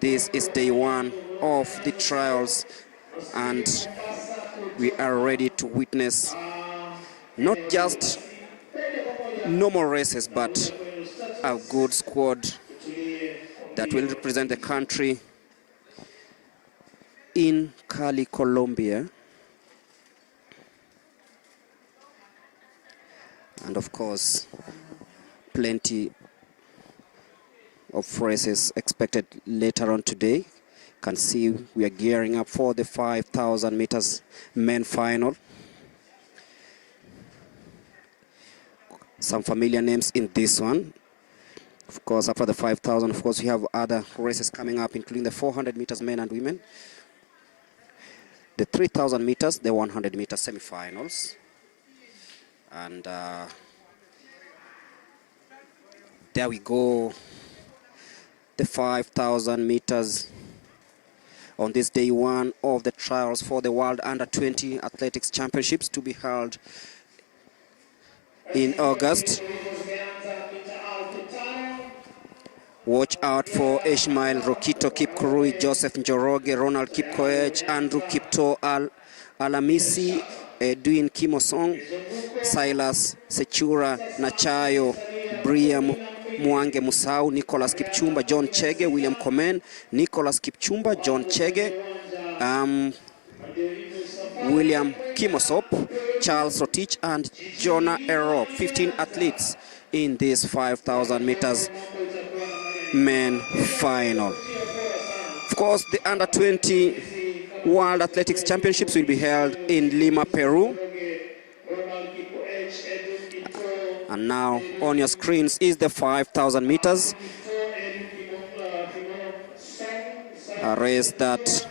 This is day one of the trials, and we are ready to witness not just normal races, but a good squad that will represent the country in Cali, Colombia. And of course, plenty of races expected later on today. You can see we are gearing up for the 5,000 meters men final. Some familiar names in this one. Of course, after the 5,000, of course, we have other races coming up, including the 400 meters men and women, the 3,000 meters, the 100 meters semifinals, and there we go. The 5,000 meters on this day one of the trials for the World Under-20 Athletics Championships to be held in August. Watch out for Ishmael Rokito Kipkurui, Joseph Njoroge, Ronald Kipkoech, Andrew Kipto Alamisi, Edwin Kimosong, Silas Sechura, Nachayo, Bria Mwange Musau, Nicholas Kipchumba, John Chege, William Komen, Nicholas Kipchumba, John Chege, William Kimosop, Charles Rotich, and Jonah Ero. 15 athletes in this 5,000 meters men final. Of course, the Under-20 World Athletics Championships will be held in Lima, Peru. And now on your screens is the 5,000 meters, a race that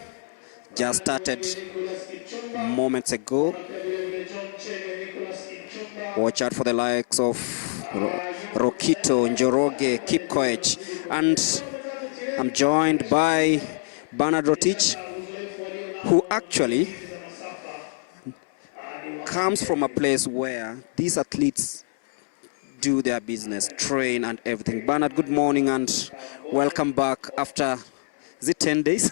just started moments ago. Watch out for the likes of Rokito, Njoroge, Kipkoech, and I'm joined by Bernard Rotich, who actually comes from a place where these athletes do their business, train and everything. Bernard, good morning and welcome back after the 10 days.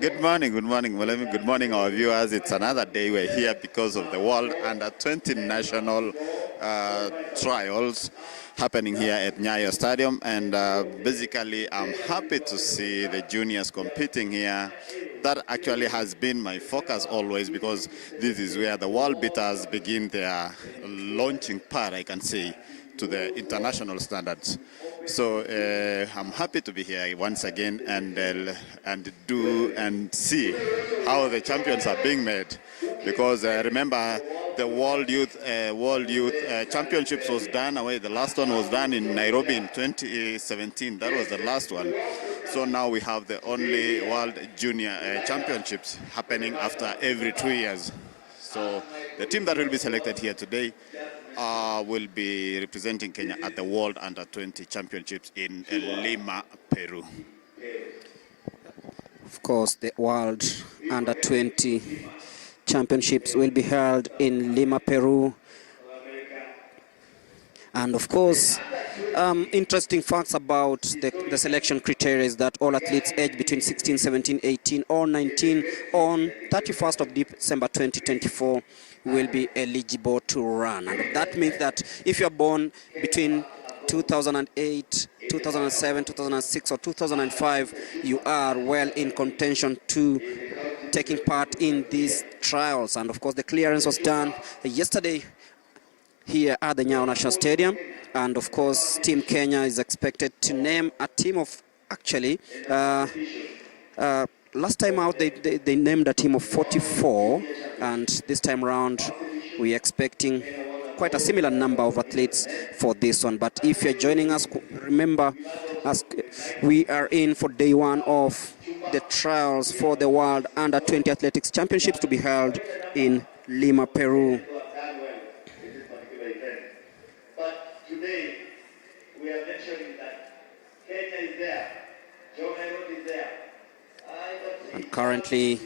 Good morning, good morning. Well, good morning, our viewers. It's another day we're here because of the World Under-20 National Trials happening here at NYAYO Stadium. And basically, I'm happy to see the juniors competing here. That actually has been my focus always, because this is where the world beaters begin their launching part, I can say, to the international standards. So I'm happy to be here once again and do and see how the champions are being made, because remember the World Youth Championships was done away. The last one was done in Nairobi in 2017. That was the last one. So now we have the only World Junior Championships happening after every 2 years. So the team that will be selected here today will be representing Kenya at the World Under-20 Championships in Lima, Peru. Of course, the World Under-20 Championships will be held in Lima, Peru. And of course, interesting facts about the selection criteria is that all athletes aged between 16, 17, 18 or 19 on 31st of December 2024 will be eligible to run. And that means that if you're born between 2008, 2007, 2006 or 2005, you are well in contention to taking part in these trials. And of course, the clearance was done yesterday here at the NYAYO National Stadium. And of course, Team Kenya is expected to name a team of, actually, last time out they named a team of 44, and this time around we're expecting quite a similar number of athletes for this one. But if you're joining us, remember, as we are in for day one of the trials for the World Under-20 Athletics Championships to be held in Lima, Peru. And currently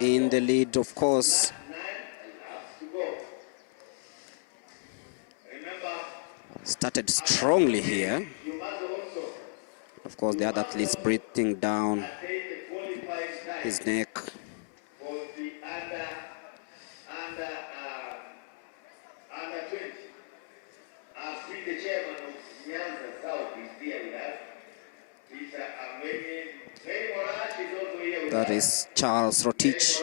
in the lead, of course, Started strongly here. Of course, the other athletes breathing down his neck. That is Charles Rotich,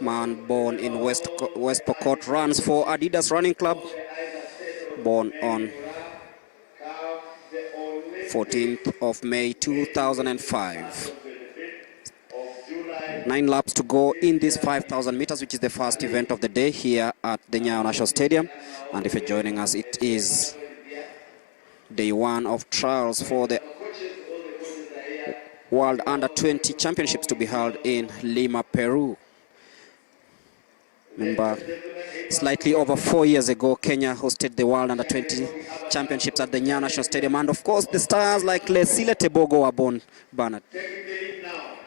man born in West Pokot, runs for Adidas Running Club, born on 14th of May 2005. 9 laps to go in this 5,000 meters, which is the first event of the day here at the NYAYO National Stadium. And if you're joining us, it is day 1 of trials for the World Under-20 Championships to be held in Lima, Peru. Remember, slightly over 4 years ago, Kenya hosted the World Under-20 Championships at the NYAYO National Stadium. And of course, the stars like Lesile Tebogo were born, Bernard.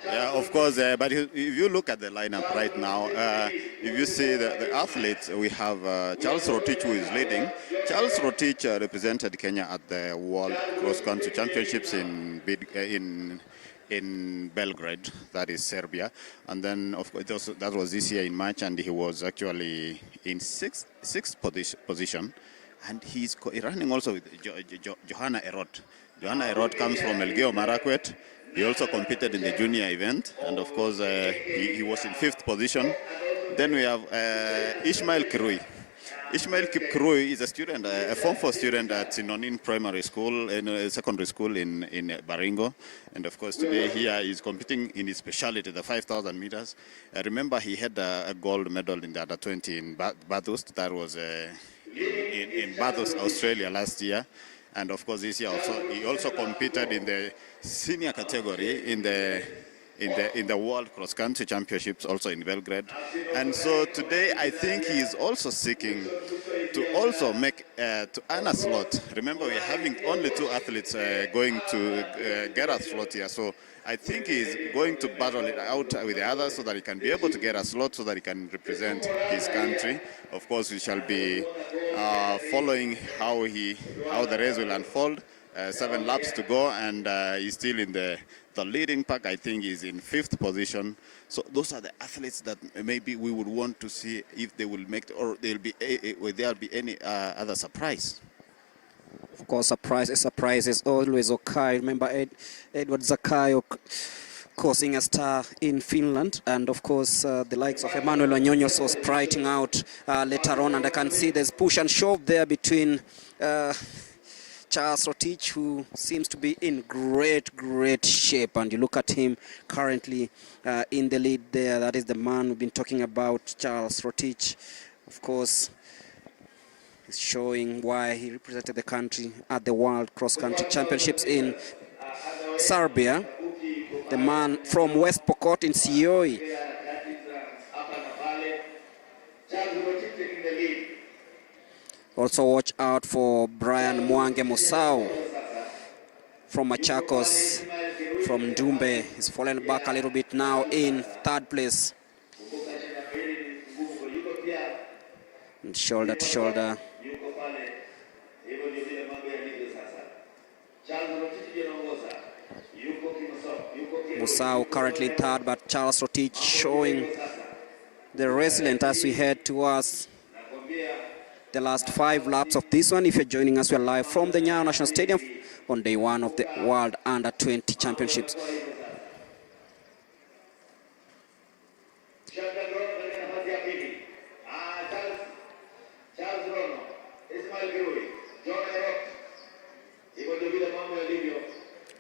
Yeah, of course, but if you look at the lineup right now, if you see the athletes, we have Charles Rotich, who is leading. Charles Rotich represented Kenya at the World Cross Country Championships in Belgrade, that is Serbia. And then, of course, that was this year in March, and he was actually in sixth position. And he's running also with Johanna Erot. Johanna Erot comes from Elgeyo Marakwet. He also competed in the junior event, and of course he was in 5th position. Then we have Ishmael Kirui. Ishmael Kirui is a student, a Form 4 student at Sinonin Primary School, in secondary school in Baringo. And of course today here he's competing in his specialty, the 5,000 meters. Remember, he had a gold medal in the Under-20 in Bathurst. That was in Bathurst, Australia last year. And of course this year he also competed in the senior category in the World Cross Country Championships, also in Belgrade. And so today I think he is also seeking to also make to earn a slot. Remember, we're having only 2 athletes going to get a slot here. So I think he's going to battle it out with the others so that he can be able to get a slot, so that he can represent his country. Of course, we shall be following how the race will unfold. 7 laps to go, and he's still in the leading pack. I think he's in 5th position. So those are the athletes that maybe we would want to see if they will make, or will there be any other surprise. Of course, a surprise is always okay. Remember Edward Zakayo causing a star in Finland, and of course the likes of Emmanuel Wanyonyo so spriting out later on, and I can see there's push and shove there between Charles Rotich, who seems to be in great shape, and you look at him currently in the lead there. That is the man we've been talking about, Charles Rotich. Of course, he's showing why he represented the country at the World Cross Country Championships in Serbia. The man from West Pokot in Sioi. Also watch out for Brian Mwange Musau from Machakos, from Dumbe. He's fallen back a little bit now in 3rd place. And shoulder to shoulder. Musau currently in 3rd, but Charles Rotich showing the resilience as we head towards the last 5 laps of this one. If you're joining us, we're live from the NYAYO National Stadium on day 1 of the World Under-20 Championships.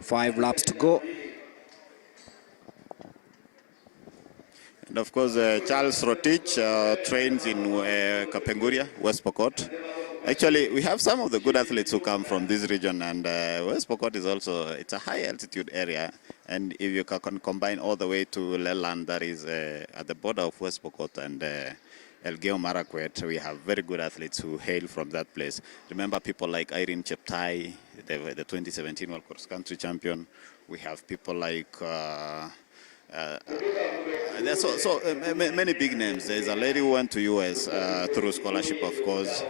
Five laps to go. And of course, Charles Rotich trains in Kapenguria, West Pokot. Actually, we have some of the good athletes who come from this region, and West Pokot is also, it's a high altitude area. And if you can combine all the way to Leland, that is at the border of West Pokot and Elgeyo Marakwet, we have very good athletes who hail from that place. Remember people like Irene Cheptai, the 2017 World Cross Country champion. We have people like There's many big names. There's a lady who went to US through scholarship, of course.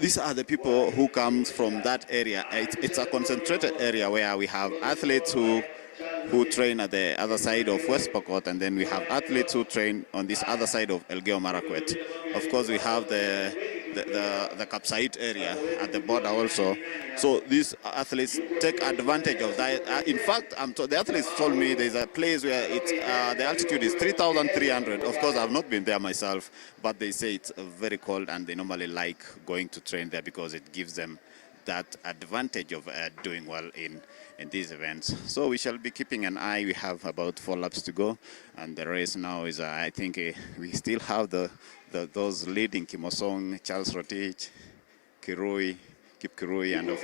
These are the people who come from that area. It's a concentrated area where we have athletes who train at the other side of West Pokot, and then we have athletes who train on this other side of Elgeyo Marakwet. Of course, we have the Kapsait area at the border also. So these athletes take advantage of that. In fact, the athletes told me there's a place where it's the altitude is 3,300. Of course, I've not been there myself, but they say it's very cold, and they normally like going to train there because it gives them that advantage of doing well in these events. So we shall be keeping an eye. We have about 4 laps to go, and the race now is, I think, we still have those leading Kimosong, Charles Rotich, Kirui, Kip Kirui, and of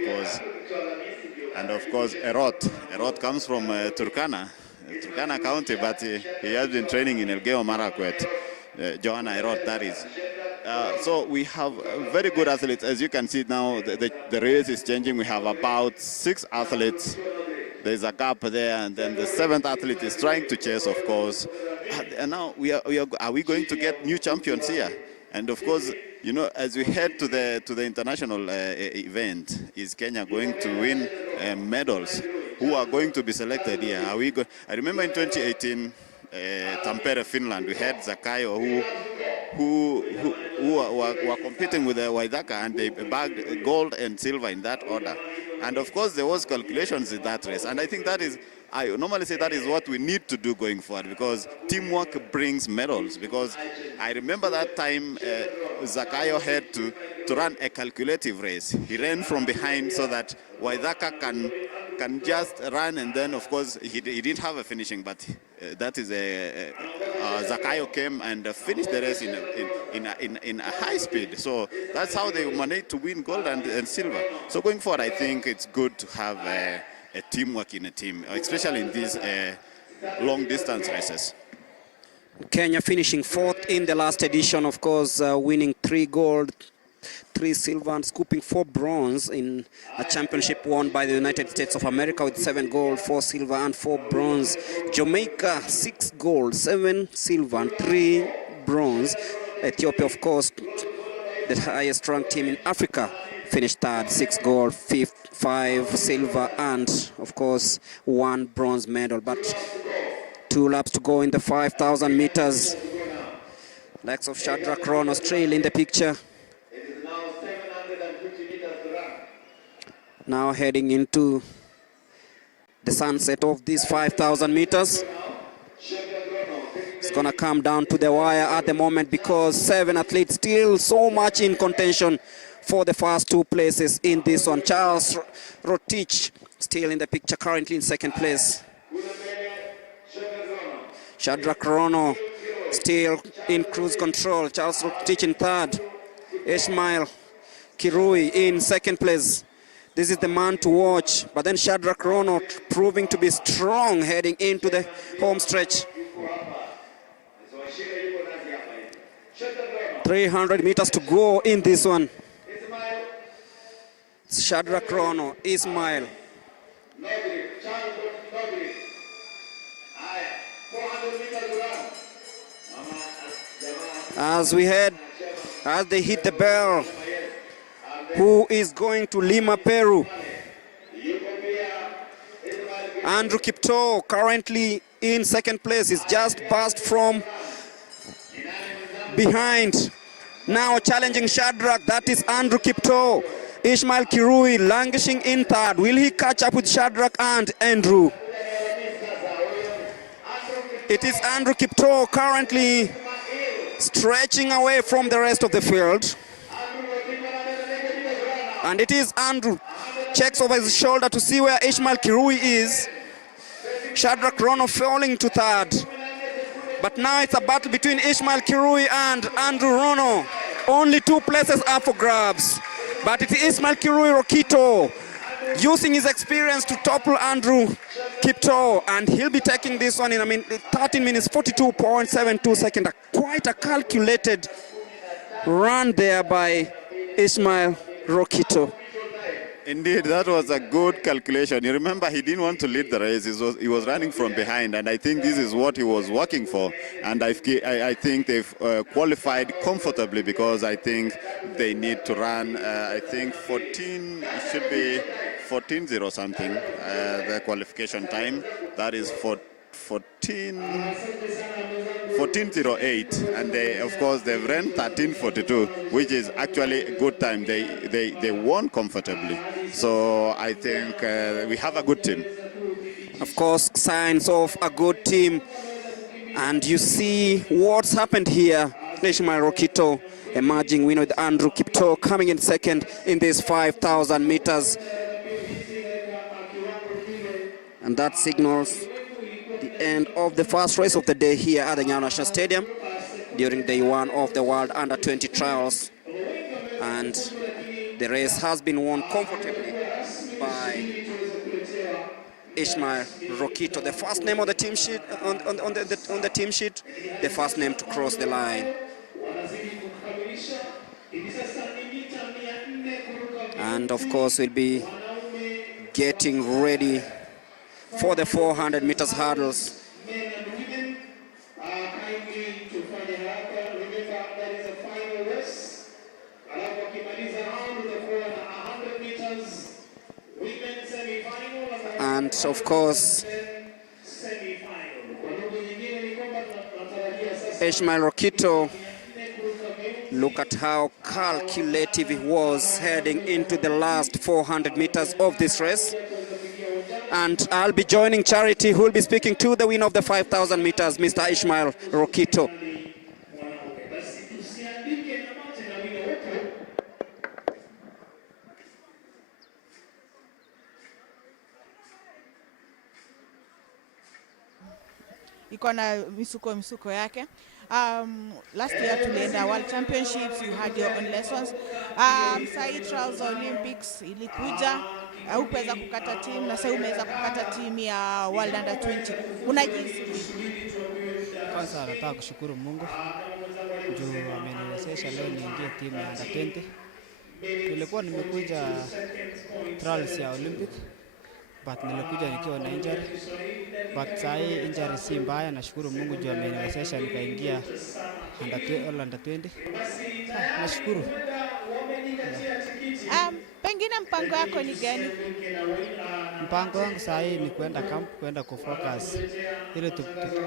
course Erot. Erot comes from Turkana County, but he has been training in Elgeyo Marakwet. Joanna Erot, that is. So we have very good athletes. As you can see now, the race is changing. We have about 6 athletes. There's a gap there, and then the 7th athlete is trying to chase, of course. And now are we going to get new champions here? And of course, you know, as we head to the international event, is Kenya going to win medals? Who are going to be selected here? I remember in 2018, Tampere, Finland, we had Zakayo who were competing with Waithaka, and they bagged gold and silver in that order. And of course, there was calculations in that race, and I think that is, I normally say that is what we need to do going forward, because teamwork brings medals. Because I remember that time Zakayo had to run a calculative race. He ran from behind so that Waithaka can just run, and then of course he didn't have a finishing, but that is Zakayo came and finished the race in a high speed. So that's how they managed to win gold and silver. So going forward, I think it's good to have a teamwork in a team, especially in these long distance races. Kenya finishing 4th in the last edition, of course, winning 3 gold, 3 silver, and scooping 4 bronze in a championship won by the United States of America with 7 gold, 4 silver, and 4 bronze. Jamaica 6 gold, 7 silver, and 3 bronze. Ethiopia, of course, the highest ranked team in Africa, finished 3rd, 6 gold, 5 silver, and of course 1 bronze medal. But 2 laps to go in the 5,000 meters. Likes of Shadrach Ron Australia in the picture. Now heading into the sunset of these 5,000 meters. It's gonna come down to the wire at the moment, because 7 athletes still so much in contention for the first 2 places in this one. Charles Rotich still in the picture, currently in 2nd place. Shadrach Rono still in cruise control. Charles Rotich in 3rd. Ishmael Kirui in 2nd place. This is the man to watch. But then Shadrach Rono proving to be strong heading into the home stretch. 300 meters to go in this one. Shadrach Rono, Ismail. As they hit the bell, who is going to Lima, Peru? Andrew Kipto, currently in 2nd place, is just passed from behind. Now challenging Shadrach, that is Andrew Kipto. Ishmael Kirui languishing in 3rd. Will he catch up with Shadrach and Andrew? It is Andrew Kipto currently stretching away from the rest of the field. And it is Andrew. Checks over his shoulder to see where Ishmael Kirui is. Shadrach Rono falling to 3rd. But now it's a battle between Ishmael Kirui and Andrew Rono. Only 2 places are for grabs. But it is Ishmael Kirui Rokito using his experience to topple Andrew Kipto. And he'll be taking this one in 13 minutes, 42.72 seconds. Quite a calculated run there by Ishmael Rokito. Indeed, that was a good calculation. You remember, he didn't want to lead the race. He was running from behind, and I think this is what he was working for. And I think they've qualified comfortably, because I think they need to run, I think 14, it should be 14:0 something, the qualification time. That is 14:08, and they, of course, they've ran 13:42, which is actually a good time. They won comfortably. So I think we have a good team. Of course, signs of a good team. And you see what's happened here. Ishmael Rokito emerging winner with Andrew Kipto coming in second in this 5,000 meters. And that signals the end of the first race of the day here at the NYAYO National Stadium during day one of the World Under-20 trials. And the race has been won comfortably by Ishmael Rokito, the first name on the team sheet, on the team sheet, the first name to cross the line. And of course, we'll be getting ready for the 400 meters hurdles. And of course, Ishmael Rokito, look at how calculative he was heading into the last 400 meters of this race. And I'll be joining Charity, who will be speaking to the winner of the 5,000 meters, Mr. Ishmael Rokito. Iko na misuko yake. Last year tulienda World Championships, you had your own lessons. Sai Trials Olympics ilikuja, hukuweza kukata team, na sasa umeweza kukata team ya World Under-20. Unajisikia? Kwanza nataka kushukuru Mungu juu ameniwezesha leo niingie timu ya Under-20. Nilikuwa nimekuja trials ya Olympic, but nilikuja nikiwa na injury. But saa hii injury si mbaya, nashukuru Mungu juu ameniwezesha nikaingia Under-20. Nashukuru. Pengine mpango wako ni gani? Mpango wangu saa hii ni kwenda camp, kwenda kufocus ili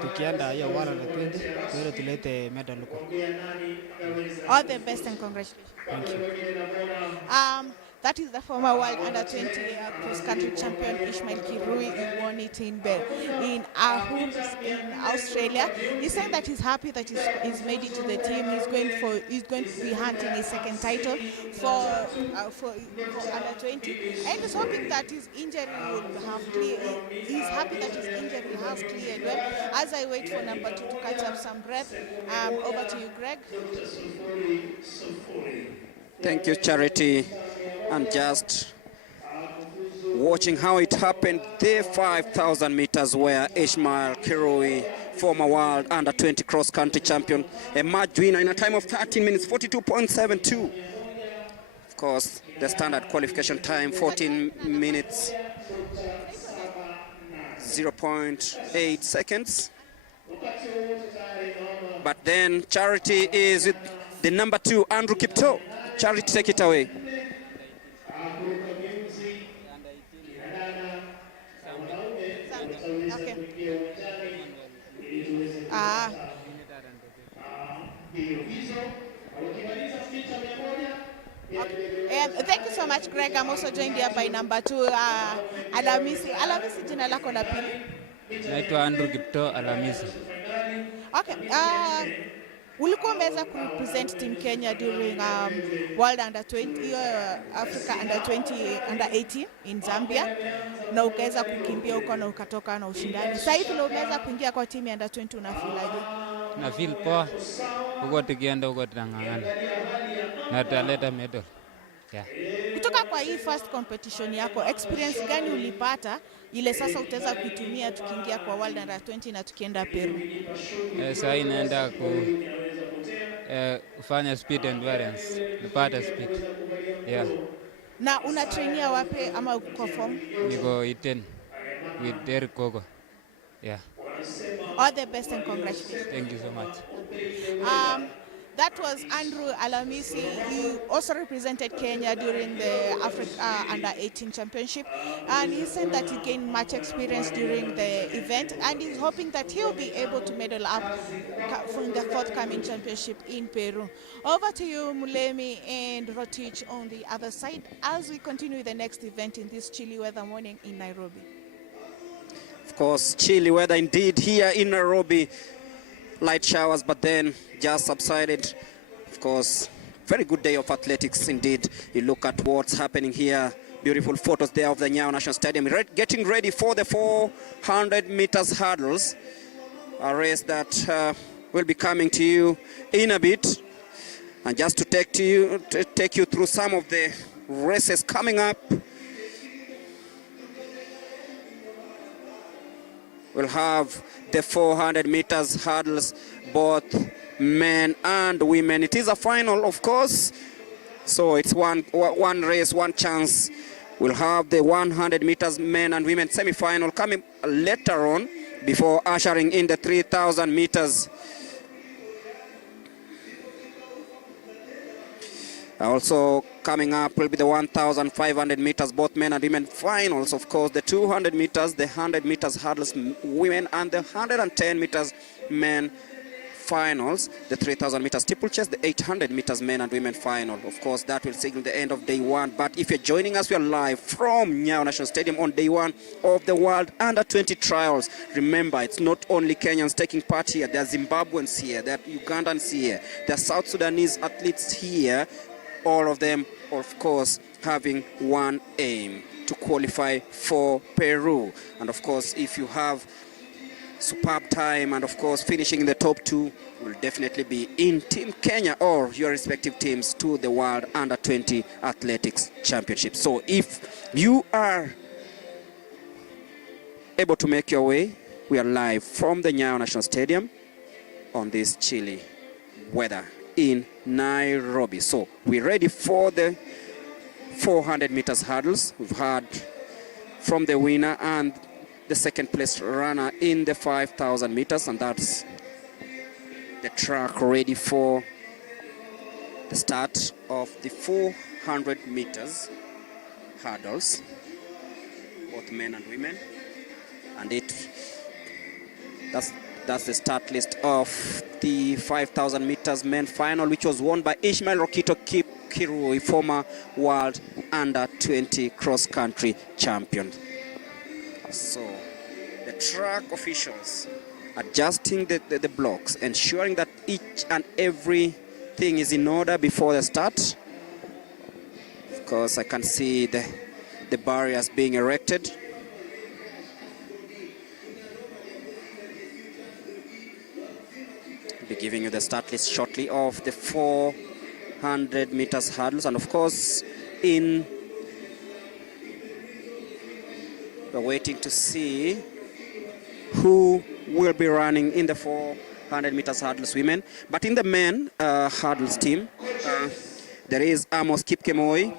tukienda hiyo World Under-20 ili tulete medal huko. All the best and congratulations. Thank you. That is the former World Under-20 cross-country champion Ishmael Kirui. He won it in Aarhus in Australia. He's saying that he's happy that he's made it to the team. He's going to be hunting his second title for Under-20, and he's hoping that his injury will have cleared. He's happy that his injury has cleared. Well, as I wait for number 2 to catch up some breath, over to you, Greg. Thank you, Charity. And just watching how it happened, the 5,000 meters where Ishmael Kirui, former World Under-20 cross-country champion, emerged winner in a time of 13 minutes, 42.72. Of course, the standard qualification time, 14 minutes, 0.8 seconds. But then Charity is with the number 2, Andrew Kipto. Charity, take it away. Okay. Thank you so much, Greg. I'm also joined here by number 2, Alamisi. Alamisi, jina lako la pili? Naitwa Andrew Kipto Alamisi. Okay. Ulikuwa umeweza kurepresent team Kenya during World Under-20, Africa Under-20, Under-18 in Zambia, na ukaweza kukimbia huko na ukatoka na ushindani. Sasa hivi leo umeweza kuingia kwa timu ya Under-20, unafilaje? Na feel poa, huko tukienda huko tunang'ang'ana na tutaleta medal. Yeah. Kutoka kwa hii first competition yako, experience gani ulipata ile sasa utaweza kuitumia tukiingia kwa World Under-20 na tukienda Peru? Sasa inaenda kufanya speed endurance, nipata speed. Yeah. Na unatrainia wapi ama uko form? Niko Iten with Derek Kogo. Yeah. All the best and congratulations. Thank you so much. That was Andrew Alamisi. He also represented Kenya during the Africa Under-18 Championship, and he said that he gained much experience during the event, and he's hoping that he'll be able to medal up from the forthcoming championship in Peru. Over to you, Mulemi and Rotich on the other side as we continue the next event in this chilly weather morning in Nairobi. Of course, chilly weather indeed here in Nairobi. Light showers, but then just subsided. Of course, very good day of athletics indeed. You look at what's happening here. Beautiful photos there of the NYAYO National Stadium. Getting ready for the 400 meters hurdles. A race that will be coming to you in a bit. And just to take you through some of the races coming up. We'll have the 400 meters hurdles, both men and women. It is a final, of course, so it's one race, one chance. We'll have the 100 meters men and women semi-final coming later on before ushering in the 3,000 meters. Also coming up will be the 1,500 meters, both men and women finals. Of course, the 200 meters, the 100 meters hurdles women, and the 110 meters men finals. The 3,000 meters steeplechase, the 800 meters men and women final. Of course, that will signal the end of day one. But if you're joining us, we are live from NYAYO National Stadium on day one of the World Under-20 trials. Remember, it's not only Kenyans taking part here. There are Zimbabweans here, there are Ugandans here, there are South Sudanese athletes here. All of them, of course, having one aim: to qualify for Peru. And of course, if you have superb time and of course finishing in the top two, will definitely be in Team Kenya or your respective teams to the World Under-20 Athletics Championship. So if you are able to make your way, we are live from the NYAYO National Stadium on this chilly weather in Nairobi. So we're ready for the 400 meters hurdles. We've heard from the winner and the second place runner in the 5,000 meters, and that's the track ready for the start of the 400 meters hurdles, both men and women. And that's the start list of the 5,000 meters men final, which was won by Ishmael Rokito Kirui, former World Under-20 cross-country champion. So the track officials adjusting the blocks, ensuring that each and everything is in order before the start. Of course, I can see the barriers being erected. Be giving you the start list shortly of the 400 meters hurdles, and of course we're waiting to see who will be running in the 400 meters hurdles women. But in the men hurdles team, there is Amos Kipkemoi,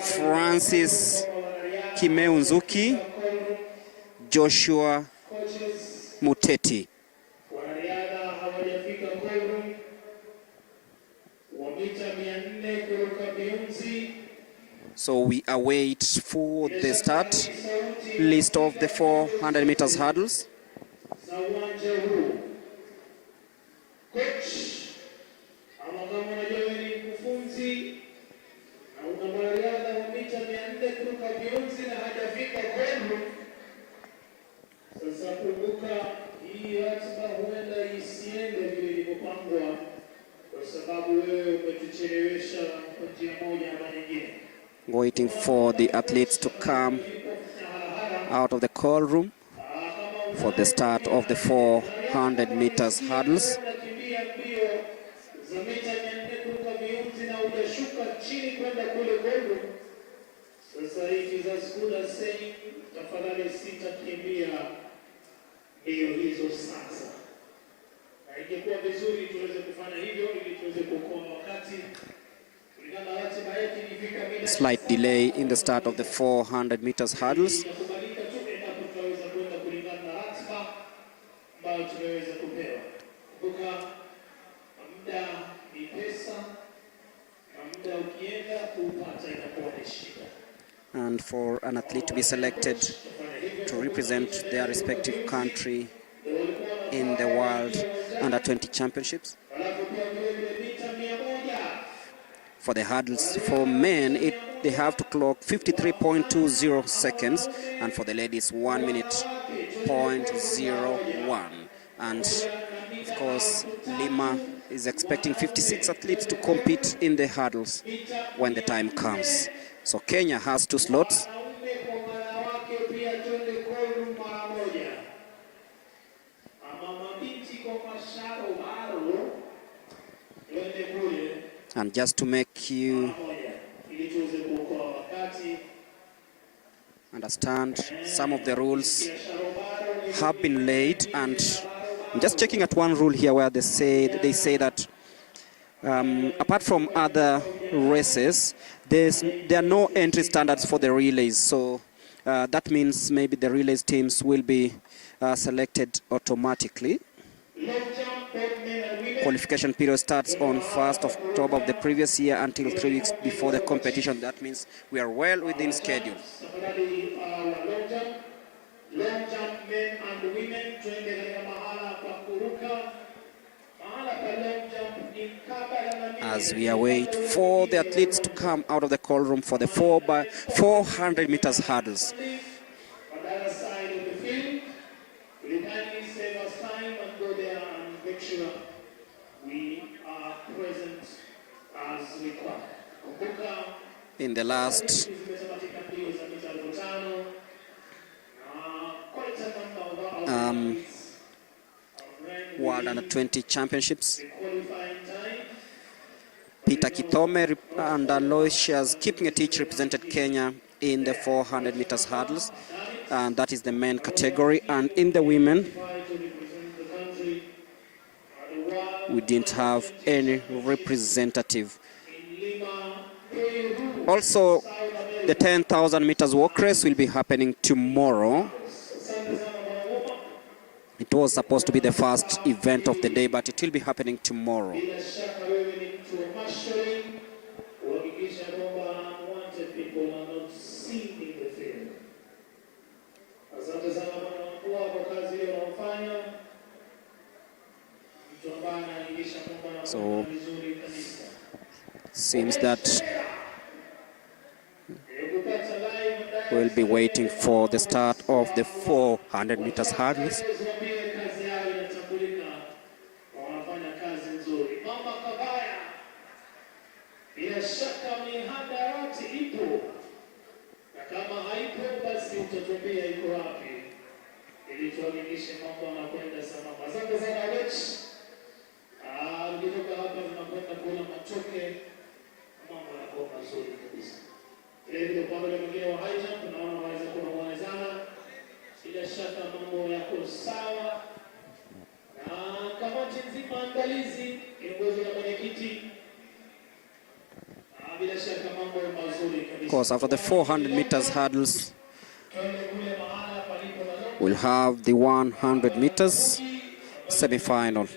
Francis Kimeunzuki, Joshua Muteti. So we await for the start list of the 400 meters hurdles. Waiting for the athletes to come out of the call room for the start of the 400 meters hurdles. slight delay in the start of the 400 meters hurdles. And for an athlete to be selected to represent their respective country in the World Under 20 Championships. For the hurdles, for men, they have to clock 53.20 seconds, and for the ladies, 1 minute 0.01. And of course, Lima is expecting 56 athletes to compete in the hurdles when the time comes. So Kenya has 2 slots. And just to make you understand, some of the rules have been laid, and I'm just checking at one rule here where they say that apart from other races, there are no entry standards for the relays. So that means maybe the relays teams will be selected automatically. Qualification period starts on 1st of October of the previous year until 3 weeks before the competition. That means we are well within schedule. Long jump men and women, as we await for the athletes to come out of the call room for the 400 meters hurdles. On the other side of the field, will you kindly save us time and go there and make sure we are present as required. In the last World Under 20 Championships, Peter Kithome and Aloysius Kipngetich represented Kenya in the 400 meters hurdles, and that is the men category. And in the women, we didn't have any representative. Also, the 10,000 meters walk race will be happening tomorrow. It was supposed to be the first event of the day, but it will be happening tomorrow. So, seems that we'll be waiting for the start of the 400 meters hurdles. Of course, after the 400 meters hurdles, we'll have the 100 meters semi-final.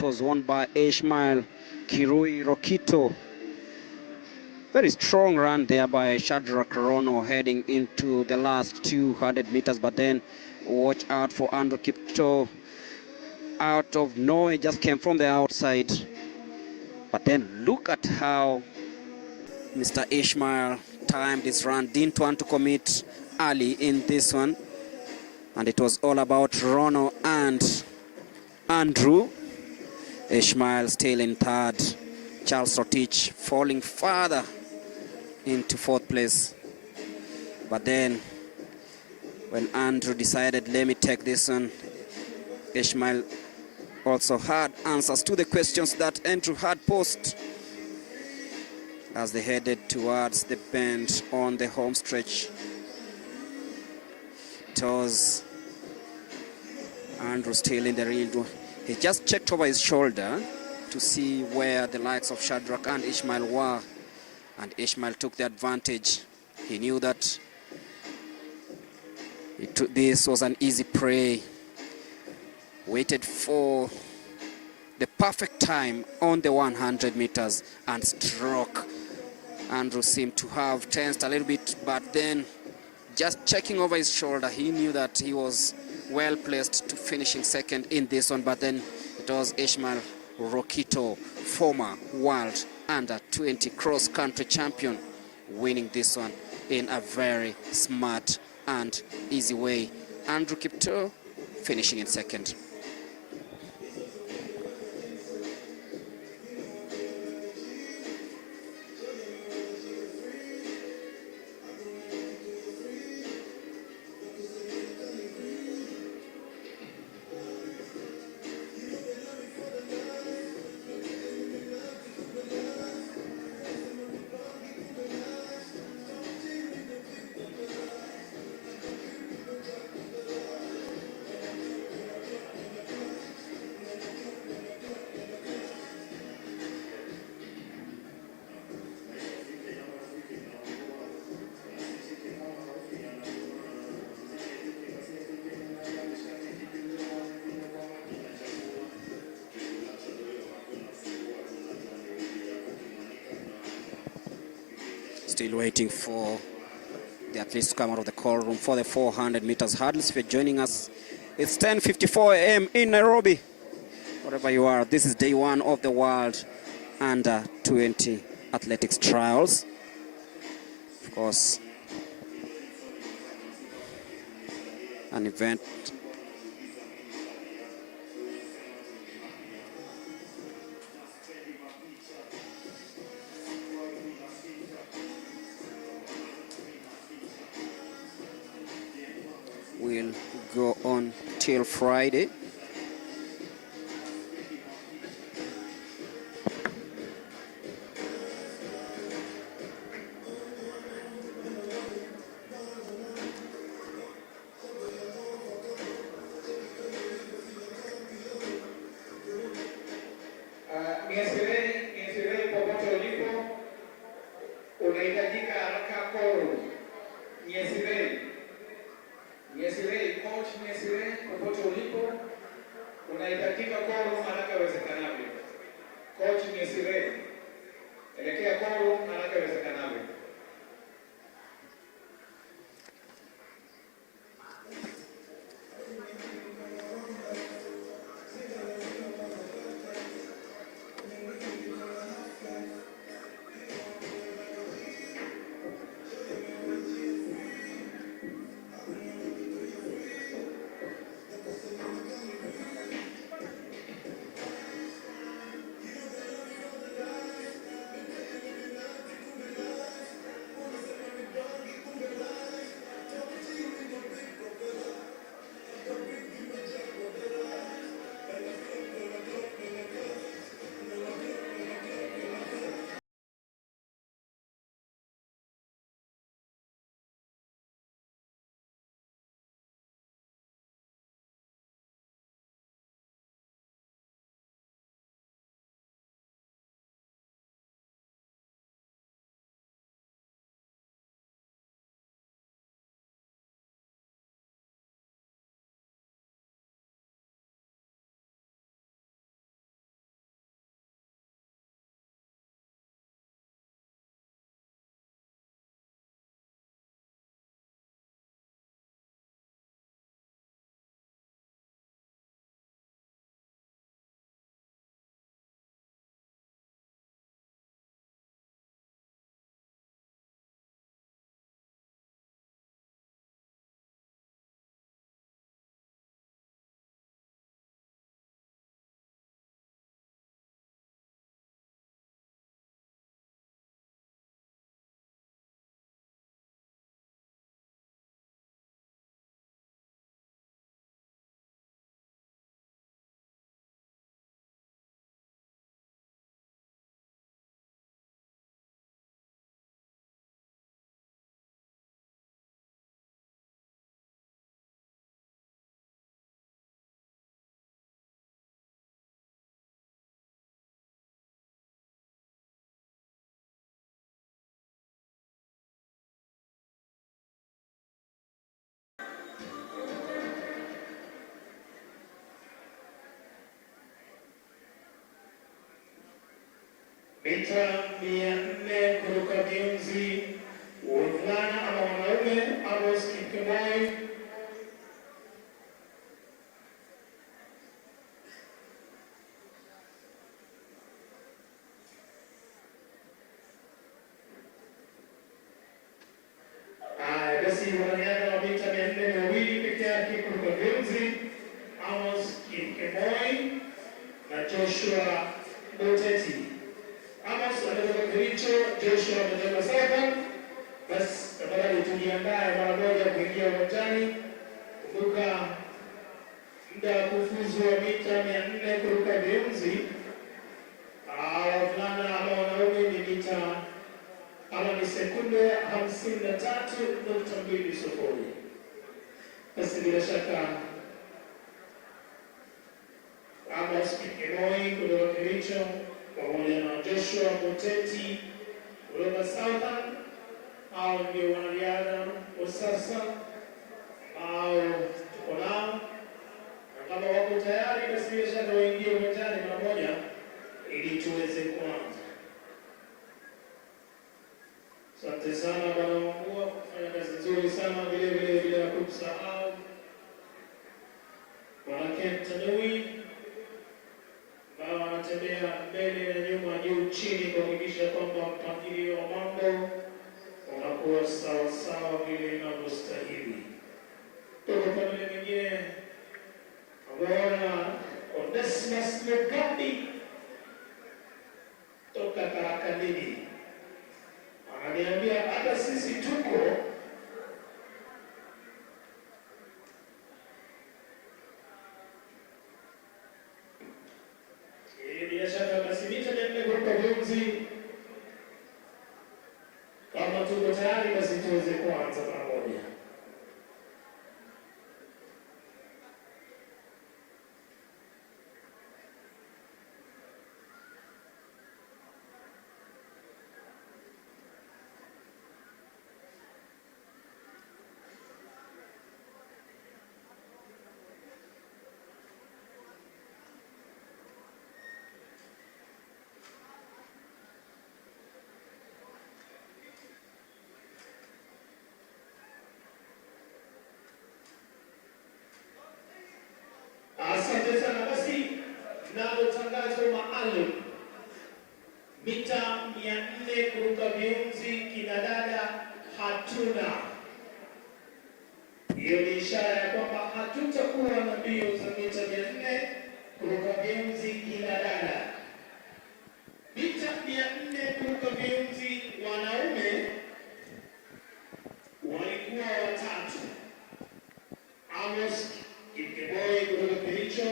It was won by Ishmael Kirui Rokito. Very strong run there by Shadrach Rono heading into the last 200 meters, but then watch out for Andrew Kipto. Out of nowhere, just came from the outside. But then look at how Mr. Ishmael timed his run. Didn't want to commit early in this one. And it was all about Rono and Andrew. Ishmael still in third. Charles Rotich falling further into fourth place. But then when Andrew decided, let me take this one, Ishmael also had answers to the questions that Andrew had posed as they headed towards the bend on the home stretch. It was Andrew still in the lead. He just checked over his shoulder to see where the likes of Shadrach and Ishmael were, and Ishmael took the advantage. He knew that this was an easy prey. Waited for the perfect time on the 100 meters and struck. Andrew seemed to have tensed a little bit, but then just checking over his shoulder, he knew that he was well placed to finishing second in this one. But then it was Ishmael Rokito, former world under-20 cross-country champion, winning this one in a very smart and easy way. Andrew Kipto finishing in second. Still waiting for the athletes to come out of the call room for the 400 meters hurdles. If you're joining us, it's 10:54 a.m. in Nairobi. Wherever you are, this is day one of the World Under-20 Athletics Trials. Of course, an event will go on till Friday. Unahitajika haraka call. Nyesirei, coach Nyesirei, popote ulipo. mita 400 kuruka viunzi, wavulana ama wanaume, Amos Kipkemoi. Basi wanariadha wa mita 400 peke yake kuruka viunzi, Amos Kipkemoi na Joshua Muteti. Amos ametoka Kericho, Joshua ametoka Southern. Basi tafadhali tujiandae mara moja kuingia uwanjani. Kumbuka muda wa kufuzu wa mita 400 kuruka viunzi, wavulana ama wanaume ni mita ama ni sekunde 53.20. Basi bila shaka Amos Kipkemoi kutoka Kericho pamoja na Joshua Muteti kutoka Southern, hao ndio wanariadha wa sasa ambao tuko nao, na kama wako tayari basi bila shaka waingie uwanjani mara moja ili tuweze kuanza. Asante sana bwana Wambua, kufanya kazi nzuri sana, vile bila kumsahau bwana Kentanui ambao wanatembea mbele na nyuma, juu chini, kuhakikisha kwamba mpangilio wa mambo unakuwa sawa sawa vile inavyostahili. Toka pande nyingine bwana Onesmus Mugambi toka Karakadini ananiambia hata sisi tuko. Bila shaka basi mita 400 kuruka viunzi, kama tuko tayari basi tuweze kuanza pamoja. Asante sana. Basi nalo tangazo maalum, mita 400 kuruka viunzi kinadada hatuna. Hiyo ni ishara ya kwamba hatutakuwa na mbio za mita 400 kuruka viunzi kinadada. Mita 400 kuruka viunzi wanaume walikuwa watatu: Amos Kipkemoi kutoka Kericho,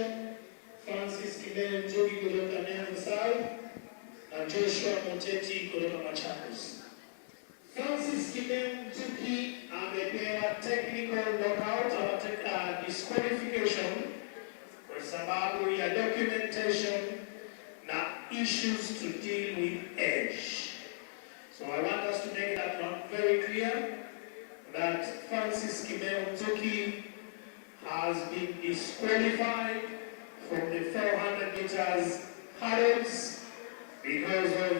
Francis Kibele Njogi kutoka Nyanza South na Joshua Muteti kutoka Machakos. Francis Kibele Njogi amepewa technical knockout au disqualification kwa sababu ya documentation na issues to deal with age. So I want us to make that very clear that Francis Kibele Njogi has been disqualified from the 400 meters hurdles because of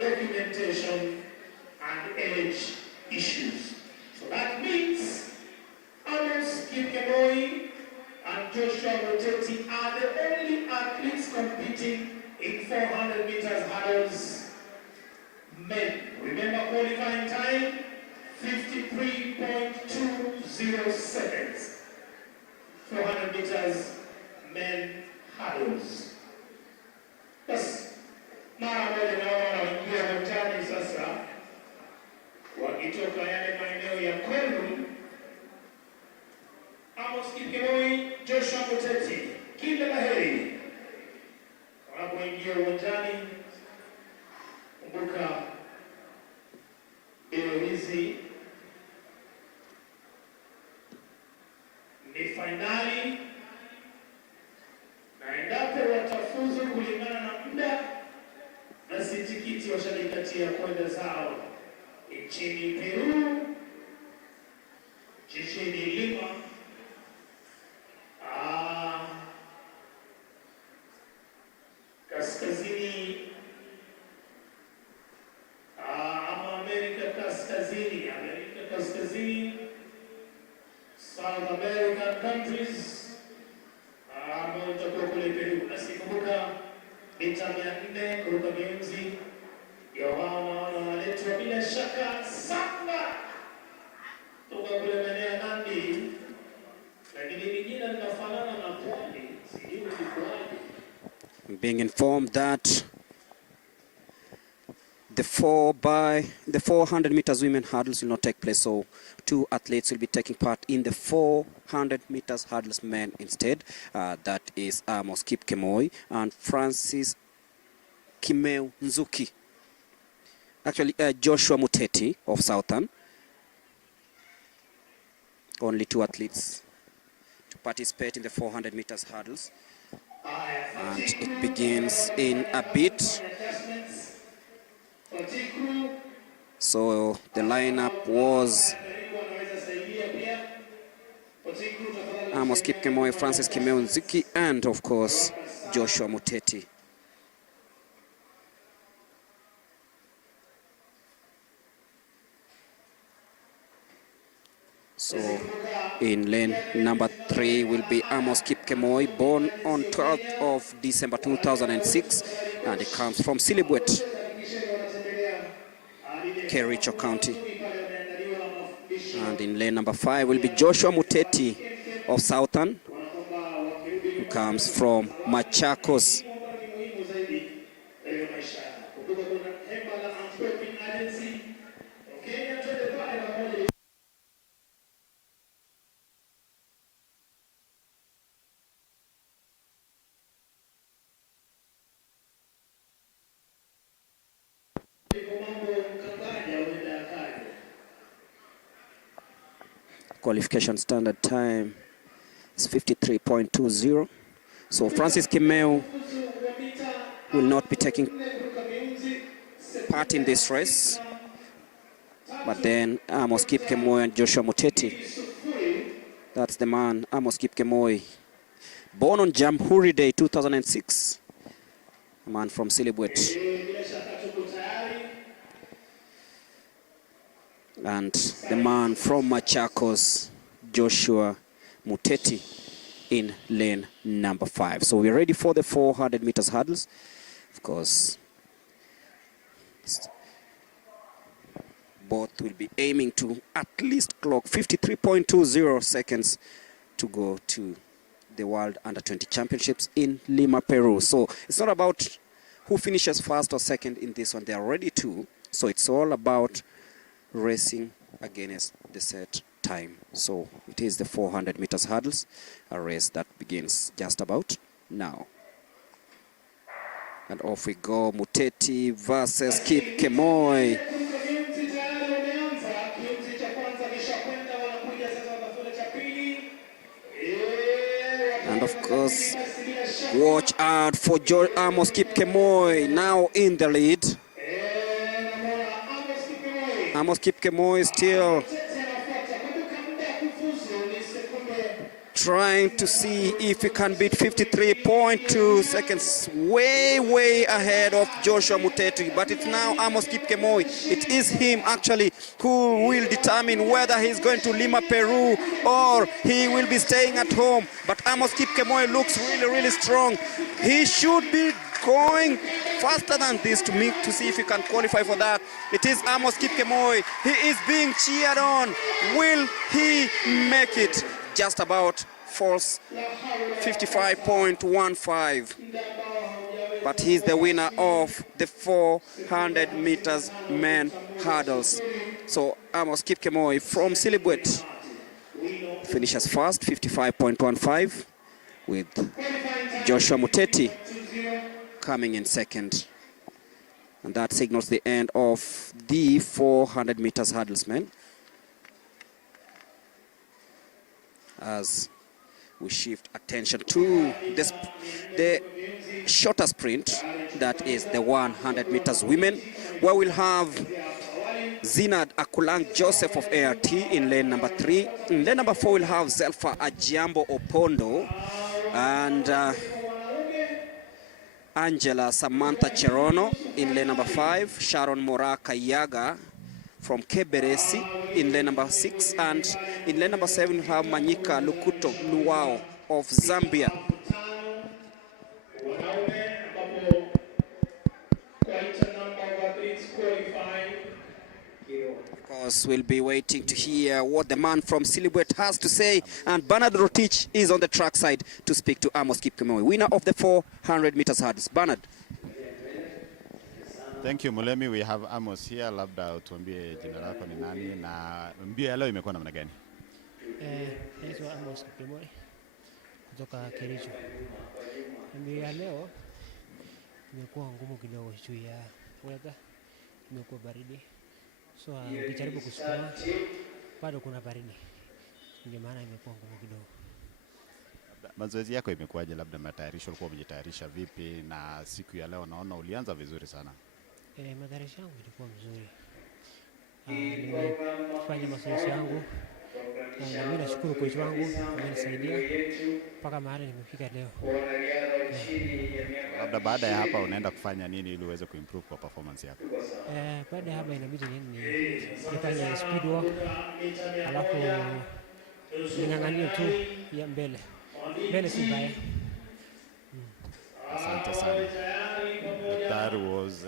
documentation and age issues. So that means Amos Kipkemoi and Joshua Muteti are the only athletes competing in 400 meters hurdles men. Remember qualifying time, 53.20 seconds. 400 meters men hurdles. Basi mara moja naona wanaingia uwanjani sasa, wakitoka yale maeneo ya Kolu. Amos Kipkemoi, Joshua Muteti, kila la heri wanapoingia uwanjani. Kumbuka mbio hizi ni fainali, na endapo watafuzu kulingana na muda, basi tikiti washalikatia kwenda zao nchini Peru, jijini Lima, kaskazini countries ambao itakuwa kule Peru. Na sikumbuka mita 400 kuruka miunzi ya wanaletwa bila shaka sana toka kule maeneo ya Nandi, lakini jina linafanana na pwani, sijui ni kwaje. Being informed that the 400 meters women hurdles will not take place, so 2 athletes will be taking part in the 400 meters hurdles men instead. That is Amos Kipkemoi and Francis Kimeu Nzuki. Actually, Joshua Muteti of Southern. Only 2 athletes to participate in the 400 meters hurdles. And it begins in a bit. So the lineup was Amos Kipkemoi, Francis Kimeu Nzuki, and of course Joshua Muteti. So in lane number 3 will be Amos Kipkemoi, born on 12th of December 2006, and he comes from Silibwet, Kericho County. And in lane number 5 will be Joshua Muteti of Southern, who comes from Machakos. Qualification standard time is 53.20. So Francis Kimeu will not be taking part in this race. But then Amos Kipkemoi and Joshua Muteti. That's the man, Amos Kipkemoi. Born on Jamhuri Day 2006. A man from Silibwet. And the man from Machakos, Joshua Muteti, in lane number 5. So we're ready for the 400 meters hurdles. Of course, both will be aiming to at least clock 53.20 seconds to go to the World Under-20 Championships in Lima, Peru. So it's not about who finishes first or second in this one. They are ready to. So it's all about racing against the set time. So it is the 400 meters hurdles, a race that begins just about now. And off we go, Muteti versus Kipkemoi. And of course, watch out for Amos Kipkemoi, now in the lead. Amos Kipkemoi still trying to see if he can beat 53.2 seconds, way ahead of Joshua Muteti. But it's now Amos Kipkemoi. It is him actually who will determine whether he's going to Lima, Peru, or he will be staying at home. But Amos Kipkemoi looks really strong. He should be going faster than this to see if he can qualify for that. It is Amos Kipkemoi. He is being cheered on. Will he make it? Just about false 55.15. But he's the winner of the 400 meters men hurdles. So Amos Kipkemoi from Silibwet finishes first, 55.15, with Joshua Muteti coming in second. And that signals the end of the 400 meters hurdles men. As we shift attention to the shorter sprint, that is the 100 meters women, where we'll have Zinad Akulang Joseph of ART in lane number 3. In lane number 4, we'll have Zelfa Ajiambo Opondo and Angela Samantha Cherono in lane number 5, Sharon Mora Kayaga from Keberesi in lane number 6, and in lane number 7 we have Manyika Luwao of Zambia. Of course, we'll be waiting to hear what the man from Silibwet has to say, and Bernard Rotich is on the track side to speak to Amos Kipkemoe, winner of the 400 meters hurdles. Bernard. Thank you, Mulemi. We have Amos here. Labda utuambie jina lako ni nani na mbio ya leo imekuwa namna gani? Naitwa Amos Kipkemoe kutoka Kericho. Mbio ya leo imekuwa ngumu kidogo juu ya weather, imekuwa baridi. So ukijaribu kusukuma bado kuna baridi. Ndio maana imekuwa ngumu kidogo. Mazoezi yako imekuwaje? Labda matayarisho ulikuwa umejitayarisha vipi, na siku ya leo naona ulianza vizuri sana. Matayarisho yangu ilikuwa mzuri. Nimefanya mazoezi yangu. Na mimi nashukuru coach wangu amenisaidia mpaka mahali nimefika leo. Labda baada ya hapa unaenda kufanya nini ili uweze kuimprove kwa performance yako? Baada ya hapa inabidi nifanye speed walk, alafu ning'ang'anie tu ya mbele. Mbele si mbaya. Asante sana. That was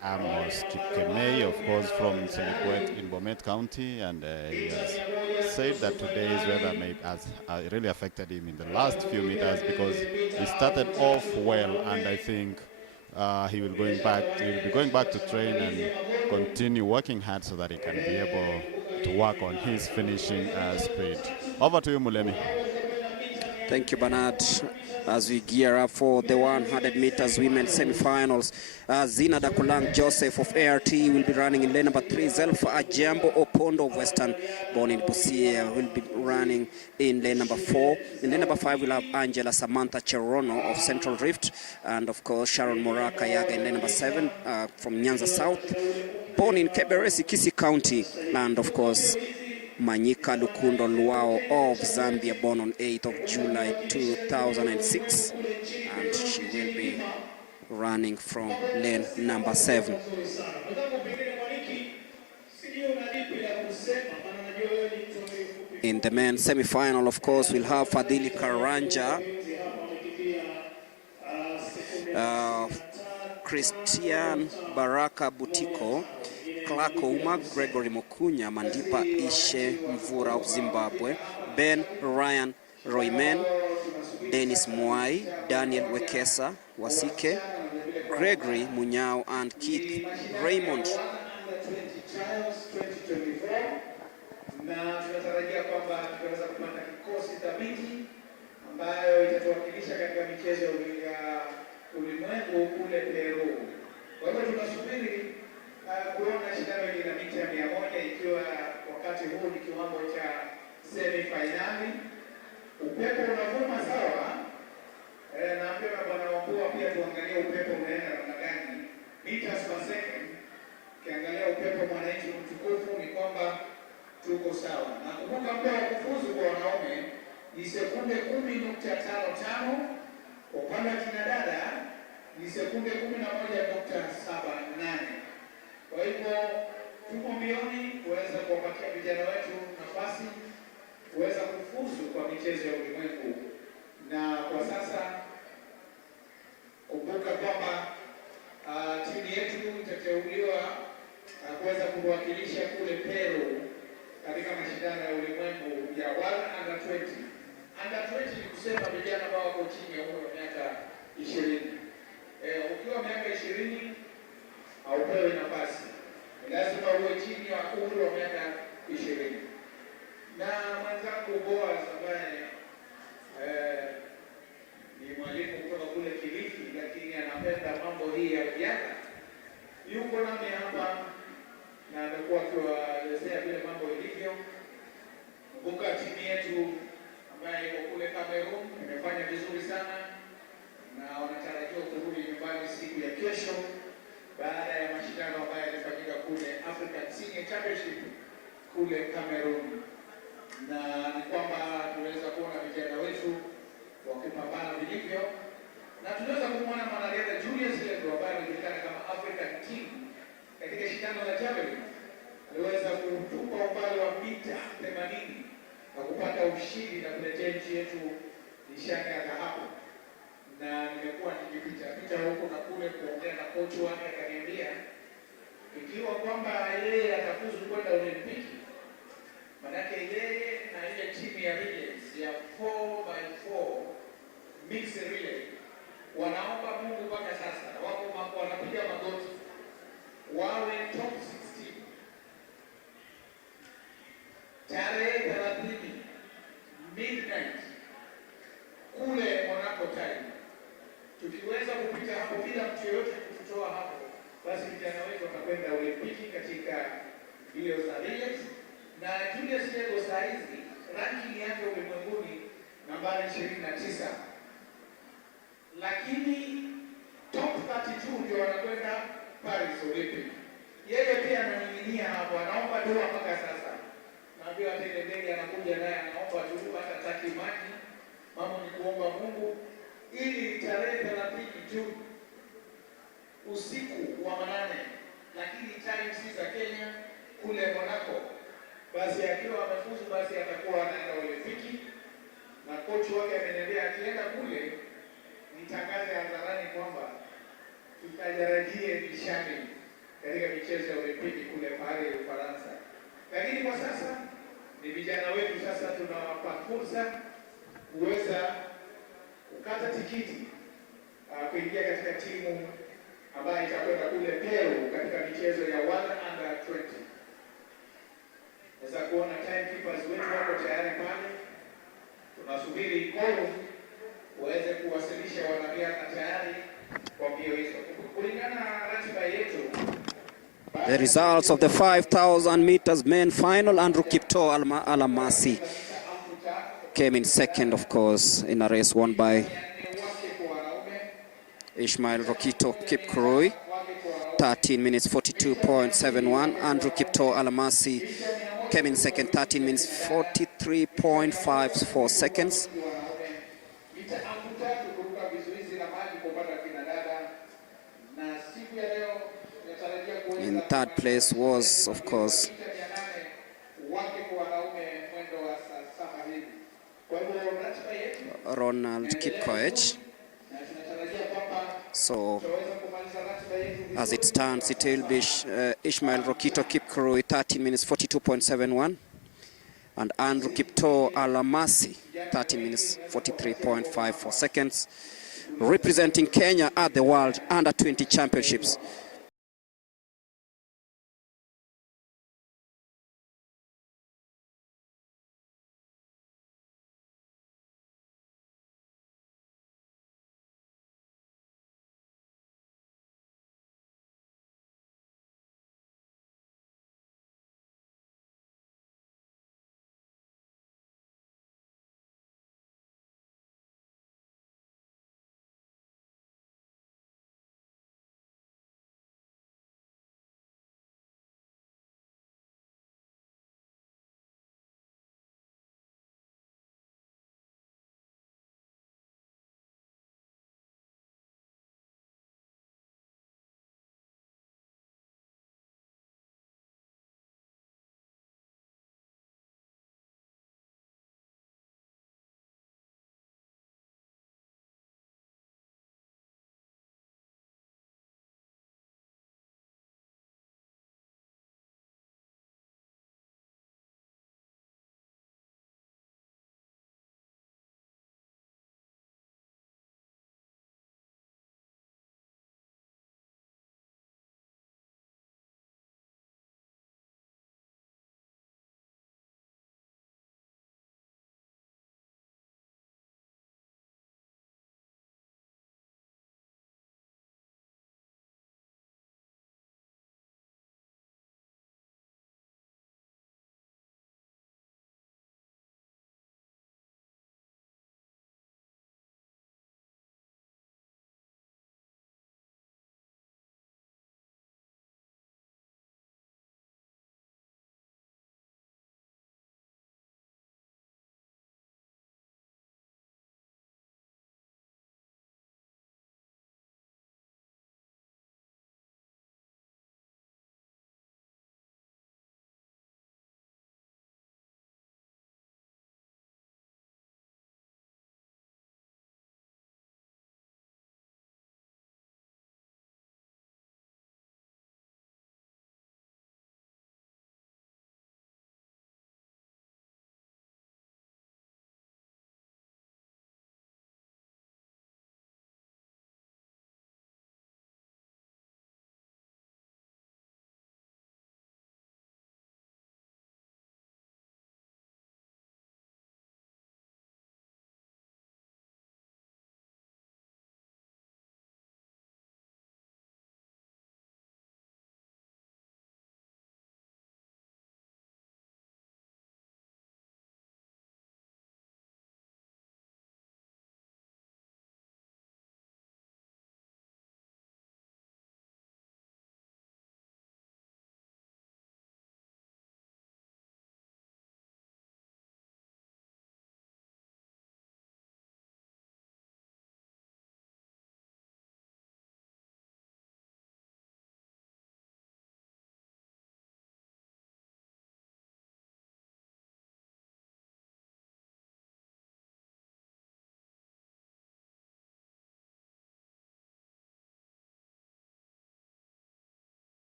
Amos Kipkemoe, of course, from Silibwet in Bomet County, and he has said that today's weather has really affected him in the last few meters because he started off well, and I think he will be going back to train and continue working hard so that he can be able to work on his finishing speed. Over to you, Mulemi. Thank you, Bernard. As we gear up for the 100 meters women's semifinals, Zina Dakulang Joseph of ART will be running in lane number 3. Zelfa Ajambo Opondo of Western, born in Busia, will be running in lane number 4. In lane number 5, we'll have Angela Samantha Cherono of Central Rift, and of course Sharon Moraka Yaga in lane number 7 from Nyanza South, born in Keberesi, Kisii County, and of course Manyika Luwao of Zambia, born on 8th of July 2006, and she will be running from lane number 7. In the men's semi-final, of course, we'll have Fadhili Karanja, Christian Baraka Butiko, Clark Ouma, Gregory Mokunya, Mandipa Ishe Mvura of Zimbabwe, Ben Ryan Royman, Dennis Mwai, Daniel Wekesa Wasike, Gregory Munyao, and Keith Raymond. Na tunatarajia kwamba tutaweza kupata kikosi thabiti ambayo itatuwakilisha katika michezo ya ulimwengu kule Peru. Kwa hivyo tunasubiri kuona shindano hili la mita 100 ikiwa wakati huu ni kiwango cha semifinali. Upepo unavuma sawa. Naambiwa na bwana wakuu pia tuangalie upepo unaenda namna gani. Meters per second. Ukiangalia upepo mwananchi mtukufu ni kwamba tuko sawa. Na kumbuka muda wa kufuzu kwa wanaume ni sekunde 10.55. Kwa upande wa kinadada ni sekunde 11.78. Kwa hivyo tuko mbioni kuweza kuwapatia vijana wetu nafasi kuweza kufuzu kwa michezo ya ulimwengu. Na kwa sasa kumbuka kwamba timu yetu itateuliwa kuweza kuwakilisha kule Peru katika mashindano ya ulimwengu ya World Under 20. Under 20 ni kusema vijana ambao wako chini ya umri wa miaka 20. Ukiwa miaka 20 haupewi nafasi. Lazima uwe chini ya umri wa miaka 20. Na mwenzangu Boaz ambaye ni mwalimu kutoka kule Kilifi lakini anapenda mambo hii ya vijana, yuko nami hapa na amekuwa akiwaelezea vile mambo ilivyo. Kumbuka timu yetu ambaye iko kule Cameroon imefanya vizuri sana na wanatarajiwa kurudi nyumbani siku ya kesho baada ya mashindano ambayo yalifanyika kule African Senior Championship kule Cameroon. Na ni kwamba tunaweza kuona vijana wetu wakipambana vilivyo, na tunaweza kumwona mwanariadha Julius Lego ambaye anajulikana kama African King katika shindano la javelin. aliweza kutupa umbali wa mita 80 na kupata ushindi na kuletea nchi yetu nishani ya dhahabu. Na nimekuwa nikipita huko na kule kuongea na kocha wake, akaniambia ikiwa kwamba yeye atafuzu kwenda Olimpiki, manake yeye na ile timu ya relays ya 4x4 mixed relay wanaomba Mungu mpaka sasa, wako wanapiga magoti wawe top 16 tarehe 30 midnight kule Monaco time. Tukiweza kupita hapo bila mtu yoyote kututoa hapo, basi vijana wetu watakwenda Olimpiki katika mbio za relays. Na Julius Yego saa hizi ranking yake ulimwenguni nambari 29, lakini top 32 ndio wanakwenda Paris Olympic. Yeye pia ananing'inia hapo, anaomba dua mpaka sasa. Naambiwa tele ndege anakuja naye anaomba tu, hata taki maji. Mambo ni kuomba Mungu ili tarehe 30 Juni usiku wa manane, lakini time si za Kenya, kule Monaco, basi akiwa amefuzu basi atakuwa anaenda Olimpiki. Na coach wake ameniambia akienda kule nitangaze hadharani kwamba tutajarajie nishani katika michezo ya Olimpiki kule Paris, Ufaransa. Lakini kwa sasa ni vijana wetu sasa tunawapa fursa kuweza kukata tikiti kuingia katika timu ambayo itakwenda kule Peru katika michezo ya World Under 20. Naweza kuona timekeepers wetu wako tayari pale. Tunasubiri koro waweze kuwasilisha wanariadha tayari kwa mbio hizo. Kulingana na ratiba yetu, the results of the 5,000 meters men final, Andrew Kipto Alamasi came in second, of course, in a race won by Ishmael Rokito Kipkurui, 13 minutes 42.71. Andrew Kipto Alamasi came in second, 13 minutes 43.54 seconds. In third place was, of course, Ronald Kipkoech. So as it stands, it will be Ishmael Rokito Kipkurui, 13 minutes 42.71, and Andrew Kipto Alamasi, 13 minutes 43.54 seconds, representing Kenya at the World Under 20 Championships.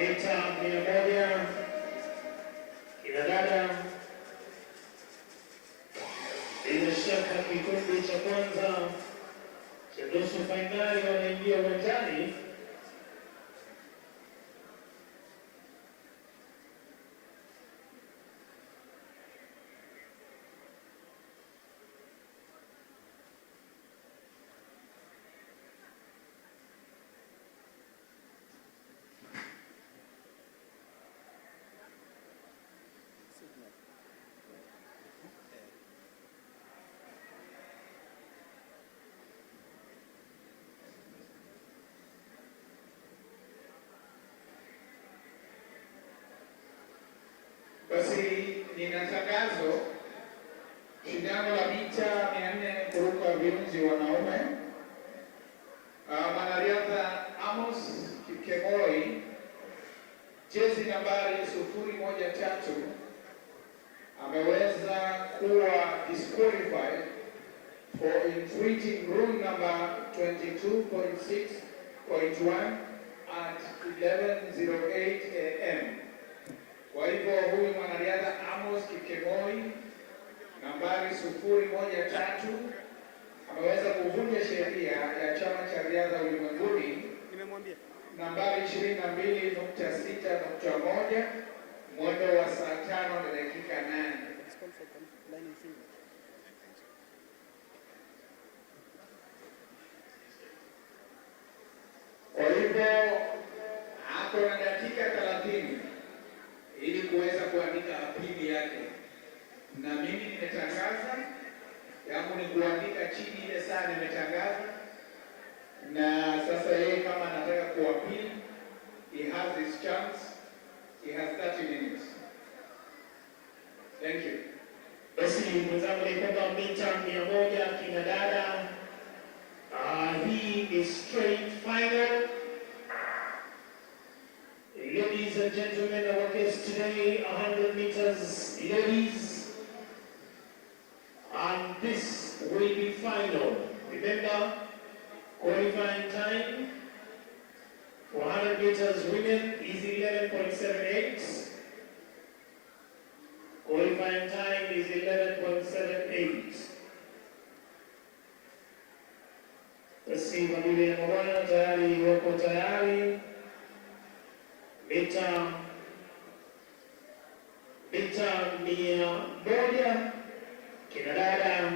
mita 100 kina dada, bila shaka kikundi cha kwanza cha nusu fainali wanaingia uwanjani. Basi nina tangazo, shindano la mita 400 kuruka viunzi wanaume. Mwanariadha Amos Kipkemoi, jezi nambari 013, ameweza kuwa disqualified for infringing rule number 22.6.1 at 11:08 AM. Kwa hivyo huyu mwanariadha Amos Kipkemoi nambari 013 ameweza kuvunja sheria ya chama cha riadha ulimwenguni nambari 22.6.1 mwendo wa saa 5 na dakika 8. Kwa hivyo ako na dakika 30 ili kuweza kuandika apili yake, na mimi nimetangaza yangu ni kuandika chini ile saa nimetangaza, na sasa yeye kama anataka kuapili, he has his chance, he has 30 minutes. Thank you. Basi mwenzangu ni kwamba mita 100 kina dada, hii ni straight final. Ladies and gentlemen, our guest today, 100 meters ladies, and this will be final. Remember, qualifying time for 100 meters women is 11.78. Qualifying time is 11.78. Basi mabibi na mabwana, tayari wako tayari. Mita 100 kina dada,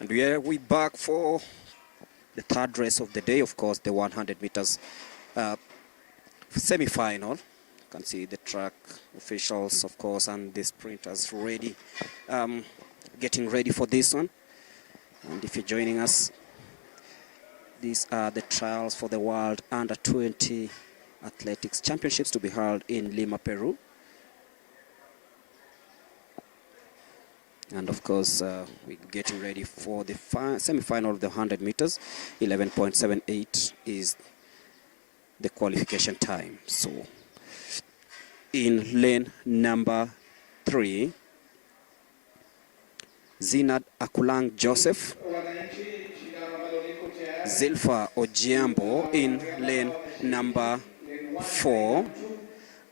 And we back for the third race of the day, of course, the 100 meters semi-final. You can see the track officials, of course, and the sprinters ready, getting ready for this one. And if you're joining us, these are the trials for the World Under-20 Athletics Championships to be held in Lima, Peru. And of course, we're getting ready for the semi-final of the 100 meters. 11.78 is the qualification time. So in lane number 3, Zinad Akulang Joseph, Zilfa Ojiambo in lane number 4,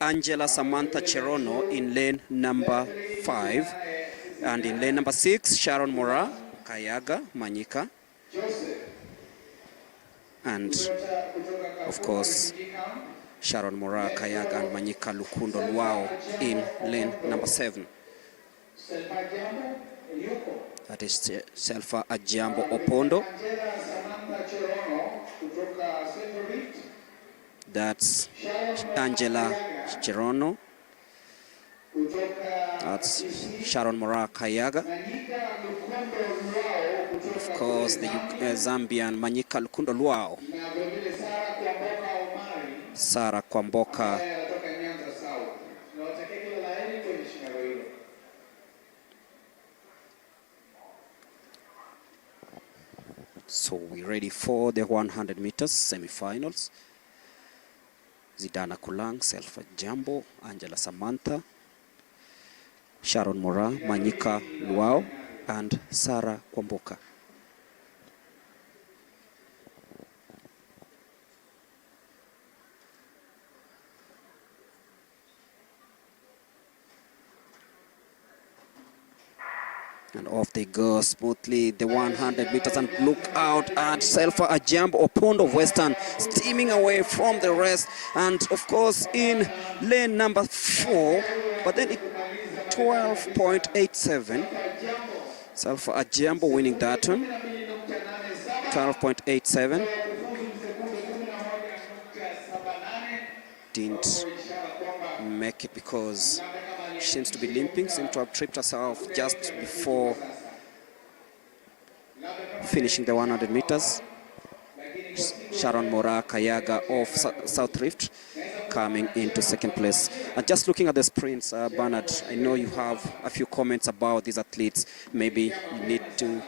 Angela Samantha Cherono in lane number 5, and in lane number 6, Sharon Mora Kayaga Manyika, and of course Sharon Mora Kayaga and Manyika Lukundo Luao in lane number 7. That is Selfa Ajiambo Opondo. That's Angela Cherono. That's Sharon Mora Kayaga. Of course, the Zambian Manyika Lukundo Luao. Sarah Kwamboka. So we're ready for the 100 meters semi-finals. Zidana Kulang, Selfa Jambo, Angela Samantha, Sharon Mora, Manyika Luao, and Sarah Kwamboka. And off they go smoothly, the 100 meters, and look out at Selfa Ajiambo Opondo of Western steaming away from the rest. And of course in lane number 4, but then it 12.87. Selfa Ajiambo winning that one. 12.87. Didn't make it because she seems to be limping, seems to have tripped herself just before finishing the 100 meters. Sharon Mora Kayaga of South Rift coming into second place. And just looking at the sprints, Bernard, I know you have a few comments about these athletes. Maybe you need to,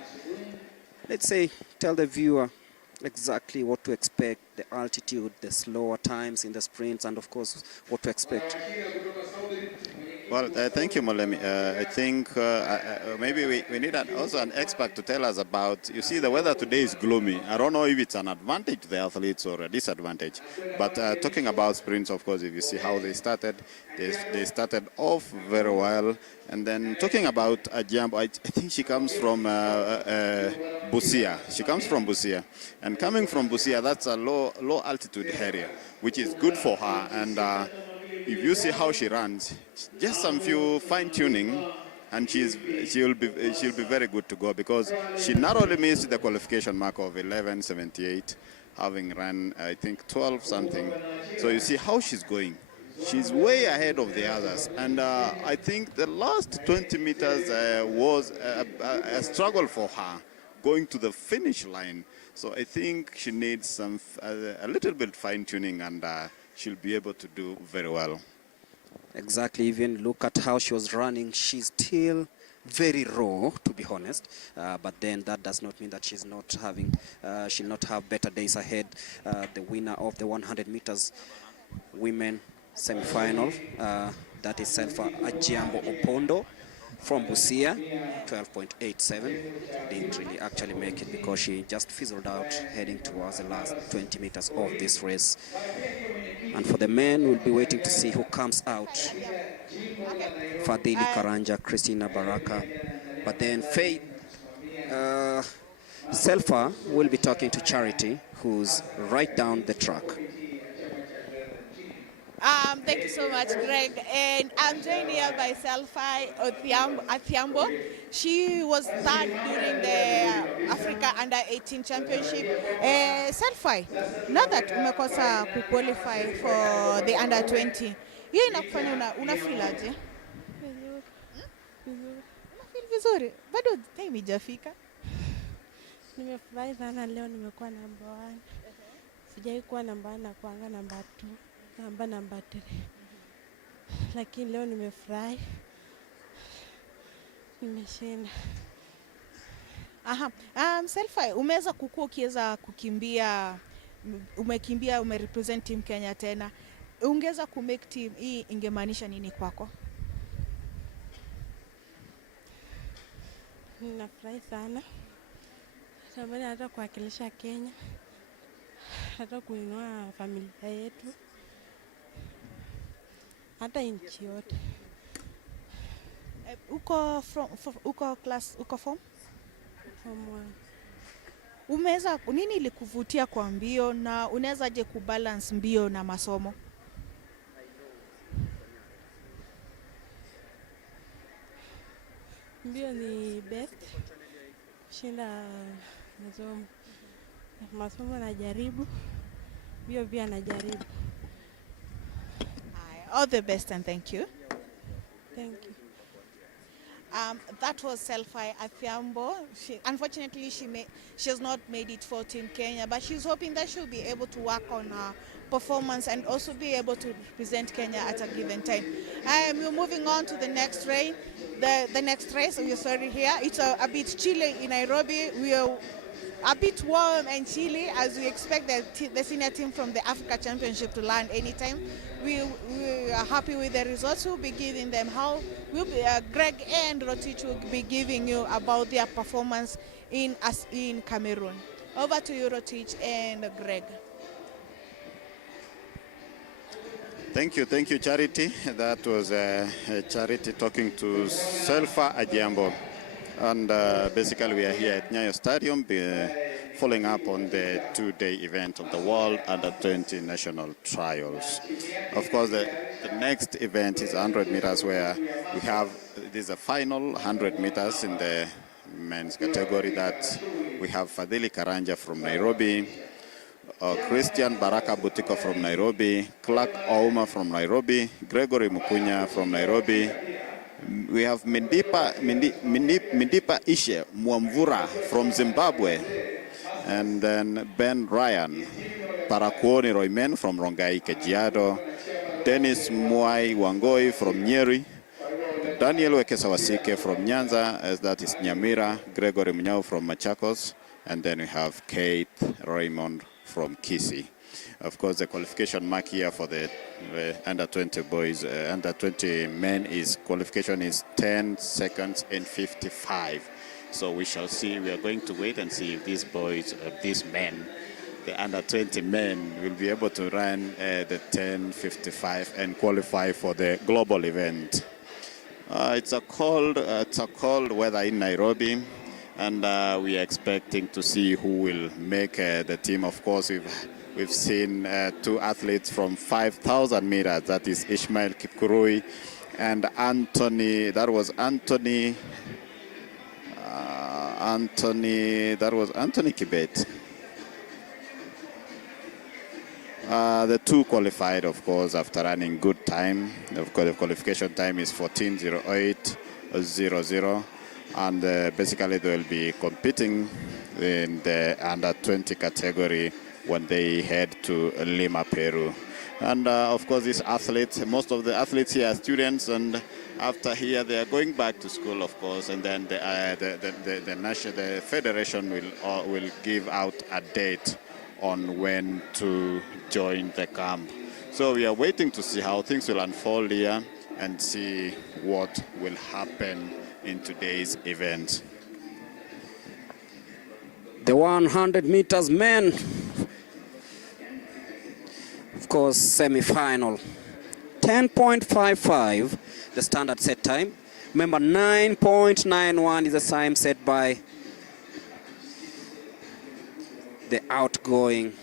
let's say, tell the viewer exactly what to expect, the altitude, the slower times in the sprints, and of course what to expect. Well, thank you, Molemi. I think maybe we need also an expert to tell us about, you see the weather today is gloomy. I don't know if it's an advantage to the athletes or a disadvantage. But talking about sprints, of course, if you see how they started off very well. And then talking about Ajiambo, I think she comes from Busia. She comes from Busia. And coming from Busia, that's a low altitude area, which is good for her. And if you see how she runs, just some few fine-tuning, and she'll be very good to go, because she narrowly missed the qualification mark of 11:78, having run I think 12 something. So you see how she's going. She's way ahead of the others, and I think the last 20 meters was a struggle for her going to the finish line. So I think she needs a little bit fine-tuning, and she'll be able to do very well. Exactly. Even look at how she was running. She's still very raw, to be honest. But then that does not mean that she's not having, she'll not have better days ahead. The winner of the 100 meters women semi-final, that is Selfa Ajiambo Opondo from Busia, 12.87. Didn't really actually make it because she just fizzled out heading towards the last 20 meters of this race. And for the men, we'll be waiting to see who comes out. Fadili Karanja, Christina Baraka. But then Faith Selfa will be talking to Charity, who's right down the track. Thank you so much, Greg. And I'm joined here by Selfa Athiambo. She was third during the Africa Under-18 Championship. Selfa, now that umekosa kuqualify for the Under-20, hiyo inakufanya unafeel aje? Vizuri. Unafeel vizuri? Bado time ijafika. Nimefurahi sana leo nimekuwa number 1. Sijai kuwa number 1 na kuanga number 2, number 3. Lakini leo nimefurahi. Nimeshinda. Aha. Selfie, umeweza kukua ukiweza kukimbia, umekimbia, umerepresent team Kenya tena. Ungeweza kumake team hii ingemaanisha nini kwako? Ninafurahi sana. Sababu hata kuwakilisha Kenya. Hata kuinua familia yetu. Hata nchi yote. Uko class, uko form? Form 1. Umeweza, nini ilikuvutia kwa mbio na unaweza je kubalance mbio na masomo? Mbio ni best. Shinda masomo. Masomo najaribu. Mbio pia najaribu. All the best and thank you. Thank you. That was Selfie Athiambo. Unfortunately, she has not made it for Team Kenya, but she's hoping that she'll be able to work on her performance and also be able to represent Kenya at a given time. We're moving on to the next race. The next race, we're sorry here. It's a bit chilly in Nairobi. We are a bit warm and chilly as we expect the senior team from the Africa Championship to land anytime. We are happy with the results. We'll be giving them Greg and Rotich will be giving you about their performance in Cameroon. Over to you, Rotich and Greg. Thank you, Charity. That was Charity talking to Selfa Ajiambo. And basically we are here at NYAYO Stadium following up on the 2-day event of the World Under-20 National Trials. Of course, the next event is 100 meters where we have, this is a final 100 meters in the men's category that we have Fadhili Karanja from Nairobi, Christian Baraka Butiko from Nairobi, Clark Ouma from Nairobi, Gregory Mukunya from Nairobi. We have Mindipa Ishe Mwamvura from Zimbabwe, and then Ben Ryan Parakuoni Roymen from Rongai Kajiado, Dennis Mwai Wangoi from Nyeri, Daniel Wekesawasike from Nyanza, as that is Nyamira, Gregory Munyao from Machakos, and then we have Kate Raymond from Kisii. Of course, the qualification mark here for the under-20 boys, under-20 men qualification is 10 seconds and 55. So we shall see. We are going to wait and see if these boys, these men, the under-20 men, will be able to run the 10:55 and qualify for the global event. It's a cold weather in Nairobi, and we are expecting to see who will make the team. Of course, we've seen 2 athletes from 5,000 meters. That is Ishmael Kipkurui and Anthony. That was Anthony Kibet. The 2 qualified, of course, after running good time. Of course, the qualification time is 14:08:00, and basically they will be competing in the under-20 category when they head to Lima, Peru. And of course, these athletes, most of the athletes here are students, and after here they are going back to school, of course, and then the federation will give out a date on when to join the camp. So we are waiting to see how things will unfold here and see what will happen in today's event. The 100 meters men, of course, semi-final. 10.55, the standard set time. Remember, 9.91 is the time set by the outgoing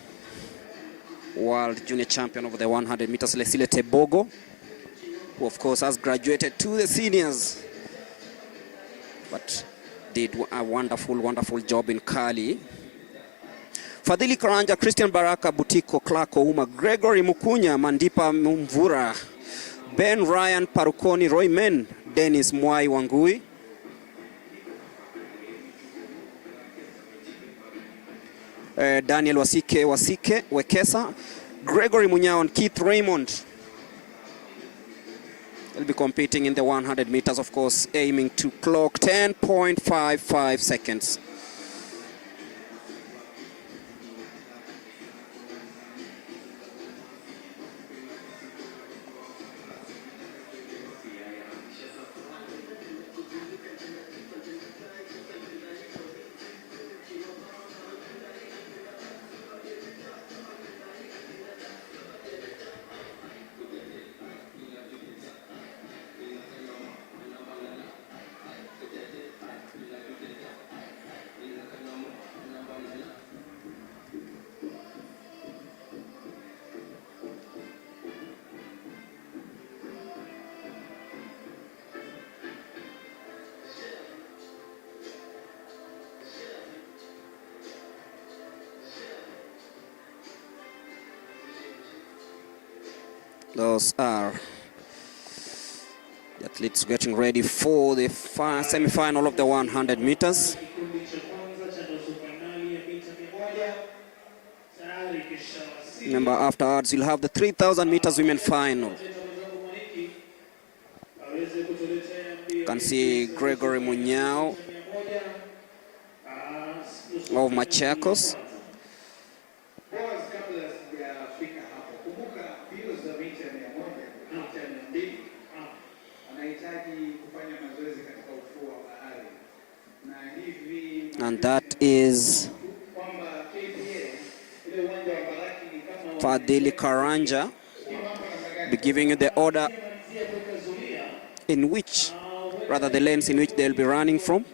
world junior champion of the 100 meters, Lesile Tebogo, who of course has graduated to the seniors, but did a wonderful job in Kali. Fadhili Karanja, Christian Baraka Butiko, Clark Ouma, Gregory Mukunya, Mandipa Mvura, Ben Ryan Parukoni, Roy Men, Dennis Mwai Wangui, Daniel Wekesa, Gregory Munyao and Keith Raymond will be competing in the 100 meters, of course, aiming to clock 10.55 seconds. Those are the athletes getting ready for the semi-final of the 100 meters. Remember, afterwards you'll have the 3,000 meters women final. You can see Gregory Munyao of Machakos. And that is Fadhili Karanja be giving you the order in which, rather the lanes in which they'll be running from.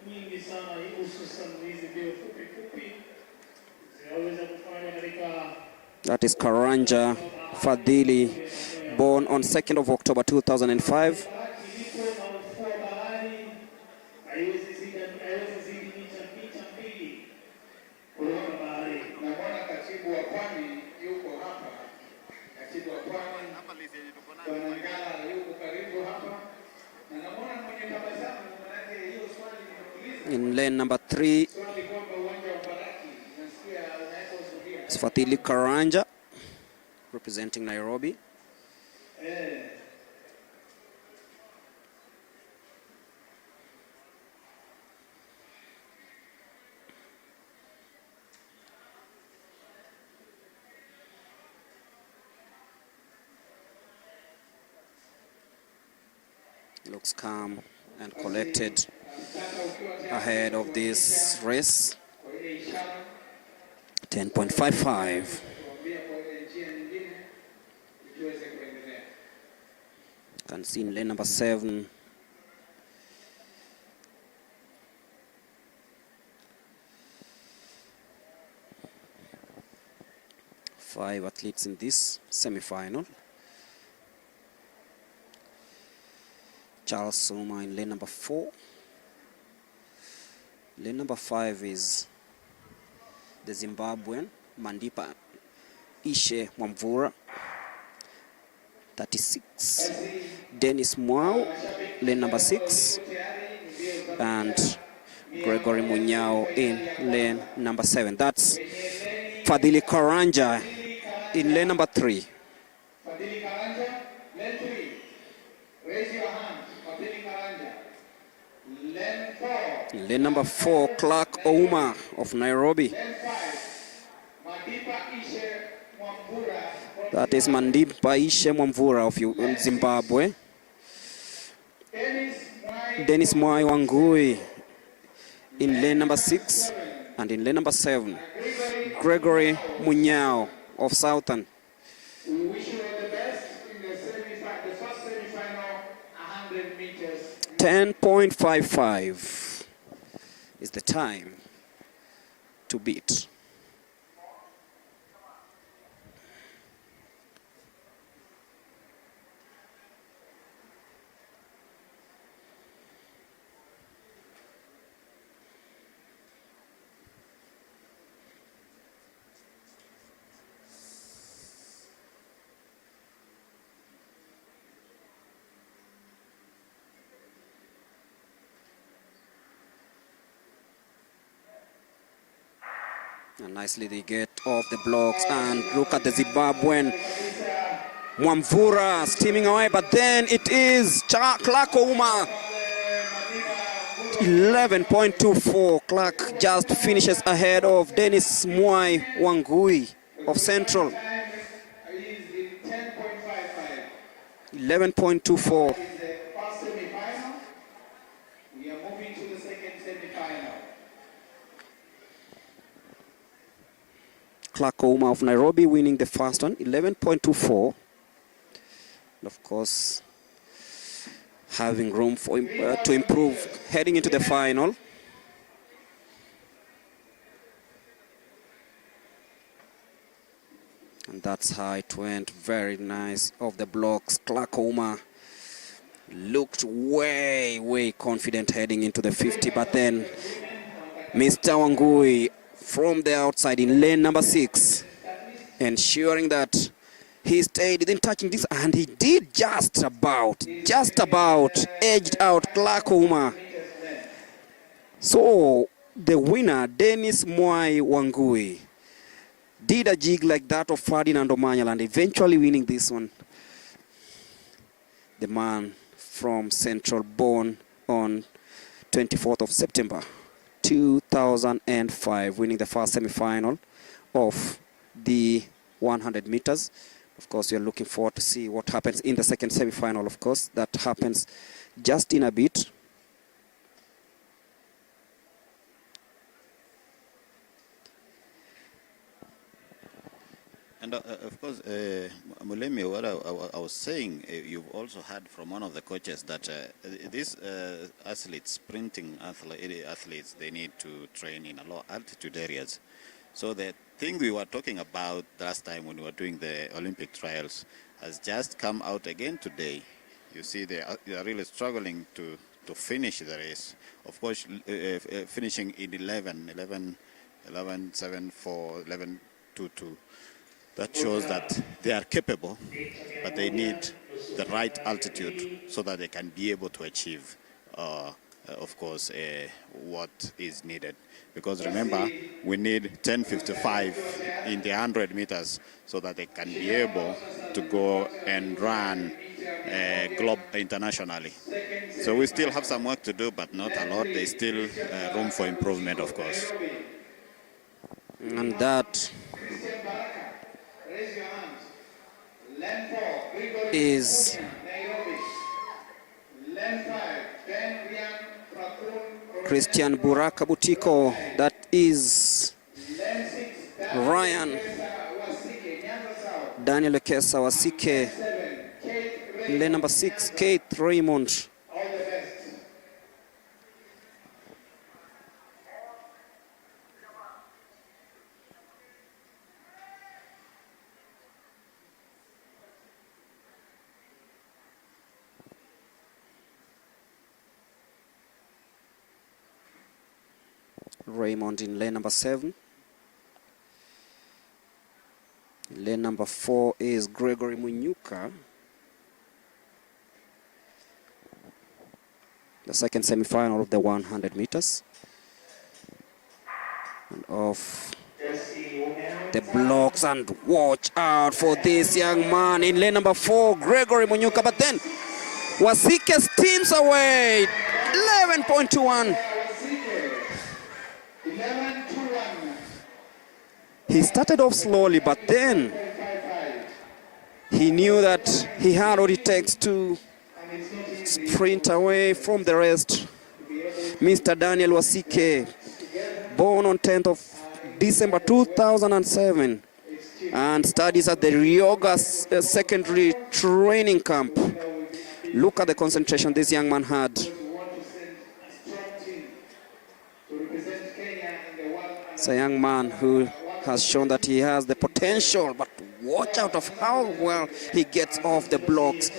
That is Karanja Fadhili, born on 2nd of October 2005. In lane number 3, it's Fadhili Karanja, representing Nairobi. Looks calm and collected ahead of this race. 10.55. Can see in lane number 7. Five athletes in this semi-final. Charles Suma in lane number 4. Lane number 5 is the Zimbabwean Mandipa Ishe Mwamvura, 36. Dennis Mwao, lane number 6. And Gregory Munyao in lane number 7. That's Fadhili Karanja in lane number 3. Fadhili Karanja, lane 3. Raise your hand. Fadhili Karanja. Lane 4. Lane number 4, Clark Ouma of Nairobi. Lane 5. Mandipa Ishe Mwamvura. That is Mandipa Ishe Mwamvura of Zimbabwe. Dennis Mwai Wangui in lane number 6, and in lane number 7, Gregory Munyao of Southern. We wish you all the best in the first semi-final 100 meters. 10.55 is the time to beat. And nicely they get off the blocks, and look at the Zimbabwean Mwamvura steaming away, but then it is Clark Ouma. 11.24. Clark just finishes ahead of Dennis Mwai Wangui of Central. 11.24. Clark Ouma of Nairobi winning the first one, 11.24. Of course, having room for to improve heading into the final. And that's how it went. Very nice off the blocks. Clark Ouma looked way confident heading into the 50, but then Mr. Wangui from the outside in lane number 6, ensuring that he stayed within touching this, and he did just about edged out Clark Ouma. So the winner, Dennis Mwai Wangui, did a jig like that of Ferdinand Omanyala and eventually winning this one. The man from Central, born on 24th of September 2005, winning the first semi-final of the 100 meters. Of course, we are looking forward to see what happens in the second semi-final. Of course, that happens just in a bit. And of course, Mulemi, what I was saying, you've also heard from one of the coaches that these athletes, sprinting athletes, they need to train in a low altitude areas. So the thing we were talking about last time when we were doing the Olympic trials has just come out again today. You see, they are really struggling to finish the race. Of course, finishing in 11, 7, 4, 11, 2, 2. That shows that they are capable, but they need the right altitude so that they can be able to achieve, of course, what is needed. Because remember, we need 10:55 in the 100 meters so that they can be able to go and run internationally. So we still have some work to do, but not a lot. There's still room for improvement, of course. And that is Christian Buraka Butiko. That is Ryan Daniel Ekesa Wasike. Lane number 6, Kate Raymond. Raymond in lane number 7. Lane number 4 is Gregory Munyuka. The second semi-final of the 100 meters. And off the blocks, and watch out for this young man in lane number 4, Gregory Munyuka. But then Wasike steams away. 11.21. He started off slowly, but then he knew that he had what it takes to sprint away from the rest. Mr. Daniel Wasike, born on 10th of December 2007, and studies at the Ryoga Secondary Training Camp. Look at the concentration this young man had. It's a young man who has shown that he has the potential, but watch out of how well he gets off the blocks.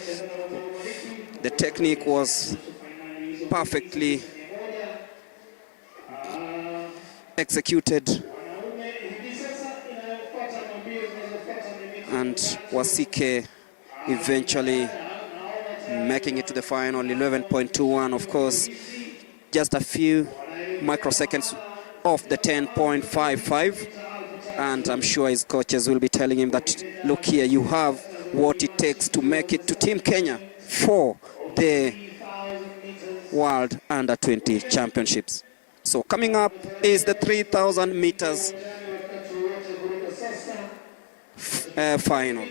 The technique was perfectly executed, and Wasike eventually making it to the final. 11.21, of course, just a few microseconds off the 10.55. and I'm sure his coaches will be telling him that, look here, you have what it takes to make it to Team Kenya for the World Under-20 Championships. So coming up is the 3,000 meters final.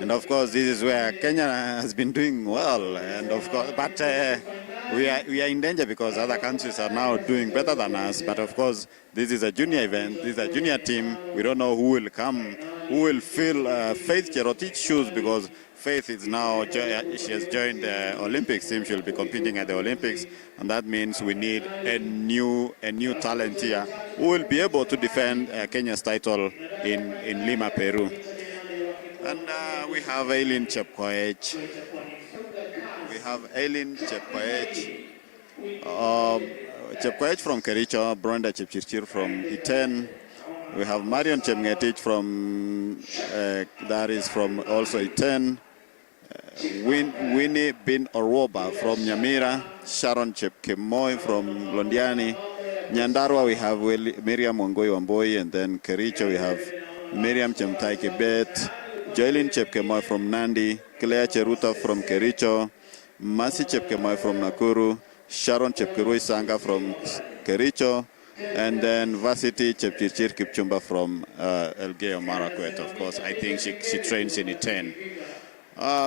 And of course, this is where Kenya has been doing well, and of course, but we are in danger because other countries are now doing better than us. But of course, this is a junior event. This is a junior team. We don't know who will come, who will fill Faith Cherotich's shoes, because Faith is now, she has joined the Olympics team. She'll be competing at the Olympics, and that means we need a new talent here who will be able to defend Kenya's title in Lima, Peru. And we have Aileen Chepkoech. We have Aileen Chepkoech. Chepkoech from Kericho, Brenda Chepchirchir from Iten. We have Marion Chemngetich from, that is from also Iten. Winnie Bin Oroba from Nyamira. Sharon Chepkemoy from Londiani. Nyandarua we have Miriam Wangoi Wamboi, and then Kericho we have Miriam Chemtai Kibet. Joylin Chepkemoy from Nandi, Claire Cheruta from Kericho, Masi Chepkemoy from Nakuru, Sharon Chepkirui Sanga from Kericho, and then Vasiti Chepchirchir Kipchumba from Elgeyo Marakwet. Of course, I think she trains in Iten.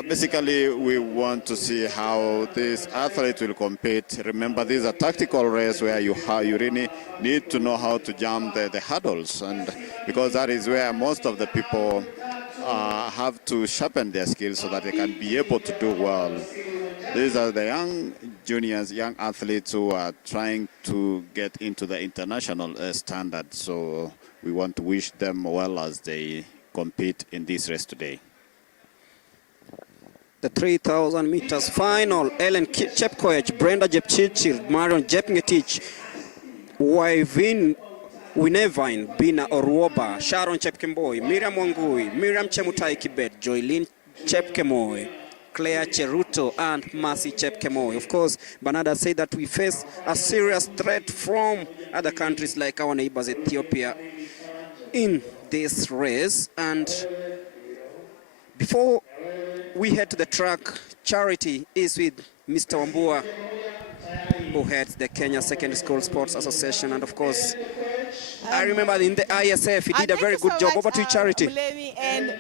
Basically, we want to see how this athlete will compete. Remember, this is a tactical race where you really need to know how to jump the hurdles, and because that is where most of the people have to sharpen their skills so that they can be able to do well. These are the young juniors, young athletes who are trying to get into the international standard. So we want to wish them well as they compete in this race today. The 3,000 meters final. Ellen Chepkoech, Brenda Chepchirchir, Marion Chepngetich, Winevine Bina Oruoba, Sharon Chepkemboi, Miriam Wangui, Miriam Chemutai Kibet, Joylin Chepkemoy, Claire Cheruto, and Mercy Chepkemoy. Of course, Banada said that we face a serious threat from other countries like our neighbors Ethiopia in this race. And before we head to the track, Charity is with Mr. Wambua, who heads the Kenya Secondary School Sports Association. And of course, I remember in the ISF, he did a very good job. Over to you, Charity. Mulemi, and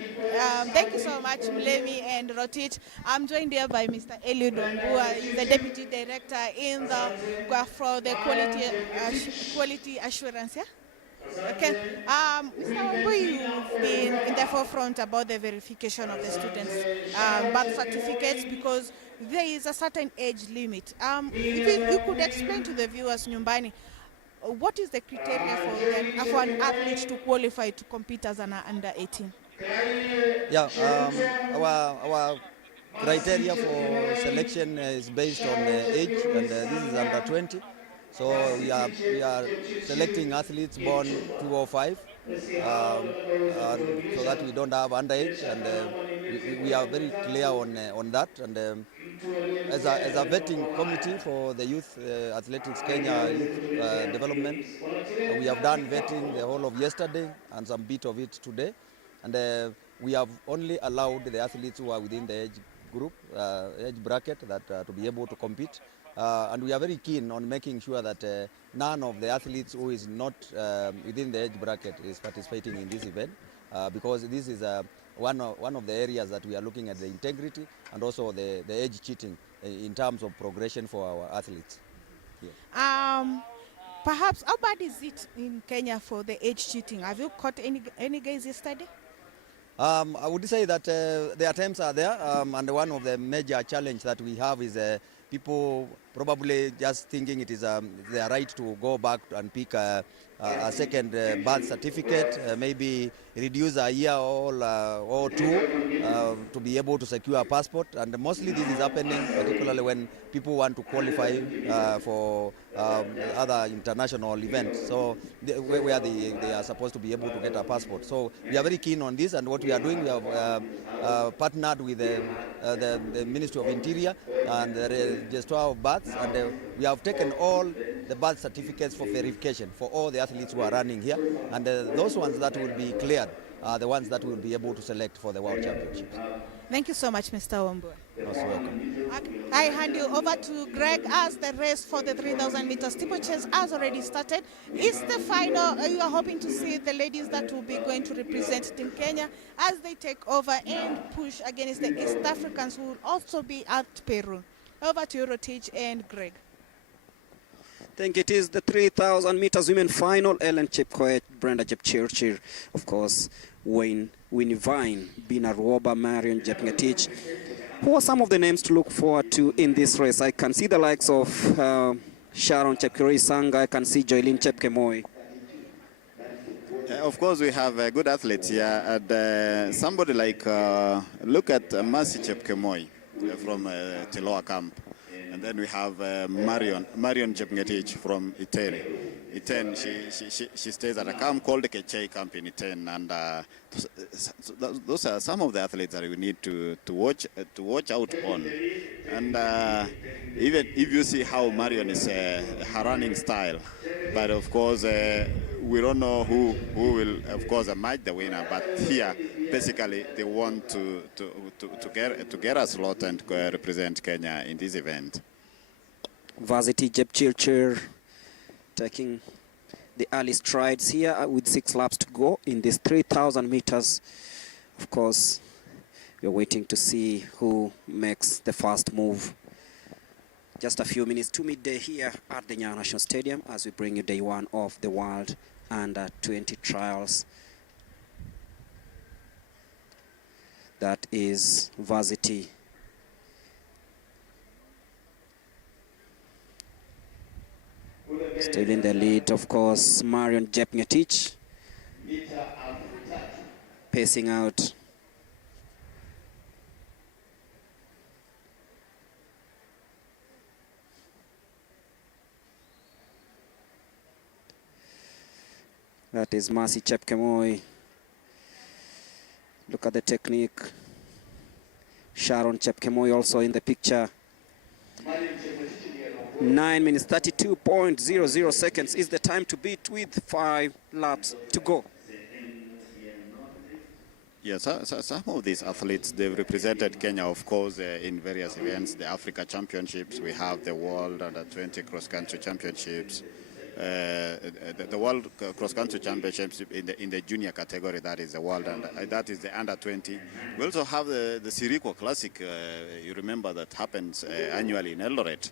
thank you so much, Mulemi and Rotich. I'm joined here by Mr. Eliud Wambua. He's the Deputy Director in for the quality assurance. Yeah? Okay. Mr. Wambua, you've been in the forefront about the verification of the students' birth certificates, because there is a certain age limit. If you could explain to the viewers, Nyumbani, what is the criteria for an athlete to qualify to compete as an under-18? Yeah, our criteria for selection is based on age, and this is under 20. So we are selecting athletes born 2005, so that we don't have underage, and we are very clear on that. And as a vetting committee for the Youth Athletics Kenya Youth Development, we have done vetting the whole of yesterday and some bit of it today, and we have only allowed the athletes who are within the age group, age bracket, that to be able to compete. And we are very keen on making sure that none of the athletes who is not within the age bracket is participating in this event, because this is one of the areas that we are looking at, the integrity and also the age cheating in terms of progression for our athletes. Yeah. Perhaps, how bad is it in Kenya for the age cheating? Have you caught any guys yesterday? I would say that the attempts are there, and one of the major challenges that we have is people probably just thinking it is their right to go back and pick a second birth certificate, maybe reduce a year or two to be able to secure a passport. And mostly this is happening particularly when people want to qualify for other international events, so where they are supposed to be able to get a passport. So we are very keen on this, and what we are doing, we have partnered with the Ministry of Interior and the Registrar of Birth births, and we have taken all the birth certificates for verification for all the athletes who are running here, and those ones that will be cleared are the ones that will be able to select for the World Championships. Thank you so much, Mr. Wambua. Most welcome. I hand you over to Greg as the race for the 3,000 meter steeplechase has already started. It's the final. You are hoping to see the ladies that will be going to represent Team Kenya as they take over and push against the East Africans who will also be at Peru. Over to you, Rotich and Greg. I think it is the 3,000 meters women final. Ellen Chepkoech, Brenda Jepchirchir, of course, Winnie Vine, Bina Ruoba, Marion Jepngetich. Who are some of the names to look forward to in this race? I can see the likes of Sharon Chepkiroi Sanga. I can see Joylene Chepkemoi. Of course, we have good athletes here. And somebody like, look at Mercy Chepkemoi from Tiloa camp. And then we have Marion Jepngetich from Iten. She stays at a camp called the Kechei camp in Iten. And those are some of the athletes that we need to watch out on. And even if you see how Marion is her running style, but of course we don't know who will, of course, emerge the winner. But here, basically, they want to get a slot and represent Kenya in this event. Varsity Jepchirchir taking the early strides here with 6 laps to go in this 3,000 meters. Of course, we're waiting to see who makes the first move. Just a few minutes to midday here at the NYAYO National Stadium as we bring you day 1 of the World Under-20 trials. That is Varsity. Still in the lead, of course, Marion Jepngetich pacing out. That is Mercy Chepkemoi. Look at the technique. Sharon Chepkemoi also in the picture. 9 minutes 32.00 seconds is the time to beat with 5 laps to go. Yes, some of these athletes, they've represented Kenya, of course, in various events. The Africa Championships, we have the World Under-20 Cross-Country Championships, the World Cross-Country Championships in the junior category, that is the World, that is the Under-20. We also have the Sirikwa Classic, you remember that happens annually in Eldoret.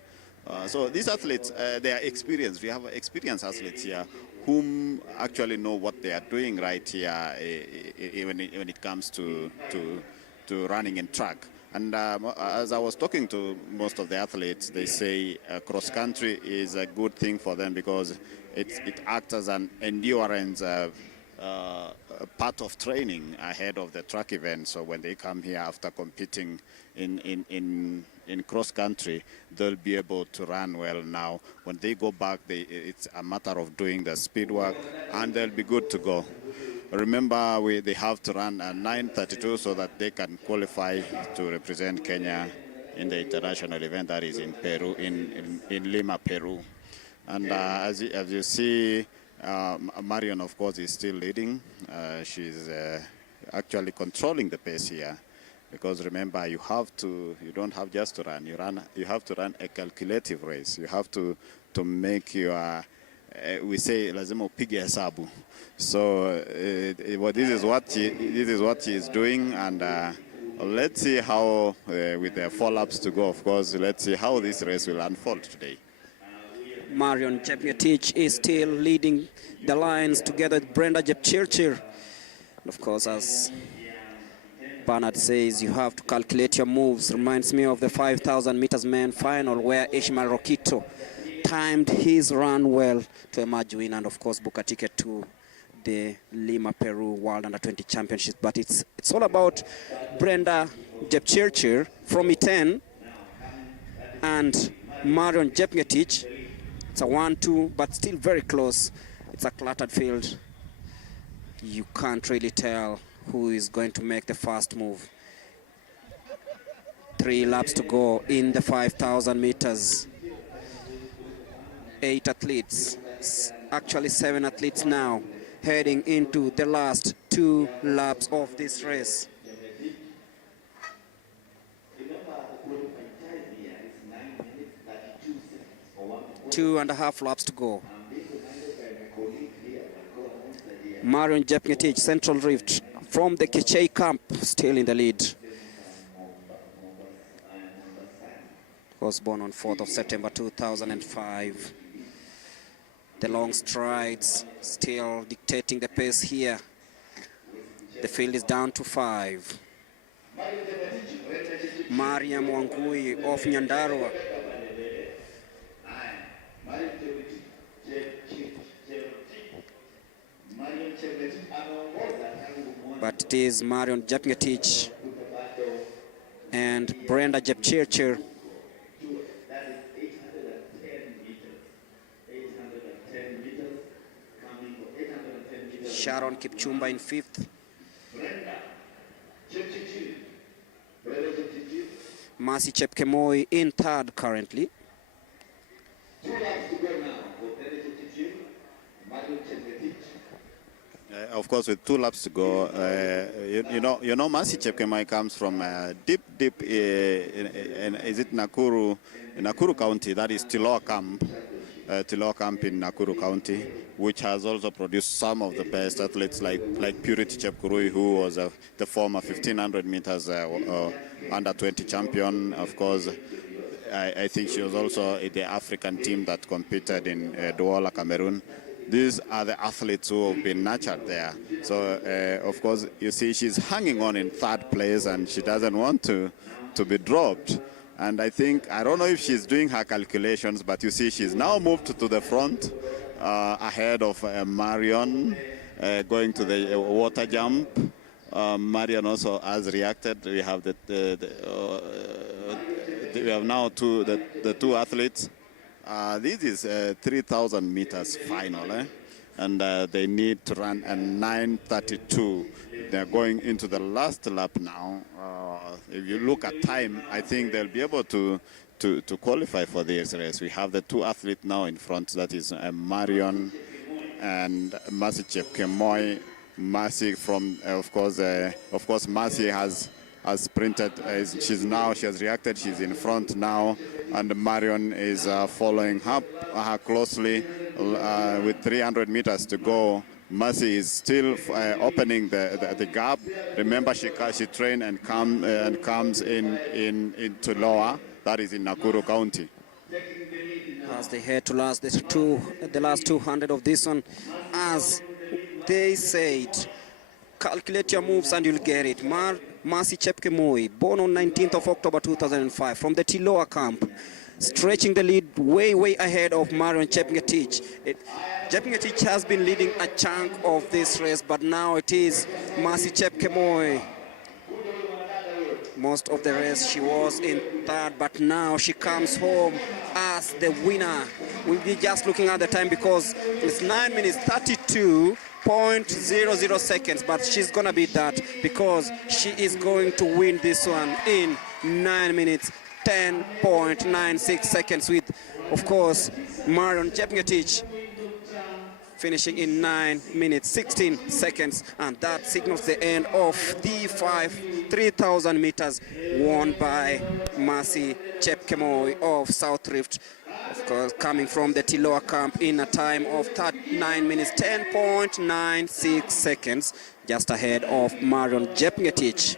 So these athletes, they are experienced. We have experienced athletes here whom actually know what they are doing right here when it comes to running and track. And as I was talking to most of the athletes, they say cross-country is a good thing for them because it acts as an endurance part of training ahead of the track event. So when they come here after competing in cross-country, they'll be able to run well now. When they go back, it's a matter of doing the speed work, and they'll be good to go. Remember, they have to run a 9:32 so that they can qualify to represent Kenya in the international event that is in Peru, in Lima, Peru. And as you see, Marion, of course, is still leading. She's actually controlling the pace here. Because remember, you don't have just to run. You have to run a calculative race. You have to make your, we say, lazima upige hesabu. So this is what she is doing, and let's see how, with the 4 laps to go, of course, let's see how this race will unfold today. Marion Jepngetich is still leading the lines together with Brenda Jepchirchir. And of course, as Bernard says, you have to calculate your moves. Reminds me of the 5,000 meters men final where Ishmael Rokito timed his run well to emerge win, and of course book a ticket to the Lima, Peru World Under-20 Championships. But it's all about Brenda Jepchirchir from Iten and Marion Jepngetich. It's a 1-2, but still very close. It's a cluttered field. You can't really tell who is going to make the first move. 3 laps to go in the 5,000 meters. 8 athletes, actually 7 athletes now, heading into the last 2 laps of this race. Two and a half laps to go. Marion Jepngetich, Central Rift, from the Kichei camp, still in the lead. Was born on 4th of September 2005. The long strides still dictating the pace here. The field is down to 5. Mariam Wangui of Nyandarua. But it is Marion Jepngetich and Brenda Jepchirchir. Sharon Kipchumba in 5th. Mercy Chepkemoi in 3rd currently. Of course, with 2 laps to go, you know, Mercy Chepkemoi comes from deep, is it Nakuru County? That is Tiloa Camp in Nakuru County, which has also produced some of the best athletes like Purity Chepkurui, who was the former 1500 meters under 20 champion. Of course, I think she was also in the African team that competed in Douala, Cameroon. These are the athletes who have been nurtured there. So, of course, you see she's hanging on in 3rd place and she doesn't want to be dropped. And I don't know if she's doing her calculations, but you see she's now moved to the front ahead of Marion going to the water jump. Marion also has reacted. We have we have now the 2 athletes. This is 3,000 meters final, and they need to run a 9:32. They're going into the last lap now. If you look at time, I think they'll be able to qualify for this race. We have the 2 athletes now in front. That is Marion and Mercy Chepkemoi. Mercy from, of course, Mercy has sprinted. She has reacted. She's in front now, and Marion is following her closely with 300 meters to go. Mercy is still opening the gap. Remember, she trained and comes into Loa, that is in Nakuru County. As they head to the last 200 of this one, as they said, calculate your moves and you'll get it. Mercy Chepkemoi, born on 19th of October 2005 from the Tiloa camp, stretching the lead way ahead of Marion Jepngetich. Jepngetich has been leading a chunk of this race, but now it is Mercy Chepkemoi. Most of the race she was in 3rd, but now she comes home as the winner. We'll be just looking at the time because it's 9 minutes 32.00 seconds, but she's gonna beat that because she is going to win this one in 9 minutes 10.96 seconds with, of course, Marion Jepngetich finishing in 9 minutes 16 seconds, and that signals the end of the 3,000 meters won by Mercy Chepkemoi of South Rift, of course coming from the Tiloa camp in a time of 9 minutes 10.96 seconds, just ahead of Marion Jepngetich,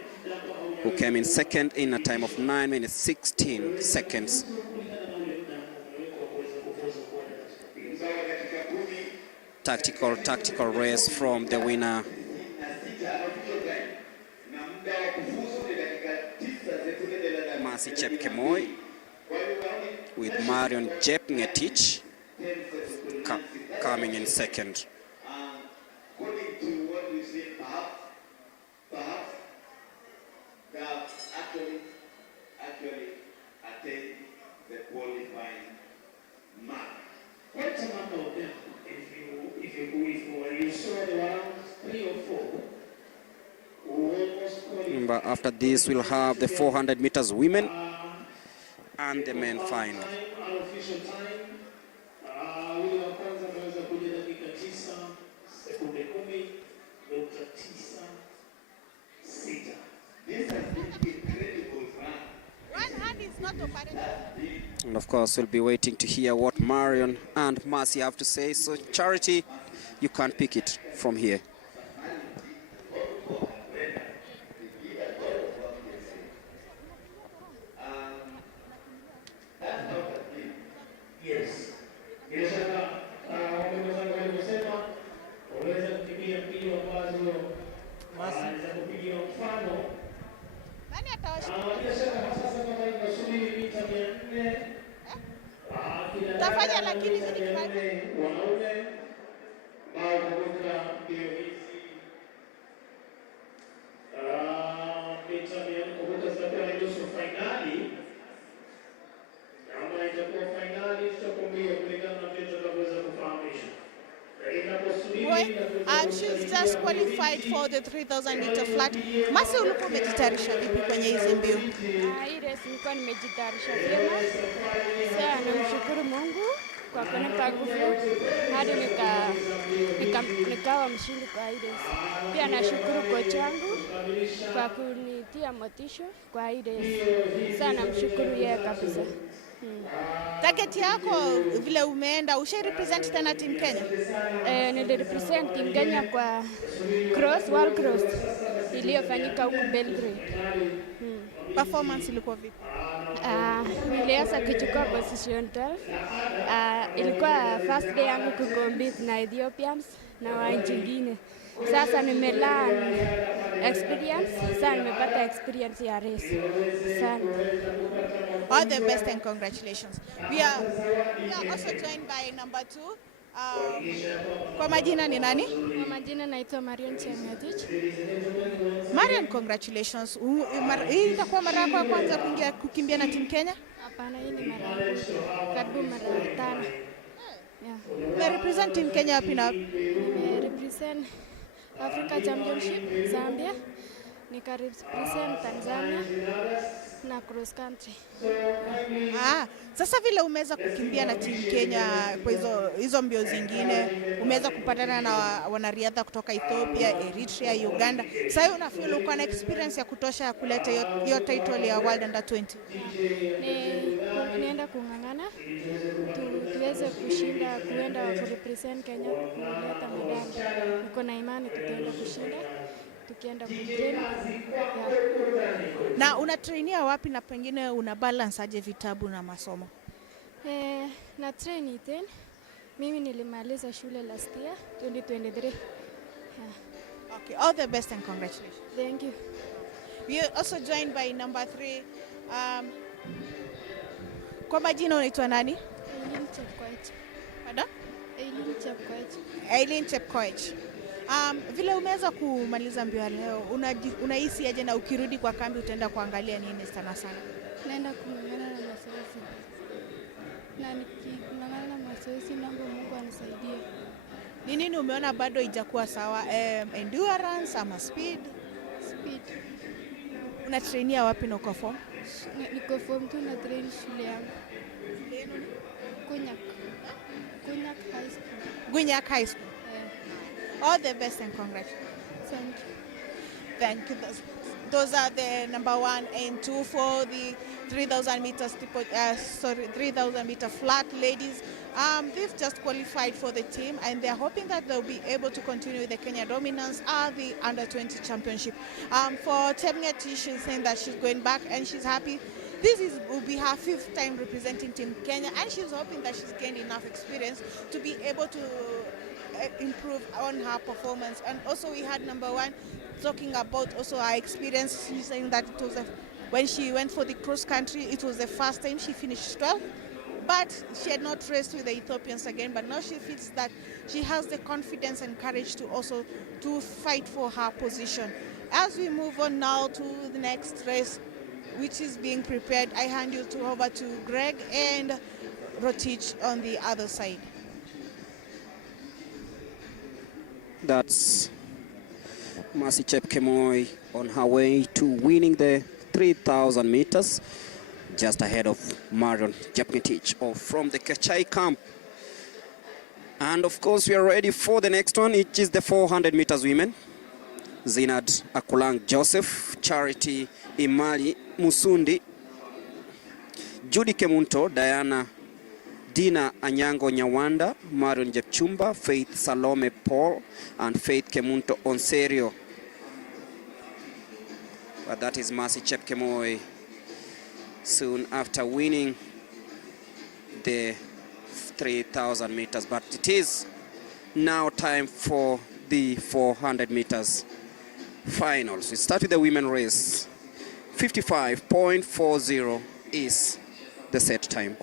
who came in 2nd in a time of 9 minutes 16 seconds. Tactical race from the winner. Mercy Chepkemoi with Marion Jepngetich coming in 2nd. According to what we say, perhaps they have actually attained the qualifying mark. What's the number of them? If you saw the round 3 or 4, Remember, after this we'll have the 400 meters women and the men final. Our official time Ule wa kwanza ameweza kuja dakika 9 sekunde 10.96. This has been incredible run. One hand is not operating. And of course, we'll be waiting to hear what Marion and Mercy have to say. So, Charity, you can't pick it from here. Yes. Bila shaka wameweza kusema waweza kupigia mbio ambazo za kupigia mfano. Nani atawashinda? Bila shaka sasa kama tunasubiri mita 400 Tafanya lakini mimi nikifanya wanaume ambao kutoka mbio hizi mita 400 kutoka zitakuwa ni nusu finali. Kama itakuwa finali tutakwambia kulingana na vile tutakavyoweza kufahamisha. She's just qualified for the 3000 meter flat. Masi, ulikuwa umejitayarisha vipi kwenye hizi mbio? Hii race nilikuwa nimejitayarisha vyema. Sasa namshukuru Mungu kwa kunipa nguvu hadi nikawa mshindi kwa hii race. Pia nashukuru kocha wangu kwa kunitia motisha kwa hii race. Sasa namshukuru yeye kabisa. Target yako vile umeenda, usha-represent tena team Kenya? Nilirepresent team Kenya kwa World Cross iliyofanyika huko Belgrade. Performance ilikuwa vipi? Niliweza kuchukua position 12. Ilikuwa first day yangu kucompete na Ethiopians na wa nchi nyingine. Sasa nimelearn experience, sasa nimepata experience ya race. Sana. All the best and congratulations. We are also joined by number 2. Kwa majina ni nani? Kwa majina naitwa Marion Chemgetich. Marion, congratulations. Hii itakuwa mara yako ya kwanza kukimbia na team Kenya? Hapana, hii ni mara yangu karibu mara 5. Yeah. Umerepresent team Kenya wapi na wapi? Nimerepresent Africa Championship Zambia, nikarepresent Tanzania na cross country. Sasa vile umeweza kukimbia na team Kenya kwa hizo mbio zingine, umeweza kupatana na wanariadha kutoka Ethiopia, Eritrea, Uganda. Sasa unafeel uko na experience ya kutosha ya kuleta hiyo title ya World Under 20? Nienda kung'ang'ana tuweze kushinda, kuenda kurepresent Kenya, kuleta medali. Niko na imani tutaenda kushinda tukienda kutrain. Na unatrainia wapi na pengine una balance aje vitabu na masomo? Na train then mimi nilimaliza shule last year 2023. Yeah. Okay, all the best and congratulations. Thank you. We are also joined by number 3. Kwa majina unaitwa nani? Eileen Chepkoech. Pardon? Eileen Chepkoech. Eileen Chepkoech. Vile umeweza kumaliza mbio leo, unahisi aje na ukirudi kwa kambi utaenda kuangalia nini sana? Naenda kung'ang'ana na mazoezi. Na niking'ang'ana na mazoezi naomba Mungu anisaidie. Ni nini umeona bado haijakuwa sawa? Endurance ama speed? Speed. Unatrainia wapi na uko form? Niko form 2 na train shule yangu. Kunyak High School. Kunyak High School. All the best and congratulations. Thank you. Thank you. Those are the number 1 and 2 for the 3,000 meter 3,000 meter flat ladies. They've just qualified for the team and they're hoping that they'll be able to continue with the Kenya dominance at the under 20 championship. For Chemgetich, she's saying that she's going back and she's happy. This will be her 5th time representing Team Kenya and she's hoping that she's gained enough experience to be able to improve on her performance. And also we had number 1 talking about also her experience. She's saying that it was when she went for the cross country, it was the first time she finished 12th, but she had not raced with the Ethiopians again. But now she feels that she has the confidence and courage to also to fight for her position. As we move on now to the next race, which is being prepared, I hand you over to Greg and Rotich on the other side. That's Mercy Chepkemoi on her way to winning the 3,000 meters, just ahead of Marion Chepngetich from the Kachai camp And of course, we are ready for the next one. It is the 400 meters women. Zinad Akulang Joseph, Charity Imali Musundi, Judy Kemunto, Diana Dina Anyango Nyawanda, Marion Jepchumba, Faith Salome Paul, and Faith Kemunto Onserio. But that is Mercy Chepkemoi soon after winning the 3,000 meters. But it is now time for the 400 meters finals. We start with the women race. 55.40 is the set time.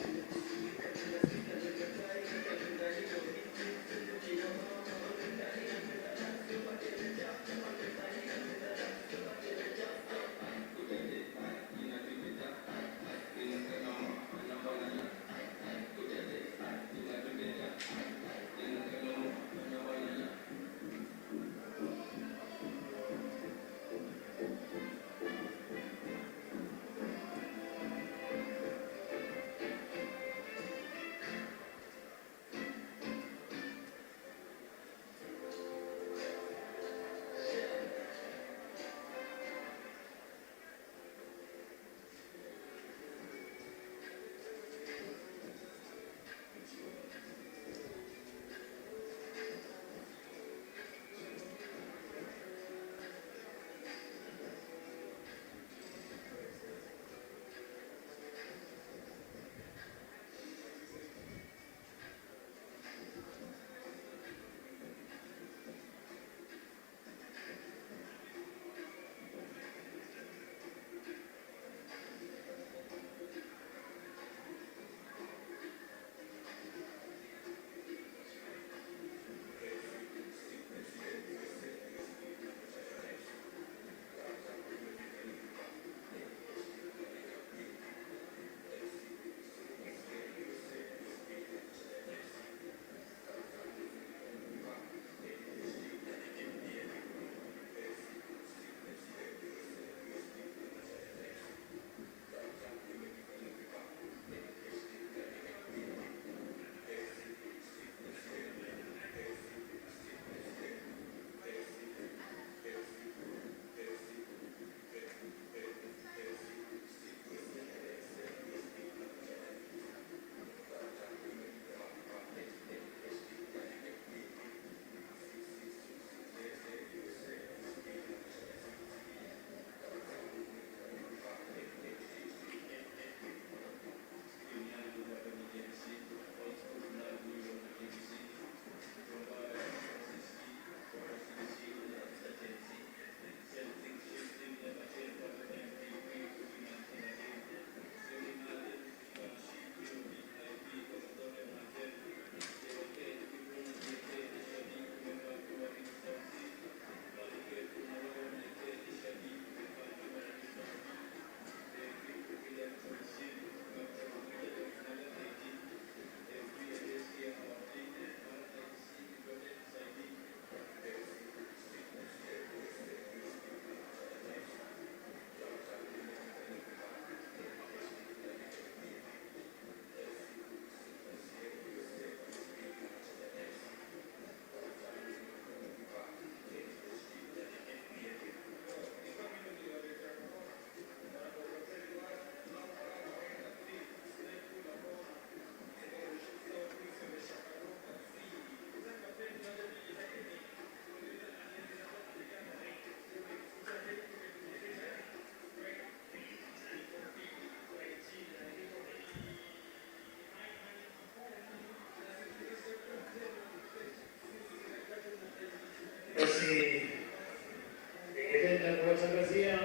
Ningependa kuwatangazia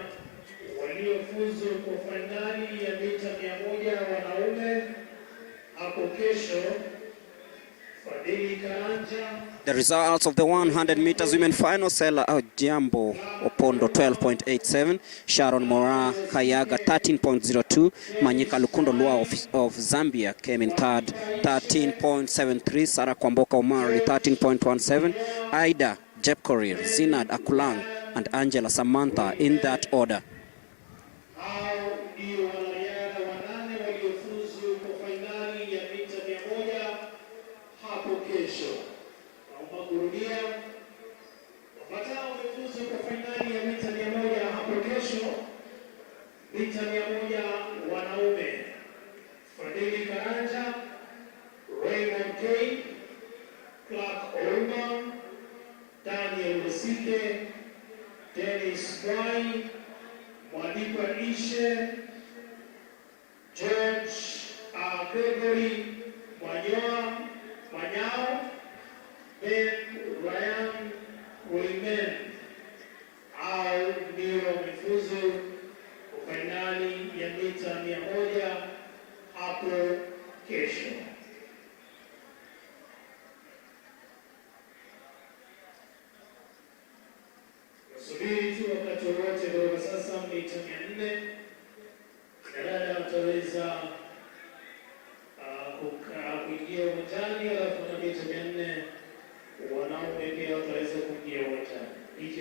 waliofuzu kwa fainali ya mita 100 wanaume hapo kesho. The results of the 100 meters women final: Sela Jambo Opondo 12.87, Sharon Mora Kayaga 13.02, Manyika Lukundo Lua of Zambia came in third 13.73, Sarah Kwamboka Omari 13.17, Aida Jepkorir, Zinad Akulang and Angela Samantha in that order. Wanane waliofuzu kwa fainali ya mita 100 hapo kesho. K, Clark Ouma, Daniel Musike, Dennis Mwai, Mwadipa Ishe, George Gregory Mwanyao, Ben Ryan Woimen, au ndio wamefuzu fainali ya mita 100 hapo kesho. Nasubiri tu wakati wowote kutoka sasa mita 400 dada wataweza kuingia uwanjani, alafu na mita 400 wanaume pia wataweza kuingia uwanjani. DJ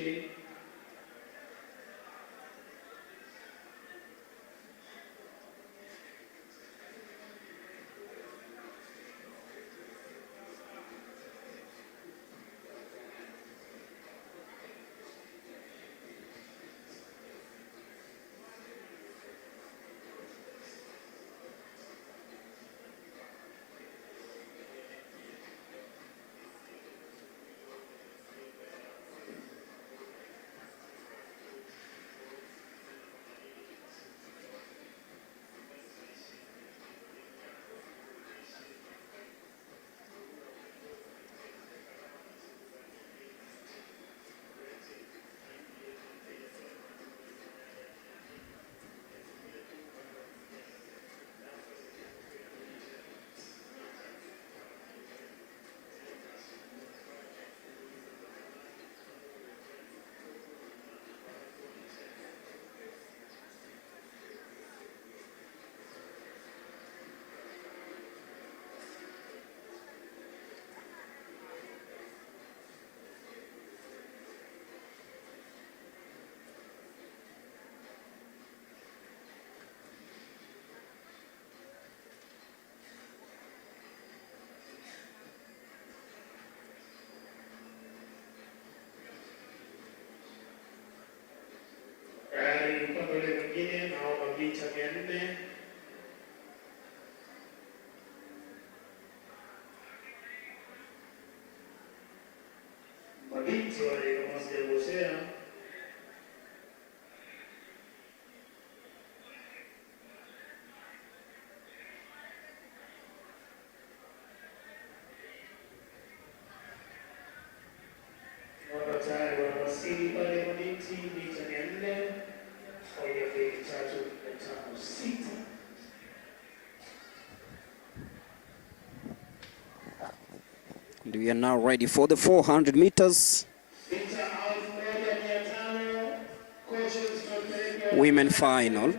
upande mwingine naomba mita 400. Mabinti wale kama sijagosea tayari wanawasili pale mabinti mita 400. And we are now ready for the 400 meters. Women final.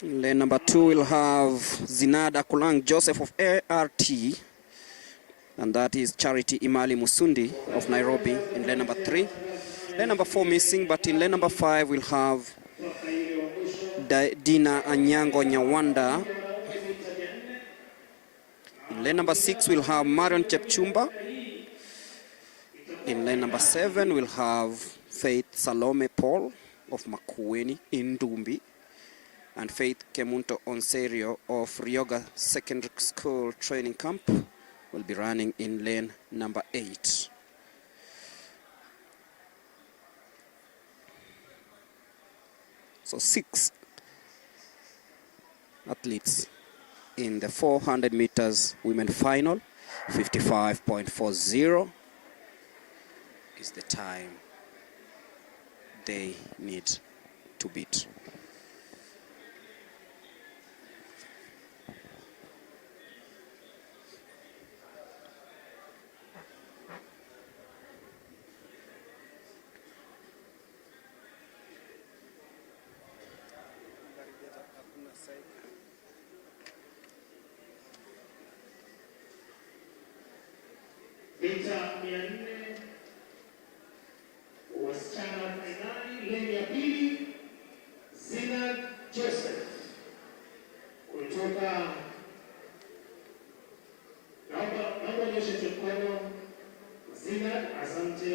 In lane number 2 we'll have Zinada Kulang Joseph of ART, and that is Charity Imali Musundi of Nairobi in lane number 3. Lane number 4 missing, but in lane number 5 we'll have Dina Anyango Nyawanda. In lane number 6 we'll have Marion Chepchumba. In lane number 7 we'll have Faith Salome Paul of Makueni in Dumbi, and Faith Kemunto Onserio of Ryoga Secondary School Training Camp will be running in lane number 8. So 6 athletes in the 400 meters women final. 55.40 is the time they need to beat. mita 400 wasichana fainali. Lane ya pili Zina Joseph kutoka, naomba nyoshe mkono. Zina, asante.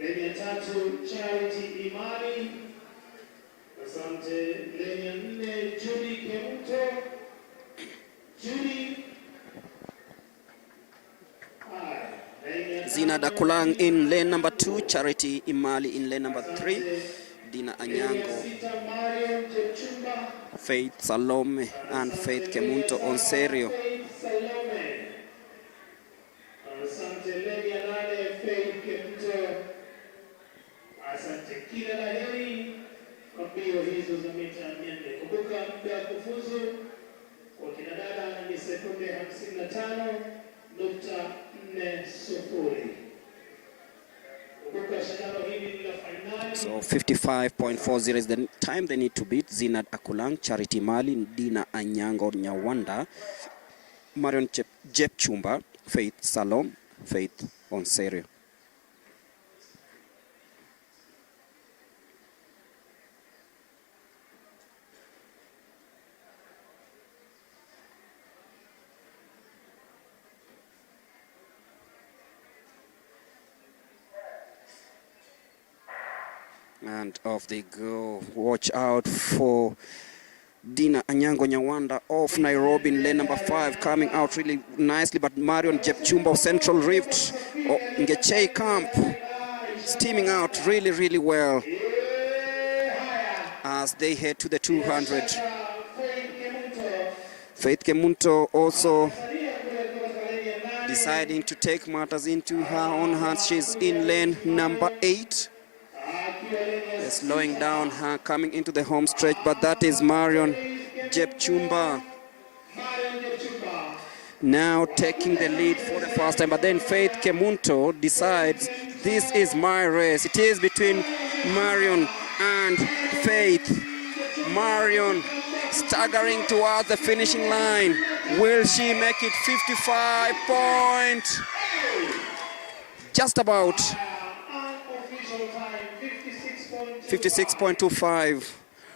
Lane ya tatu Charity Imani, asante. Lane ya 4 Judy Kemuto. Judy. Zina Dakulang in lane number 2, Charity Imali in lane number 3, Dina Anyango, Faith Salome and Faith Kemunto on Serio. Asante, kila la heri kwa mbio hizo za mita 400. Kumbuka muda wa kufuzu kwa kina dada ni sekunde 55.40. Kumbuka shindano hili ni la finali. So 55.40 is the time they need to beat. Zinat Akulang, Charity Mali, Dina Anyango Nyawanda, Marion Jepchumba, Faith Salom, Faith Onserio. And off they go. Watch out for Dina Anyango Nyawanda of Nairobi in lane number 5, coming out really nicely, but Marion Jepchumba of Central Rift, Ngechei Camp, steaming out really, really well as they head to the 200. Faith Kemunto also deciding to take matters into her own hands. She's in lane number 8. They're slowing down her coming into the home stretch, but that is Marion Jepchumba now taking the lead for the first time. But then Faith Kemunto decides this is my race. It is between Marion and Faith. Marion staggering towards the finishing line. Will she make it 55 points? Just about. 56.25.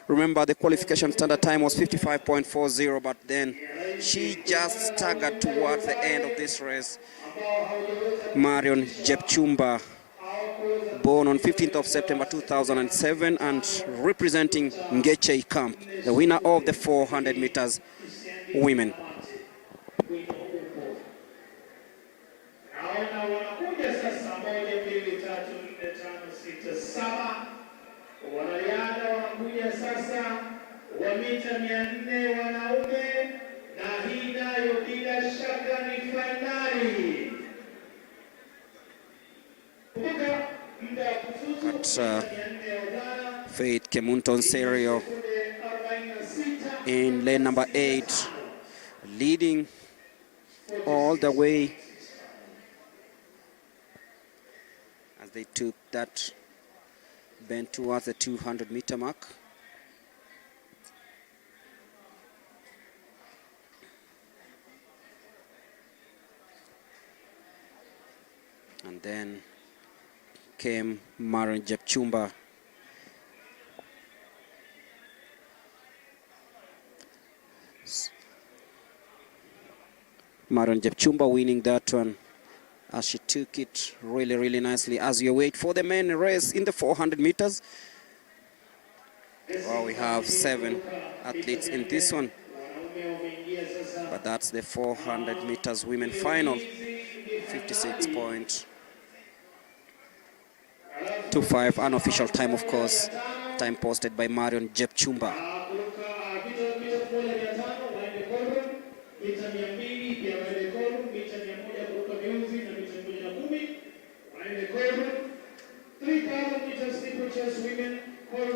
Remember, the qualification standard time was 55.40, but then she just staggered towards the end of this race. Marion Jepchumba, born on 15th of September 2007 and representing Ngechei Camp, the winner of the 400 meters women. Wanariadha wanakuja sasa wa mita 400 wanaume, na hii nayo bila shaka ni fainali. Kumbuka muda wa kufuzu Faith Kemunto Serio in lane number 8, leading all the way as they took that bend towards the 200-meter mark. And then came Marion Jepchumba. Marion Jepchumba winning that one as she took it really, really nicely. As you wait for the main race in the 400 meters. Well, we have 7 athletes in this one. But that's the 400 meters women final. 56.25, unofficial time, of course. Time posted by Marion Jepchumba. steeplechase women call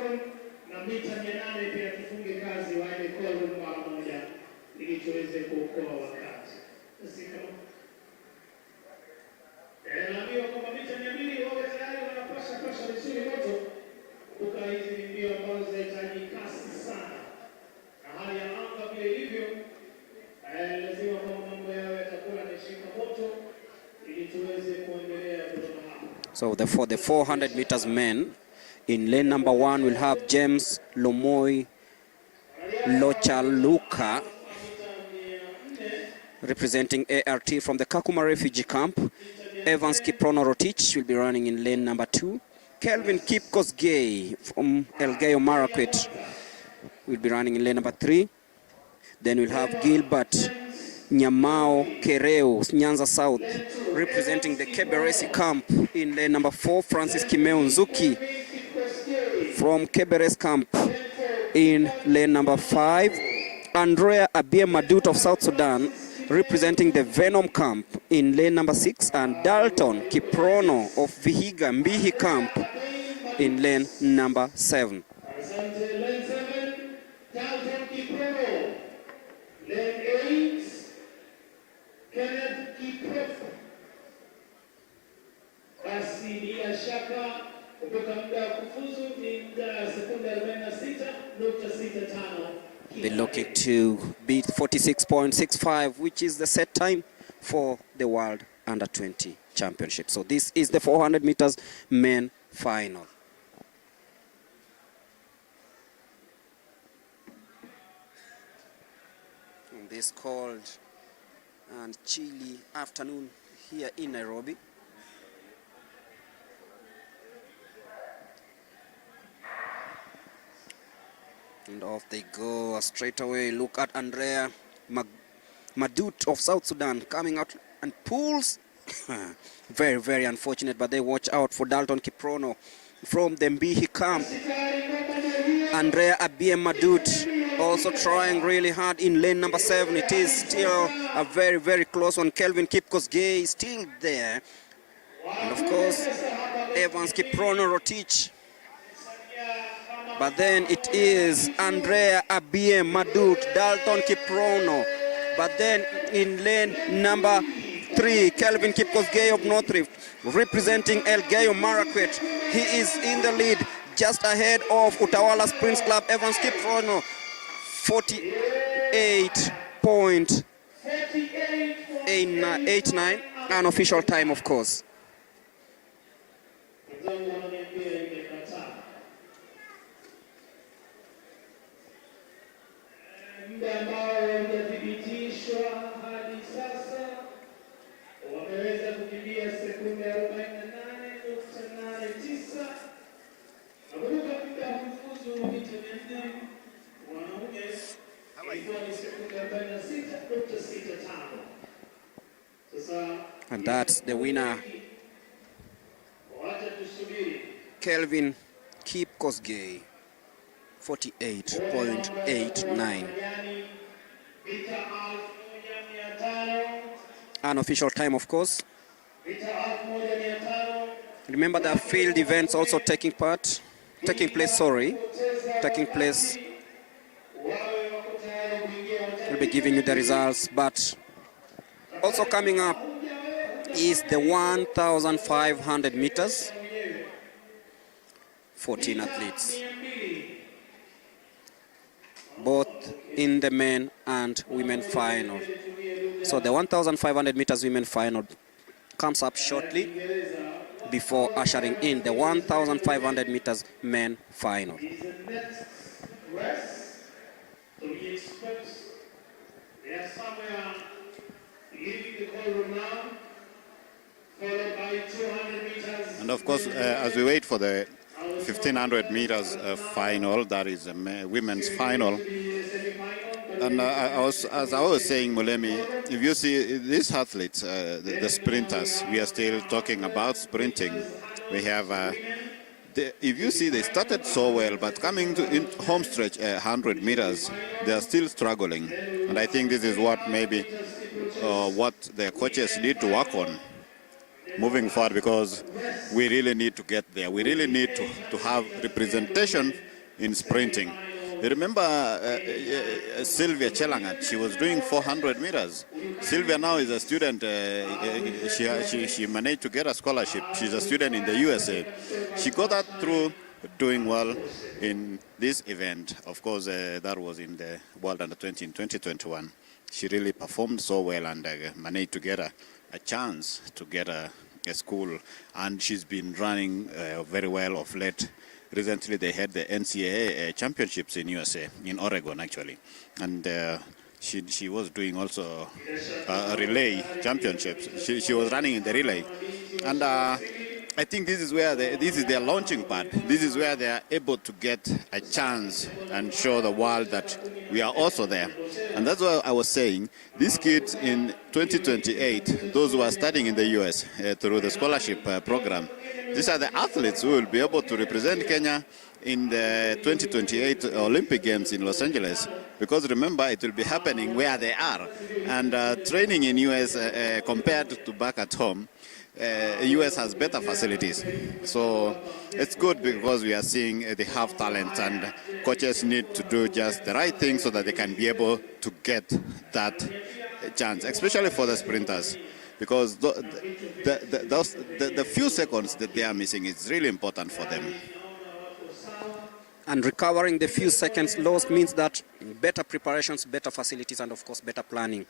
na mita 800 pia tufunge kazi waende call mara moja ili tuweze kuokoa wakati. Sisi kama naambiwa kwamba mita 200 wao tayari wanapasha vizuri moto. Kuka hizi ni mbio ambazo zinahitaji kasi sana. Na hali ya anga vile ilivyo lazima kwa mambo yao yatakuwa yameshika moto ili tuweze So for the 400 meters men, in lane number 1 we'll have James Lomoy Lochaluka representing ART from the Kakuma refugee camp. Evans Kiprono Rotich will be running in lane number 2. Kelvin Kipkosgei from Elgeyo Marakwet will be running in lane number 3. Then we'll have Gilbert Nyamao Kereo, Nyanza South, representing the Keberesi camp in lane number 4. Francis Kimeo Nzuki from Keberes camp in lane number 5. Andrea Abie Madut of South Sudan representing the Venom camp in lane number 6, and Dalton Kiprono of Vihiga Mbihi camp in lane number 7. Lane 7, Dalton Kiprono. Lane 8, Kenneth Kiprop. Basi bila shaka kutoka muda wa kufuzu ni sekunde 46.65. They're looking to beat 46.65, which is the set time for the World Under-20 Championship. So this is the 400 meters men final. On this cold and chilly afternoon here in Nairobi. And off they go straight away. Look at Andrea Madut of South Sudan coming out and pulls. Very, very unfortunate, but they watch out for Dalton Kiprono from the Mbihi camp. Andrea Abie Madut also trying really hard in lane number 7. It is still a very, very close one. Kelvin Kipkosgei is still there. And of course, Evans Kiprono Rotich. But then it is Andrea Abie Madut, Dalton Kiprono. But then in lane number 3, Kelvin Kipkosgei of North Rift, representing Elgeyo Marakwet. He is in the lead, just ahead of Utawala Springs Club, Evans Kiprono, 48.89, unofficial time, of course. Ambao hawajathibitishwa hadi sasa wameweza kukimbia sekunde 48.89. Nakumbuka muda wa kufuzu mita 400 wanaume ilikuwa ni sekunde 46.65. Sasa And that's the winner, wacha tusubiri. Kelvin Kipkosgei, 48.89. Unofficial time, of course. Remember, there are field events also taking place. We'll be giving you the results, but also coming up is the 1,500 meters. 14 athletes, both in the men and women final. So the 1,500 meters women final comes up shortly before ushering in the 1,500 meters men final. And of course, as we wait for the 1,500 meters final, that is a women's final. And as I was saying, Mulemi, if you see these athletes, the sprinters, we are still talking about sprinting. We have, if you see, they started so well, but coming to in home stretch 100 meters, they are still struggling. And I think this is what maybe what the coaches need to work on moving forward, because we really need to get there. We really need to have representation in sprinting. You remember Sylvia Chelangat, she was doing 400 meters. Sylvia now is a student, she managed to get a scholarship. She's a student in the USA. She got that through doing well in this event. Of course, that was in the World Under-20 in 2021. She really performed so well and managed to get a chance to get a school, and she's been running very well of late. Recently, they had the NCAA championships in USA, in Oregon, actually. And she was doing also relay championships. She was running in the relay. And I think this is where this is their launching pad. This is where they are able to get a chance and show the world that we are also there. And that's why I was saying, these kids in 2028, those who are studying in the US through the scholarship program, these are the athletes who will be able to represent Kenya in the 2028 Olympic Games in Los Angeles. Because remember, it will be happening where they are. And training in US compared to back at home, US has better facilities. So it's good because we are seeing they have talent, and coaches need to do just the right thing so that they can be able to get that chance, especially for the sprinters. Because the few seconds that they are missing is really important for them. And recovering the few seconds lost means that better preparations, better facilities, and of course better planning.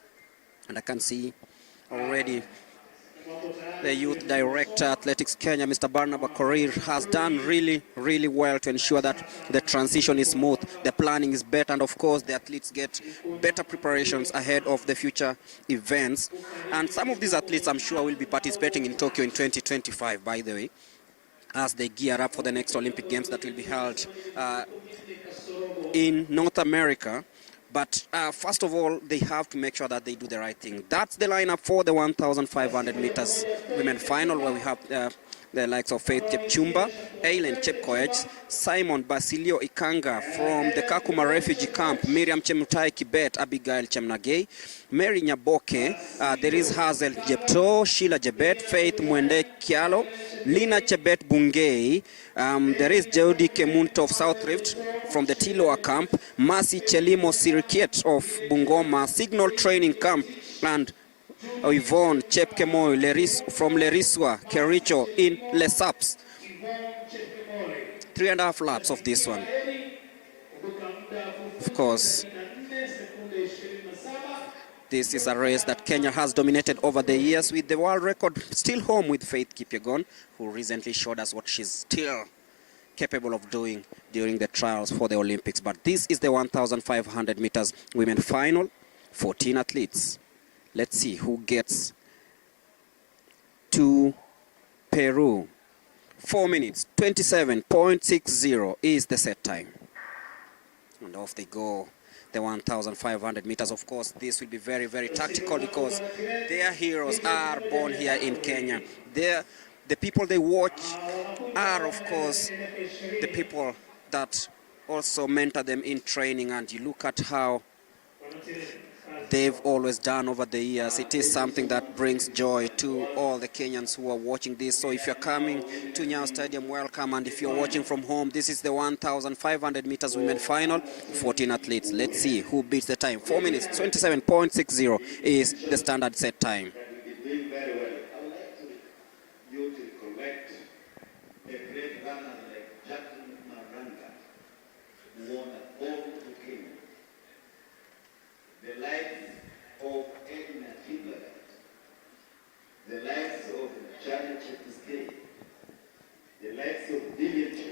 And I can see already the youth director, Athletics Kenya, Mr. Barnaba Korir, has done really well to ensure that the transition is smooth, the planning is better, and of course the athletes get better preparations ahead of the future events. And some of these athletes, I'm sure, will be participating in Tokyo in 2025, by the way, as they gear up for the next Olympic Games that will be held in North America. But first of all, they have to make sure that they do the right thing. That's the lineup for the 1,500 meters women final, where we have the likes of Faith Chepchumba, Aileen Chepkoech, Simon Basilio Ikanga from the Kakuma refugee camp, Miriam Chemutai Kibet, Abigail Chemnagei, Mary Nyaboke, there is Hazel Jepto, Sheila Jebet, Faith Mwende Kialo, Lina Chebet Bungei, there is Jody Kemunto of South Rift from the Tiloa camp, Mercy Chelimo Sirikiet of Bungoma Signal Training Camp, and Yvonne Chepkemoi from Leriswa, Kericho in Lesaps. 3.5 laps of this one. Of course, this is a race that Kenya has dominated over the years, with the world record still home with Faith Kipyegon, who recently showed us what she's still capable of doing during the trials for the Olympics. But this is the 1,500 meters women final, 14 athletes. Let's see who gets to Peru. 4 minutes, 27.60 is the set time. And off they go, the 1,500 meters. Of course, this will be very tactical, because their heroes are born here in Kenya. The people they watch are, of course, the people that also mentor them in training. And you look at how they've always done over the years. It is something that brings joy to all the Kenyans who are watching this. So if you're coming to NYAYO Stadium, welcome. And if you're watching from home, this is the 1,500 meters women final, 14 athletes. Let's see who beats the time. 4 minutes, 27.60 is the standard set time.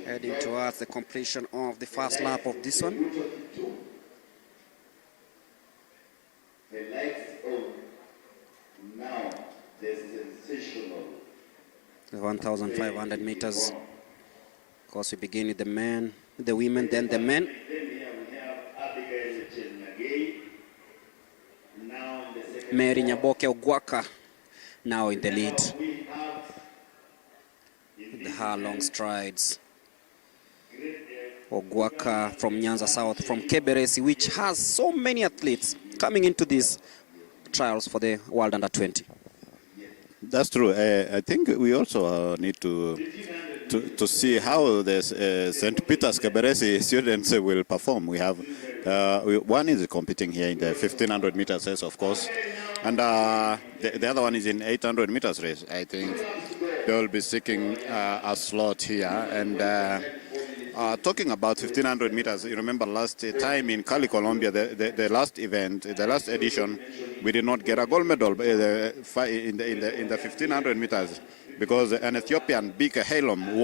Heading towards the completion of the first lap of this one. The 1,500 meters. Of course, we begin with the men, the women, then the men. Mary Nyaboke Ogwaka now in the lead. Her long strides. Ogwaka from Nyanza South, from Keberesi, which has so many athletes coming into these trials for the World Under 20. That's true. I think we also need to see how the St. Peter's Keberesi students will perform. We have one is competing here in the 1,500 meters race, of course, and the other one is in 800 meters race. I think they will be seeking a slot here. And talking about 1,500 meters, you remember last time in Cali, Colombia, the last event, the last edition, we did not get a gold medal in the 1,500 meters. because an Ethiopian, Bika Halom,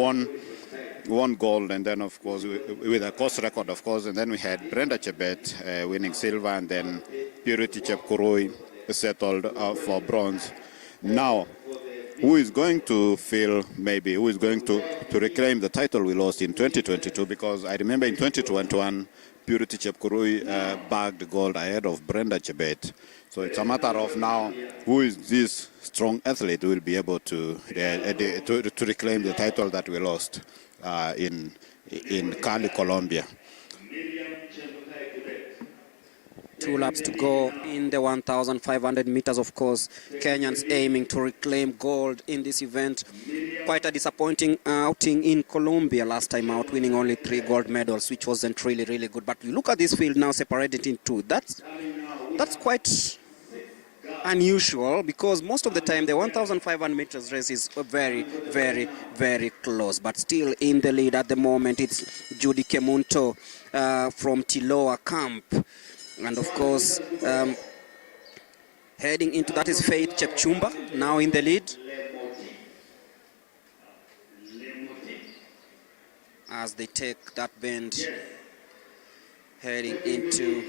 won gold, and then of course with a course record, of course, and then we had Brenda Chebet winning silver, and then Purity Chepkurui settled for bronze. Now, who is going to who is going to reclaim the title we lost in 2022? Because I remember in 2021, Purity Chepkurui bagged gold ahead of Brenda Chebet. So it's a matter of now, who is this strong athlete who will be able to reclaim the title that we lost in Cali, Colombia. 2 laps to go in the 1,500 meters, of course. Kenyans aiming to reclaim gold in this event. Quite a disappointing outing in Colombia last time out, winning only 3 gold medals, which wasn't really good. But you look at this field now separated in 2. That's quite unusual, because most of the time the 1,500 meters race is very close. But still in the lead at the moment, it's Judy Kemunto from Tiloa camp. And of course, heading into that is Faith Chepchumba, now in the lead. As they take that bend, heading into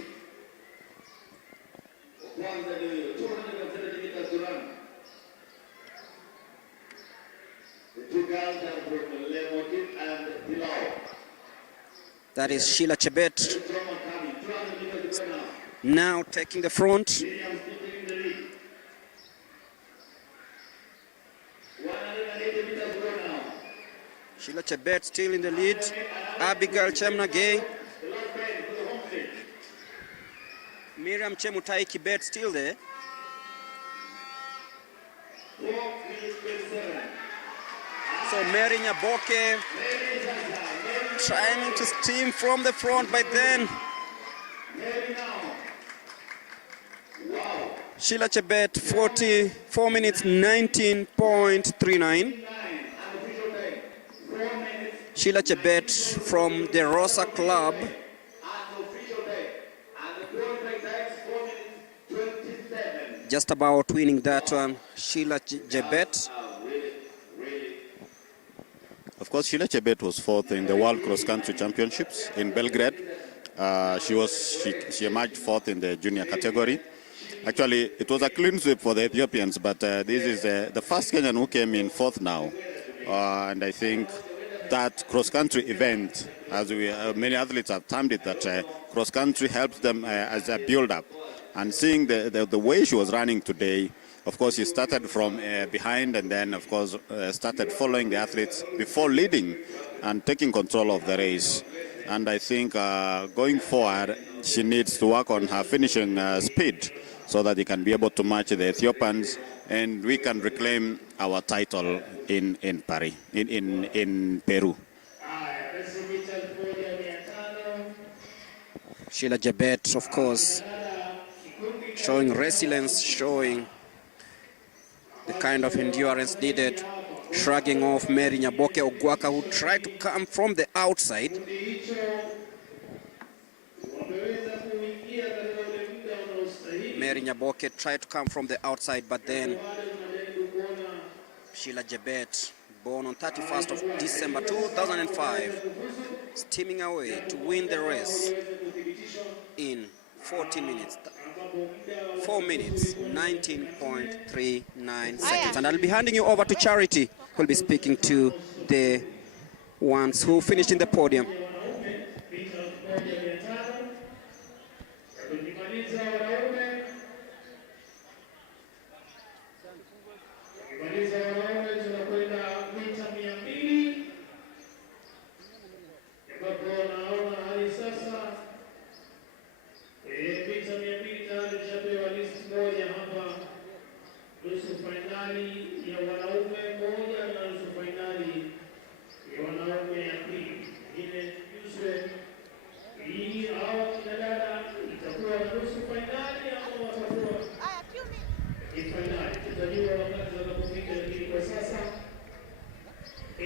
that is Sheila Chebet, now taking the front. Sheila Chebet still in the lead. Abigail Chemnagay. Miriam Chemutai Kibet still there. So Mary Nyaboke trying to steam from the front, but then Sheila Chebet 44 minutes 19.39. Sheila Chebet from the Rosa Club. Just about winning that one, Sheila Chebet. Of course, Sheila Chebet was 4th in the World Cross Country Championships in Belgrade. She emerged 4th in the junior category. Actually, it was a clean sweep for the Ethiopians, but this is the first Kenyan who came in 4th now. And I think that cross-country event, as many athletes have termed it, that cross-country helps them as a build-up. And seeing the way she was running today, of course, she started from behind, and then, of course, started following the athletes before leading and taking control of the race. And I think going forward, she needs to work on her finishing speed so that he can be able to match the Ethiopians, and we can reclaim our title in Paris, in Peru. Sheila Chebet, of course, showing resilience, showing the kind of endurance needed, shrugging off Mary Nyaboke Ogwaka, who tried to come from the outside. Mary Nyaboke tried to come from the outside, but then Sheila Chebet, born on 31st of December 2005, steaming away to win the race in 14 minutes. 4 minutes, 19.39 seconds. And I'll be handing you over to Charity, who'll be speaking to the ones who finished in the podium.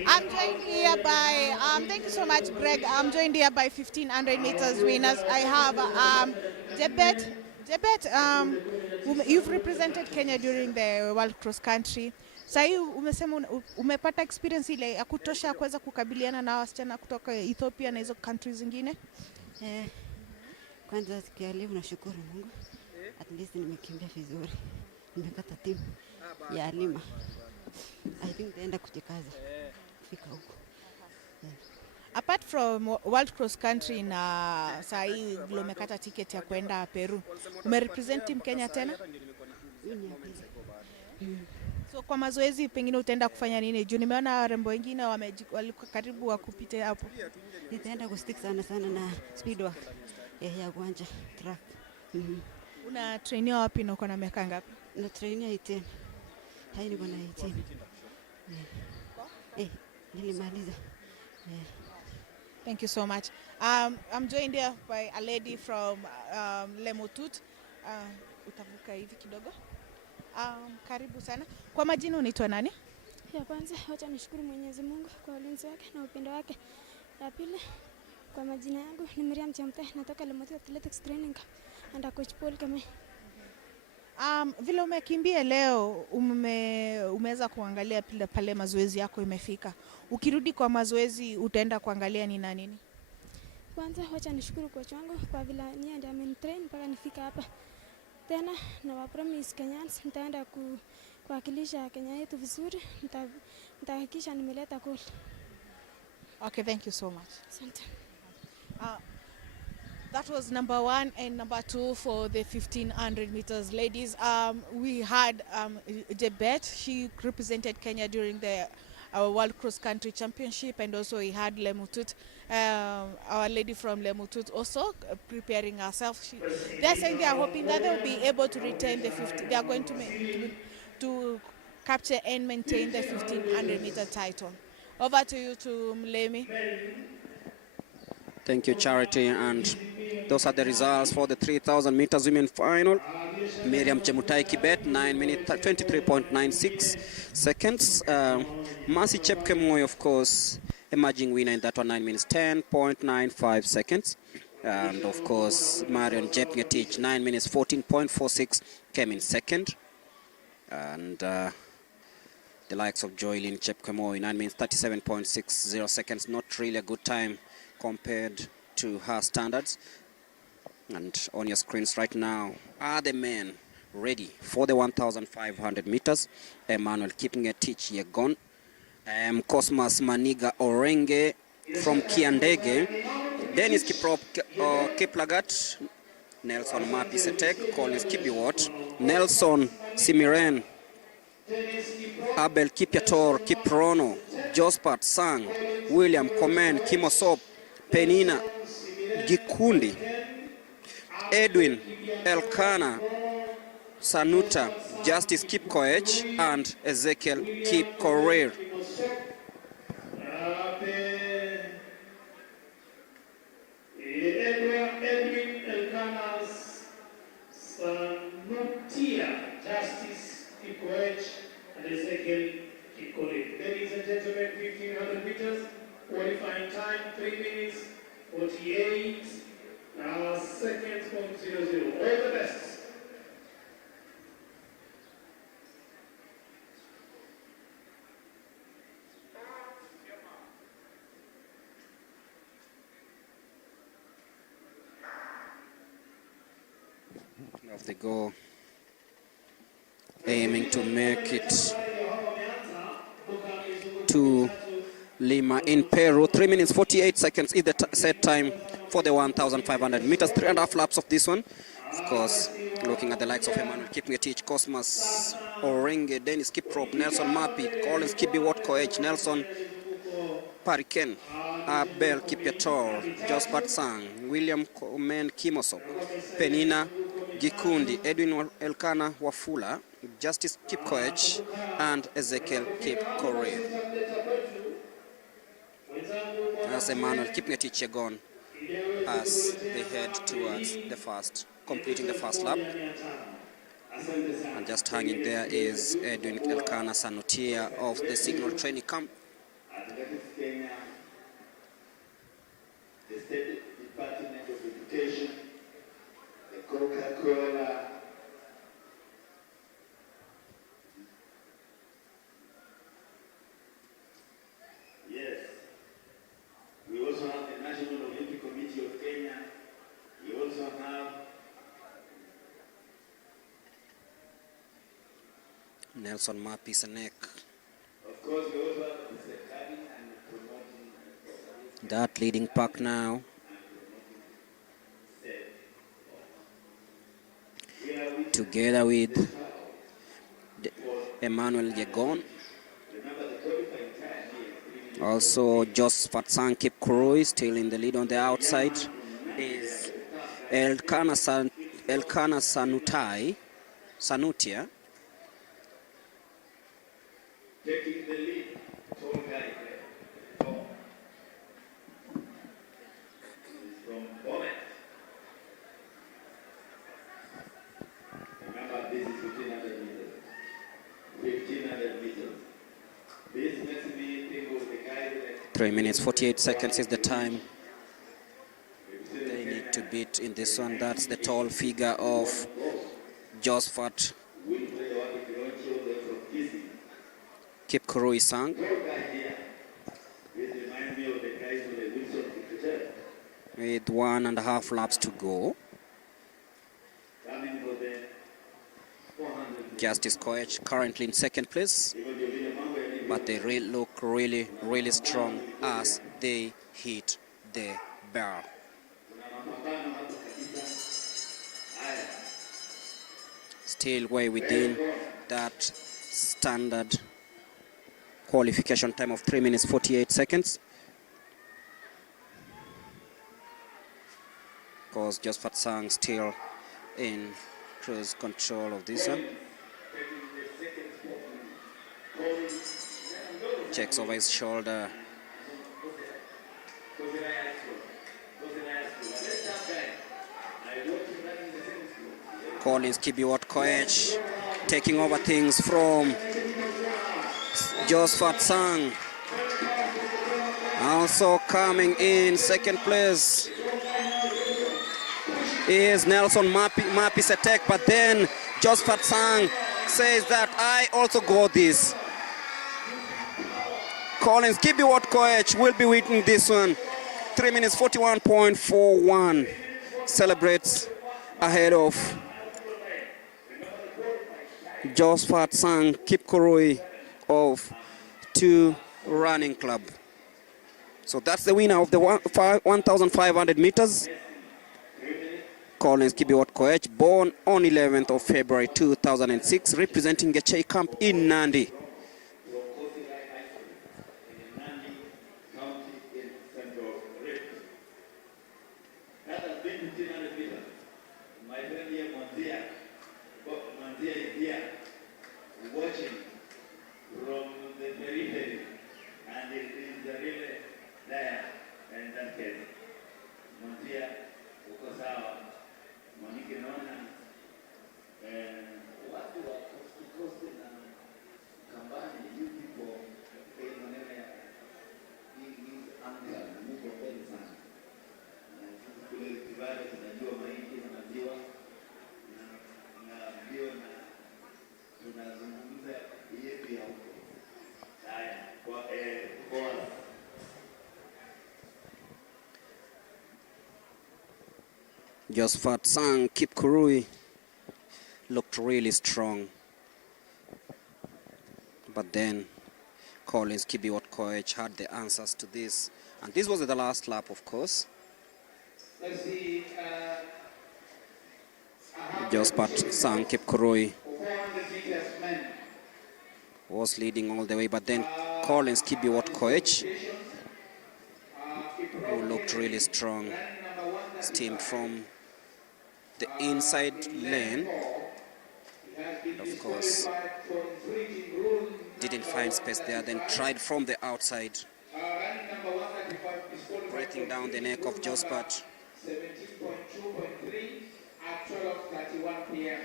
I'm joined here by, thank you so much, Greg. I'm joined here by 1,500 meters winners. I have Chebet, you've represented Kenya during the World Cross Country. Sasa umesema umepata experience ile ya kutosha kuweza kukabiliana na wasichana kutoka Ethiopia na hizo countries zingine? Kwanza siku ya leo nashukuru Mungu. At least nimekimbia vizuri. Nimekata timu ya Alima. I think nitaenda kujikaza kufika huko. Apart from World Cross Country na saa hii umekata ticket ya kwenda Peru, umerepresent team Kenya tena? So kwa mazoezi pengine utaenda kufanya nini? Juu nimeona warembo wengine walikuwa karibu wakupite hapo. Nitaenda kustick sana na speed work ya uwanja track. Una trainia wapi na uko na miaka ngapi? Na trainia 18. Hai niko na 18. Nilimaliza. Thank you so much. I'm joined here by a lady from Lemotut. Utavuka hivi kidogo. Karibu sana. Kwa majina unaitwa nani? Ya kwanza wacha nishukuru Mwenyezi Mungu kwa ulinzi wake na upendo wake. Ya pili, kwa majina yangu ni Miriam Chamte, natoka Lemotut Athletics Training under coach Paul Kame. Vile umekimbia leo, umeweza kuangalia pale mazoezi yako imefika. Ukirudi kwa mazoezi utaenda kuangalia ni nini? Kwanza wacha nishukuru coach wangu kwa vile yeye ndiye amenitrain mpaka nifika hapa. Tena na wa promise Kenyans nitaenda kuwakilisha Kenya yetu vizuri. Nitahakikisha nimeleta goal. Okay, thank you so much. Asante. That was number 1 and number 2 for the 1500 meters ladies. We had Jebet. She represented Kenya during the World Cross Country Championship, and also we had Lemotut, our lady from Lemotut also preparing herself. They're saying they are hoping that they'll be able to retain the 50. They are going to capture and maintain the 1500 meter title. Over to you, to Mlemi. Thank you, Charity, and those are the results for the 3,000 meters women final. Miriam Chemutai Kibet, 9 minutes 23.96 seconds. Mercy Chepkemoi, of course, emerging winner in that one, 9 minutes 10.95 seconds. And of course, Marion Jepngetich, 9 minutes 14.46, came in second. And the likes of Joylyn Chepkemoi, 9 minutes 37.60 seconds, not really a good time compared to her standards. And on your screens right now are the men ready for the 1,500 meters. Emmanuel Kipngetich Yegon, Cosmas Maniga Orenge from Kiandege, Dennis Kiprop Kiplagat, Nelson Mapi Setek, Collins Kibiwot, Nelson Simiren, Abel Kipiator Kiprono, Jospat Sang, William Komen Kimosop, Penina Gikundi, Edwin Elkana Sanuta, Justice Kipkoech, and Ezekiel Kipkorir. Edwin Elkana Sanutia, Justice Kipkoech, and Ezekiel Kipkorir. Ladies and gentlemen, 1500 meters, qualifying time 3 minutes 48 seconds point 00. All the best. Off they go, aiming to make it to Lima in Peru. 3 minutes 48 seconds is the set time for the 1,500 meters. 3.5 laps of this one. Of course, looking at the likes of Emmanuel Kipngetich, Cosmas Orenge, Dennis Kiprop, Nelson Mapi, Collins Kibiwot Koech, Nelson Pariken, Abel Kipiator, Jospat Sang, William Komen Kimosop, Penina Gikundi, Edwin Elkana Wafula, Justice Kipkoech, and Ezekiel Kipkorir. As Emmanuel Kipngetich Yegon as they head towards the first, completing the first lap. And just hanging there is Edwin Elkana Sanutia of the Signal Training Camp. The State Department of Education, the Coca-Cola, Nelson Mapi Senek. That leading pack now. Together with Emmanuel Yegon. Also, Josephat Sankip Kurui still in the lead on the outside. Is Elkana Sanutia. Taking the lead, tall guy from Bomet. Remember, this is 1500 meters. 1500 meters. This makes me think of the guy that 3 minutes 48 seconds is the time they need to beat in this one. That's the tall figure of Josephat Kipkurui Sang. With 1.5 laps to go. Justice Koech currently in second place, but they look really strong as they hit the bar. Still way within that standard qualification time of 3 minutes 48 seconds. Of course, Josephat Sang still in cruise control of this one. Checks over his shoulder. Collins Kibiwot Koech taking over things from Josephat Sang. Also coming in second place is Nelson Mapi Setek, but then Josephat Sang says that I also got this. Collins Kibiwot Koech will be winning this one. 3 minutes 41.41. Celebrates ahead of Josephat Sang Kipkurui of 2 Running Club. So that's the winner of the 1,500 meters. Collins Kibiwot Koech, born on 11th of February 2006, representing Gechei Camp in Nandi. watching from the periphery, and it is really there and that case. Montia, uko sawa, Monique naona watu wa Coast na Kambani, you people, maneno ya hii anga Mungu kweli sana. Kule Kibale tunajua mahindi na maziwa na ndio na tunazungumza yetu ya huko. Haya, kwa Josephat Sang Kipkurui looked really strong, but then Collins Kibiwot Koech had the answers to this, and this was the last lap, of course. let's see, Josephat Sang Kipkurui 400 meters men. was leading all the way, but then Collins Kibiwot Koech, who looked really strong, steamed from the inside lane, of course, didn't find space there, then tried from the outside, breaking down the neck of Josephat, 17.2.3 at 12:31 p.m.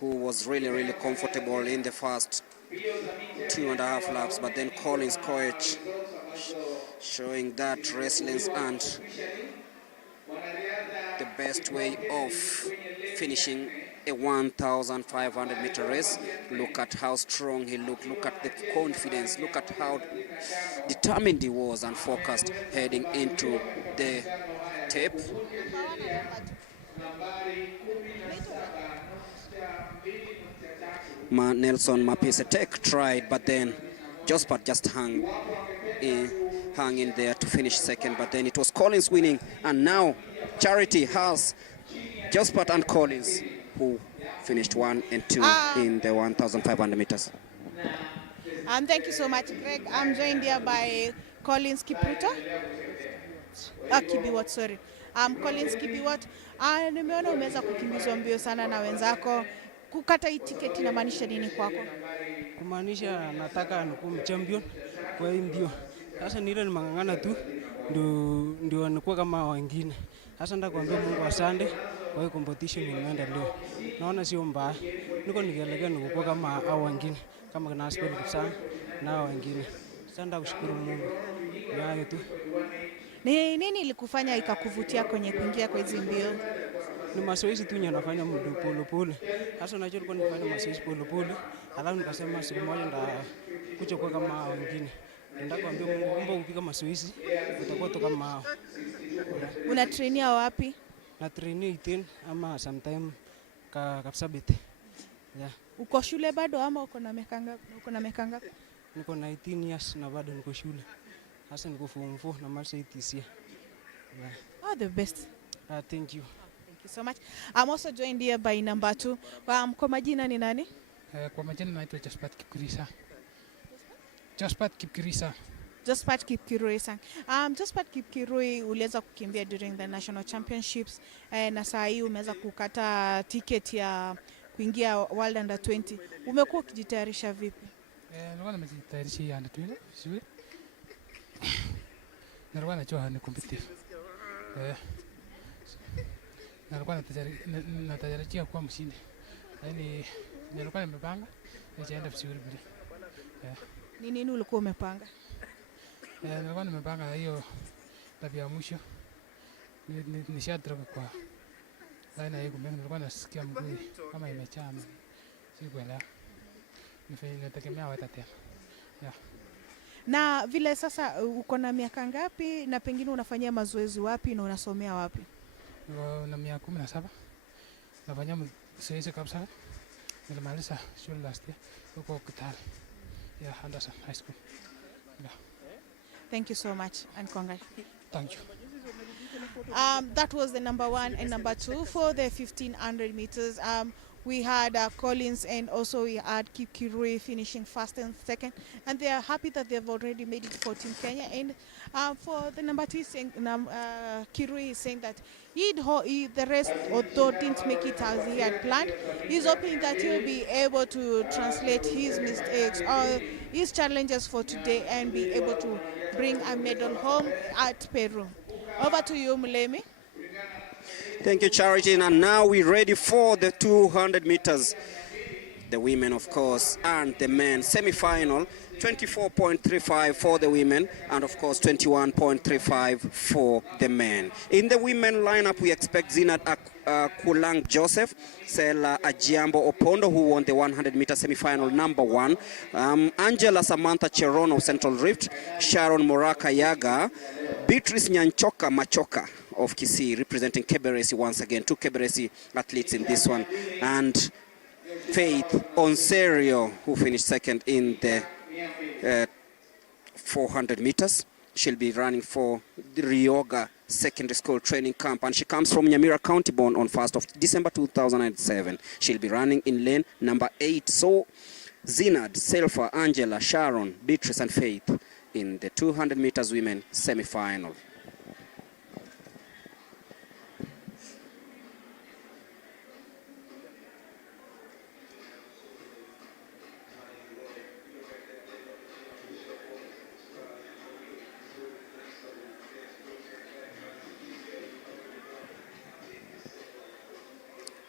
who was really comfortable in the first 2.5 laps, but then Collins Koech showing that resilience and the best way of finishing a 1,500 meter race. Look at how strong he looked, look at the confidence, look at how determined he was and focused heading into the tape. Nelson Mapisetek tried, but then Josphat just hung in there to finish second, but then it was Collins winning, and now Charity has Josphat and Collins, who finished 1 and 2 in the 1,500 meters. Thank you so much, Greg. I'm joined here by Collins Kipruto. Kibiwot, sorry. Collins Kibiwot. Nimeona umeweza kukimbizwa mbio sana na wenzako. Kukata hii tiketi inamaanisha nini kwako? Kumaanisha nataka nikuwe champion kwa hii mbio. Sasa ni ile nimang'ang'ana tu ndio nikuwa kama wengine. Sasa nataka kuambia Mungu asante kwa hii competition imeenda leo. Naona sio mbaya. Niko nikielekea nikuwa kama hao wengine, kama na sport sana na hao wengine. Sasa nataka kushukuru Mungu. Ni hayo tu. Ni nini ilikufanya ikakuvutia kwenye kuingia kwa hizo mbio? Ni mazoezi tu nafanya muda pole. Sasa unajua nilikuwa nifanya mazoezi pole. Alafu nikasema siku moja kuja kwa kama wengine. Nataka kuambia Mungu kwamba ukipiga mazoezi utakuwa tu kama hao. Una trainia wapi? Na trainia Iten ama sometime Kapsabet. Yeah. Uko shule bado ama uko na miaka ngapi? Niko na 18 years na bado niko shule. Sasa niko form 4 na maliza ETC. Yeah. Oh, the best. Thank you. Thank you so much. I'm also joined here by number 2. Kwa majina ni nani? Kwa majina naitwa Josphat Kipkirisa. Josphat Kipkirisa. Josphat Kipkirui sang. Josphat Kipkirui uliweza kukimbia during the national championships na saa hii umeweza kukata ticket ya kuingia World Under 20. Umekuwa ukijitayarisha vipi? Nilikuwa nimejitayarisha Under 20 vizuri. Nilikuwa najua ni competitive. Nilikuwa natarajia kuwa mshindi. Yaani nilikuwa nimepanga niende vizuri bila. Ni nini ulikuwa umepanga? Nilikuwa nimepanga hiyo tabia ya mwisho. Nishadroga kwa line hiyo kumbe nilikuwa nasikia mguu kama imechama. Sikuelewa. Nitegemea watatea. Yeah. Na vile sasa uko na miaka ngapi na pengine unafanyia mazoezi wapi na unasomea wapi? Na miaka 17. Nafanya mazoezi kabisa. Nilimaliza shule last year huko Kitale. Yeah, Anderson High School. Yeah. Thank you so much and congrats. Thank you. That was the number 1 and number 2 for the 1500 meters. We had Collins and also we had Kipkirui finishing first and second, and they are happy that they've already made it for Team Kenya. And for the number 2, Kirui is saying that the rest, although didn't make it as he had planned, he's hoping that he'll be able to translate his mistakes or his challenges for today and be able to bring a medal home at Peru. Over to you, Mulemi. Thank you, Charity. And now we're ready for the 200 meters. The women, of course, and the men. Semi-final, 24.35 for the women, and of course 21.35 for the men. In the women lineup, we expect Zinat Kulang Joseph, Sela Ajiambo Opondo, who won the 100-meter semi-final number 1, Angela Samantha Cherono of Central Rift, Sharon Moraka Yaga, Beatrice Nyanchoka Machoka of Kisii, representing Keberesi once again. 2 Keberesi athletes in this one, and Faith Onserio, who finished second in the 400 meters. She'll be running for the Ryoga Secondary School Training Camp, and she comes from Nyamira County, born on 1st of December 2007. She'll be running in lane number 8. So Zinad, Selfa, Angela, Sharon, Beatrice and Faith in the 200 meters women semi-final.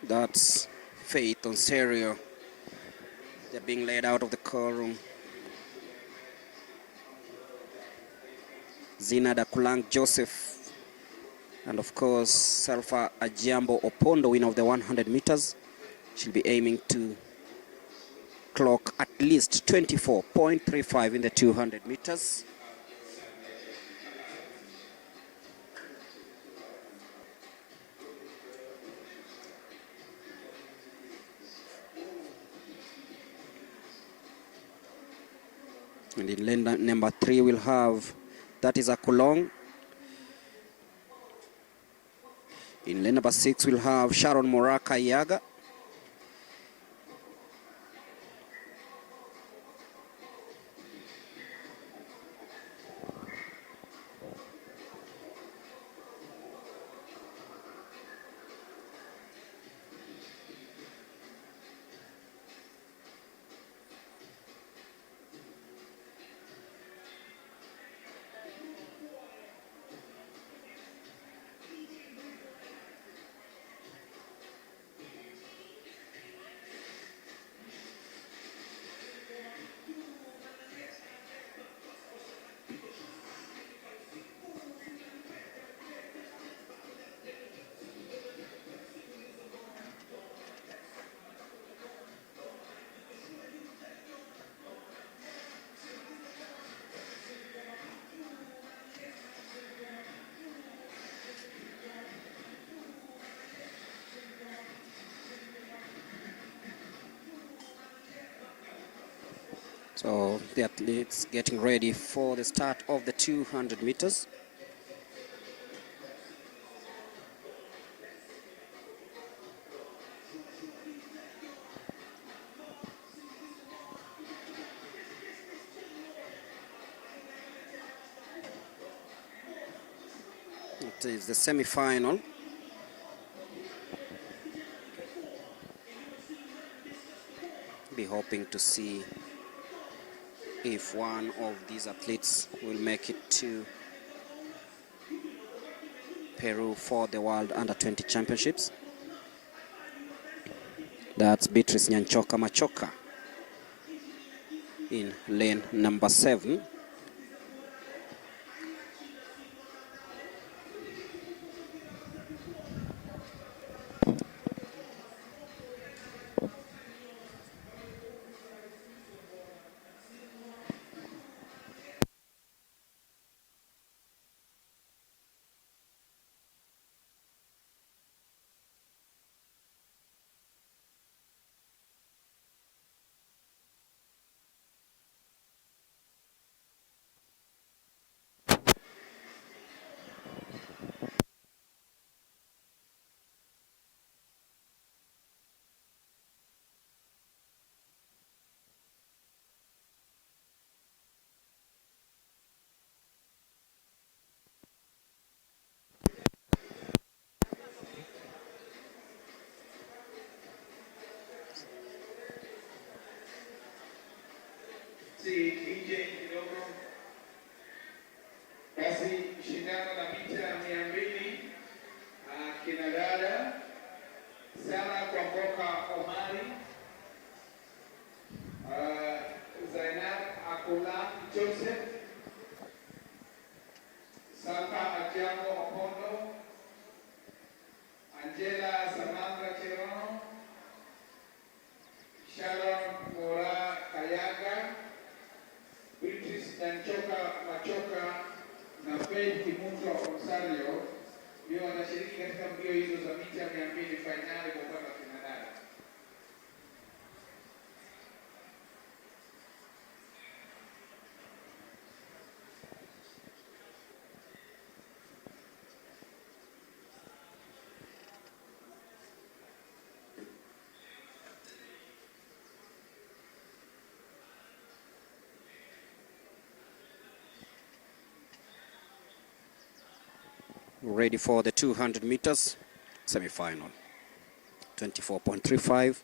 That's Faith Onserio. They're being led out of the car room. Zinada Kulang Joseph. And of course, Selfa Ajiambo Opondo, winner of the 100 meters. She'll be aiming to clock at least 24.35 in the 200 meters. And in lane number 3 we'll have, that is Akulong. In lane number 6 we'll have Sharon Moraka Yaga. So the athletes getting ready for the start of the 200 meters. It is the semi-final. Be hoping to see if one of these athletes will make it to Peru for the World Under-20 Championships. That's Beatrice Nyanchoka Machoka in lane number 7. Basi shindano la mita 200 kina dada Sara Kwamboka Omari, Zainab Akula Joseph, Salma Ajango Okondo, Angela Samandra Cherono, Sharon Mora Kayaga, Beatrice Nyanchoka Machoka na Faith Kimuto Onsario ndio wanashiriki katika mbio hizo za mita 200 fainali kwa upande wa kinadada. Ready for the 200 meters semi-final. 24.35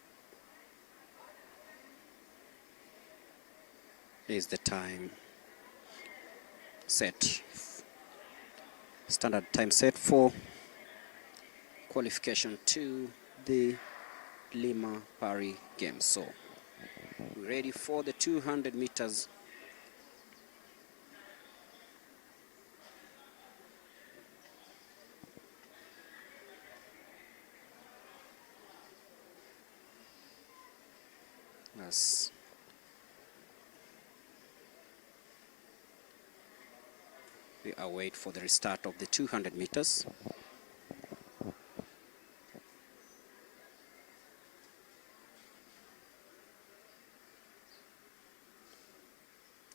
is the time set. Standard time set for qualification to the Lima Paris Games. So we're ready for the 200 meters. As we await for the restart of the 200 meters.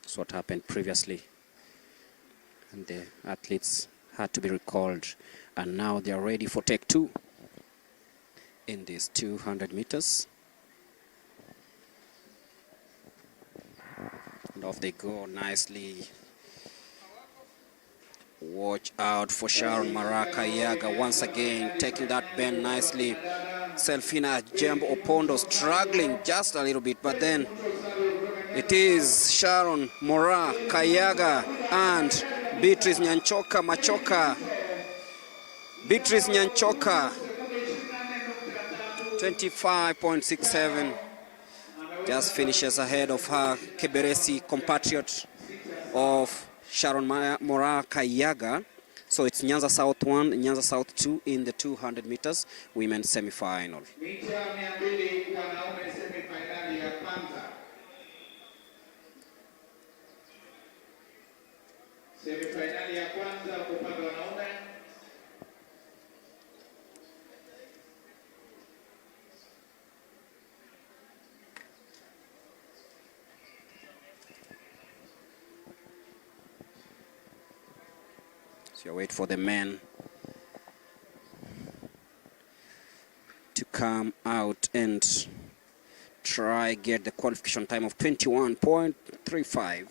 That's what happened previously. And the athletes had to be recalled. And now they are ready for take 2 in these 200 meters. And off they go nicely. Watch out for Sharon Marakayaga once again, taking that bend nicely. Selfina Jembo Opondo struggling just a little bit, but then it is Sharon Marakayaga and Beatrice Nyanchoka Machoka. Beatrice Nyanchoka, 25.67, just finishes ahead of her Keberesi compatriot of Sharon Marakayaga. So it's Nyanza South 1, Nyanza South 2 in the 200 meters women's semi-final. So you wait for the men to come out and try get the qualification time of 21.35.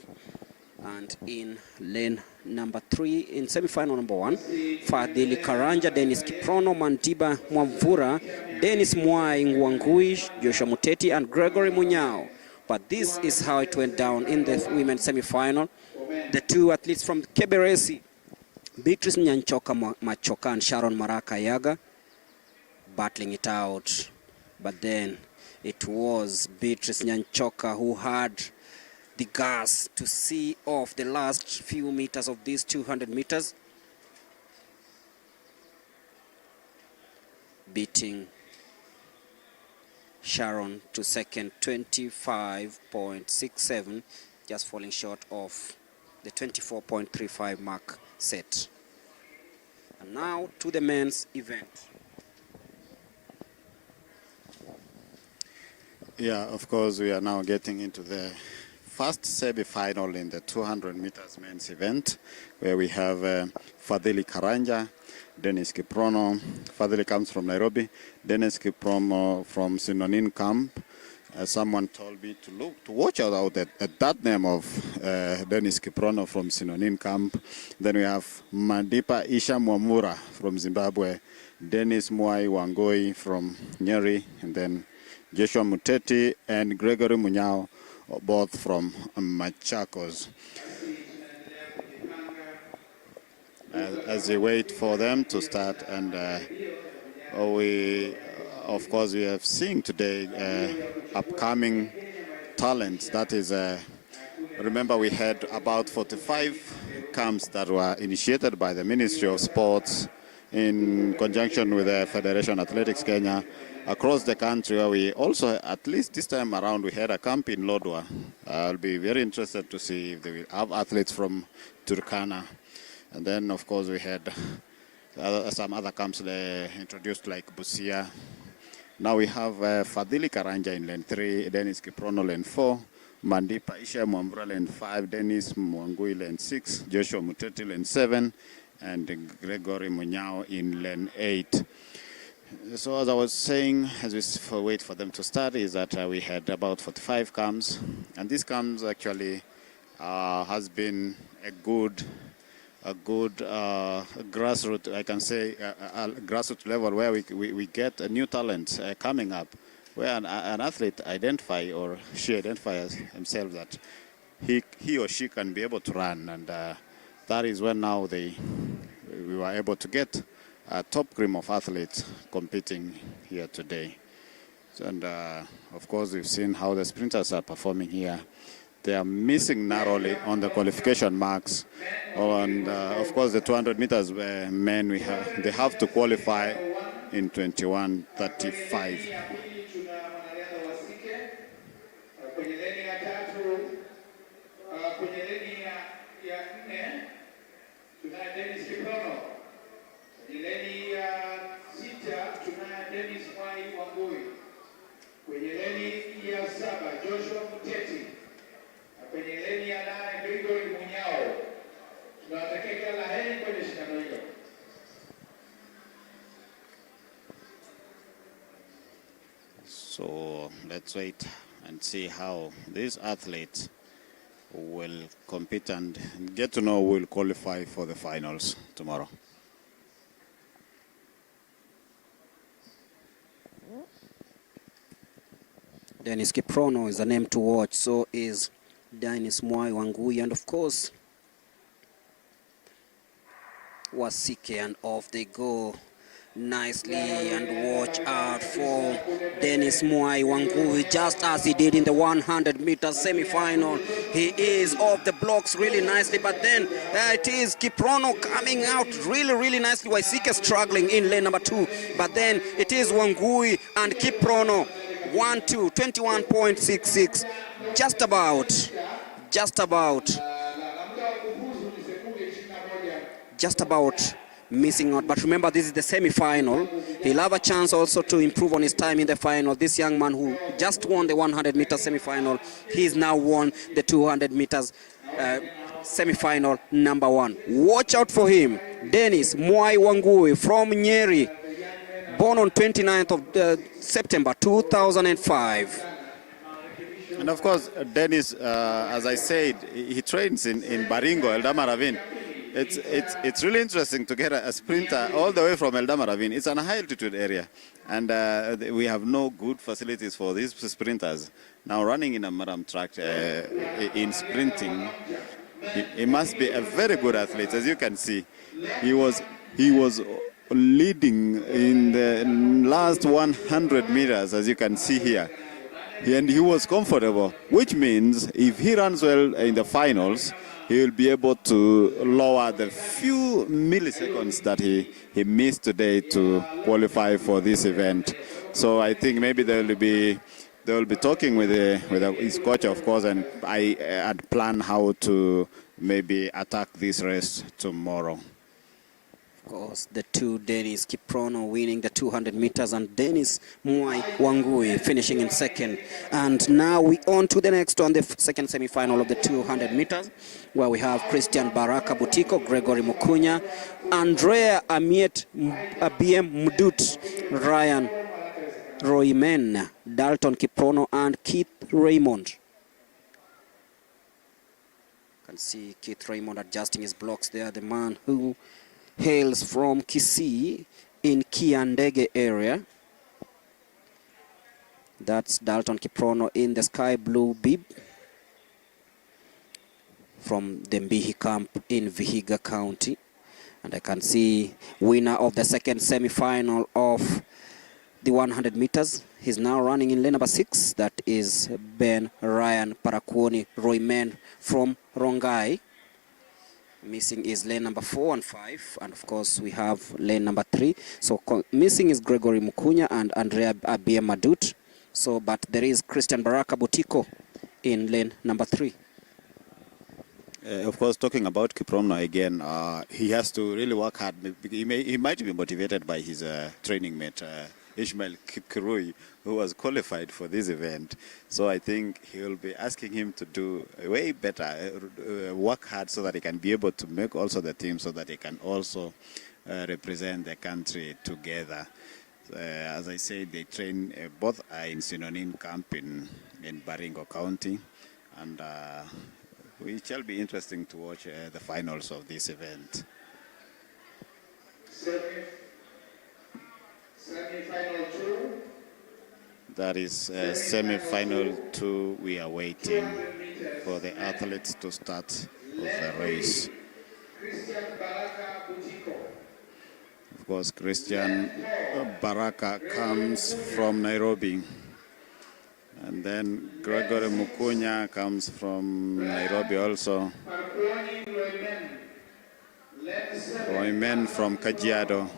And in lane number 3 in semi-final number 1, Fadhili Karanja, Dennis Kiprono, Mandiba Mwamvura, Dennis Mwai Ngwangui, Joshua Muteti, and Gregory Munyao. But this is how it went down in the women's semi-final. The 2 athletes from Keberesi, Beatrice Nyanchoka Machoka and Sharon Marakayaga, battling it out. But then it was Beatrice Nyanchoka who had the gas to see off the last few meters of these 200 meters, beating Sharon to second, 25.67, just falling short of the 24.35 mark set. And now to the men's event. Yeah, of course, we are now getting into the first semi-final in the 200 meters men's event, where we have Fadhili Karanja, Dennis Kiprono. Fadhili comes from Nairobi, Dennis Kiprono from Sinonin camp. Someone told me to watch out at that name of Dennis Kiprono from Sinonin camp. Then we have Mandipa Isha Mwamura from Zimbabwe, Dennis Mwai Wangoi from Nyeri, and then Joshua Muteti and Gregory Munyao, both from Machakos. As we wait for them to start, and we have seen today upcoming talents. That is, remember we had about 45 camps that were initiated by the Ministry of Sports in conjunction with the Federation Athletics Kenya across the country, where we also, at least this time around, we had a camp in Lodwar. I'll be very interested to see if they will have athletes from Turkana. And then, of course, we had some other camps introduced, like Busia. Now we have Fadhili Karanja in lane 3, Dennis Kiprono lane 4, Mandipa Isha Mwambura lane 5, Dennis Mwangui lane 6, Joshua Muteti lane 7, and Gregory Munyao in lane 8. So as I was saying, as we wait for them to start, is that we had about 45 camps, and these camps actually has been a good grassroots, I can say, a grassroots level, where we get a new talent coming up, where an athlete identify, or she identifies himself that he or she can be able to run, and that is when now we were able to get a top cream of athletes competing here today. And of course, we've seen how the sprinters are performing here. They are missing narrowly on the qualification marks. And of course, the 200 meters men, they have to qualify in 21:35. Kwenye leni ya 7 Joshua Muteti, kwenye leni ya 8 let's wait and see how these athletes will compete and get to know who will qualify for the finals tomorrow. Dennis Kiprono is a name to watch, so is Dennis Mwai Wangui, and of course Wasike, and off they go nicely. And watch out for Dennis Mwai Wangui, just as he did in the 100-meter semi-final. He is off the blocks really nicely, but then it is Kiprono coming out really nicely. Wasike struggling in lane number 2, but then it is Wangui and Kiprono 1-2, 21.66, just about missing out. But remember, this is the semi-final. He'll have a chance also to improve on his time in the final. This young man who just won the 100-meter semi-final, he's now won the 200 meters semi-final number 1. Watch out for him. Dennis Mwai Wangui from Nyeri, born on 29th of September 2005. And of course, Dennis, as I said, he trains in Baringo, Eldama Ravine. It's really interesting to get a sprinter all the way from Eldama Ravine. It's an high altitude area, and we have no good facilities for these sprinters. Now running in a Maram track in sprinting, he must be a very good athlete. As you can see, he was leading in the last 100 meters, as you can see here. And he was comfortable, which means if he runs well in the finals, he will be able to lower the few milliseconds that he missed today to qualify for this event. So I think maybe they will be talking with his coach, of course, and plan how to maybe attack this race tomorrow. Of course, the two, Dennis Kiprono winning the 200 meters and Dennis Mwai Wangui finishing in second. And now we on to the next one, the second semi-final of the 200 meters, where we have Christian Baraka Butiko, Gregory Mukunya, Andrea Amiet Abiem Mudut, Ryan Roimen, Dalton Kiprono, and Keith Raymond. You can see Keith Raymond adjusting his blocks there, the man who hails from Kisii in Kiandege area. That's Dalton Kiprono in the sky blue bib from the Mbihi camp in Vihiga County. And I can see winner of the second semi-final of the 100 meters. He's now running in lane number 6. That is Ben Ryan Parakwoni Roymen from Rongai. Missing is lane number 4 and 5, and of course we have lane number 3. So missing is Gregory Mukunya and Andrea Abie Madut. So, but there is Christian Baraka Butiko in lane number 3. Of course, talking about Kiprono again, he has to really work hard. He might be motivated by his training mate, Ishmael Kirui, who was qualified for this event. So I think he will be asking him to do way better, work hard so that he can be able to make also the team, so that he can also represent the country together. As I said, they train, both are in Synonym camp in Baringo County, and it shall be interesting to watch the finals of this event. Semi-final 2. That is semi-final 2. We are waiting for the athletes to start with the race. Of course, Christian Baraka comes from Nairobi. And then Gregory Mukunya comes from Nairobi also. Roymen from Kajiado.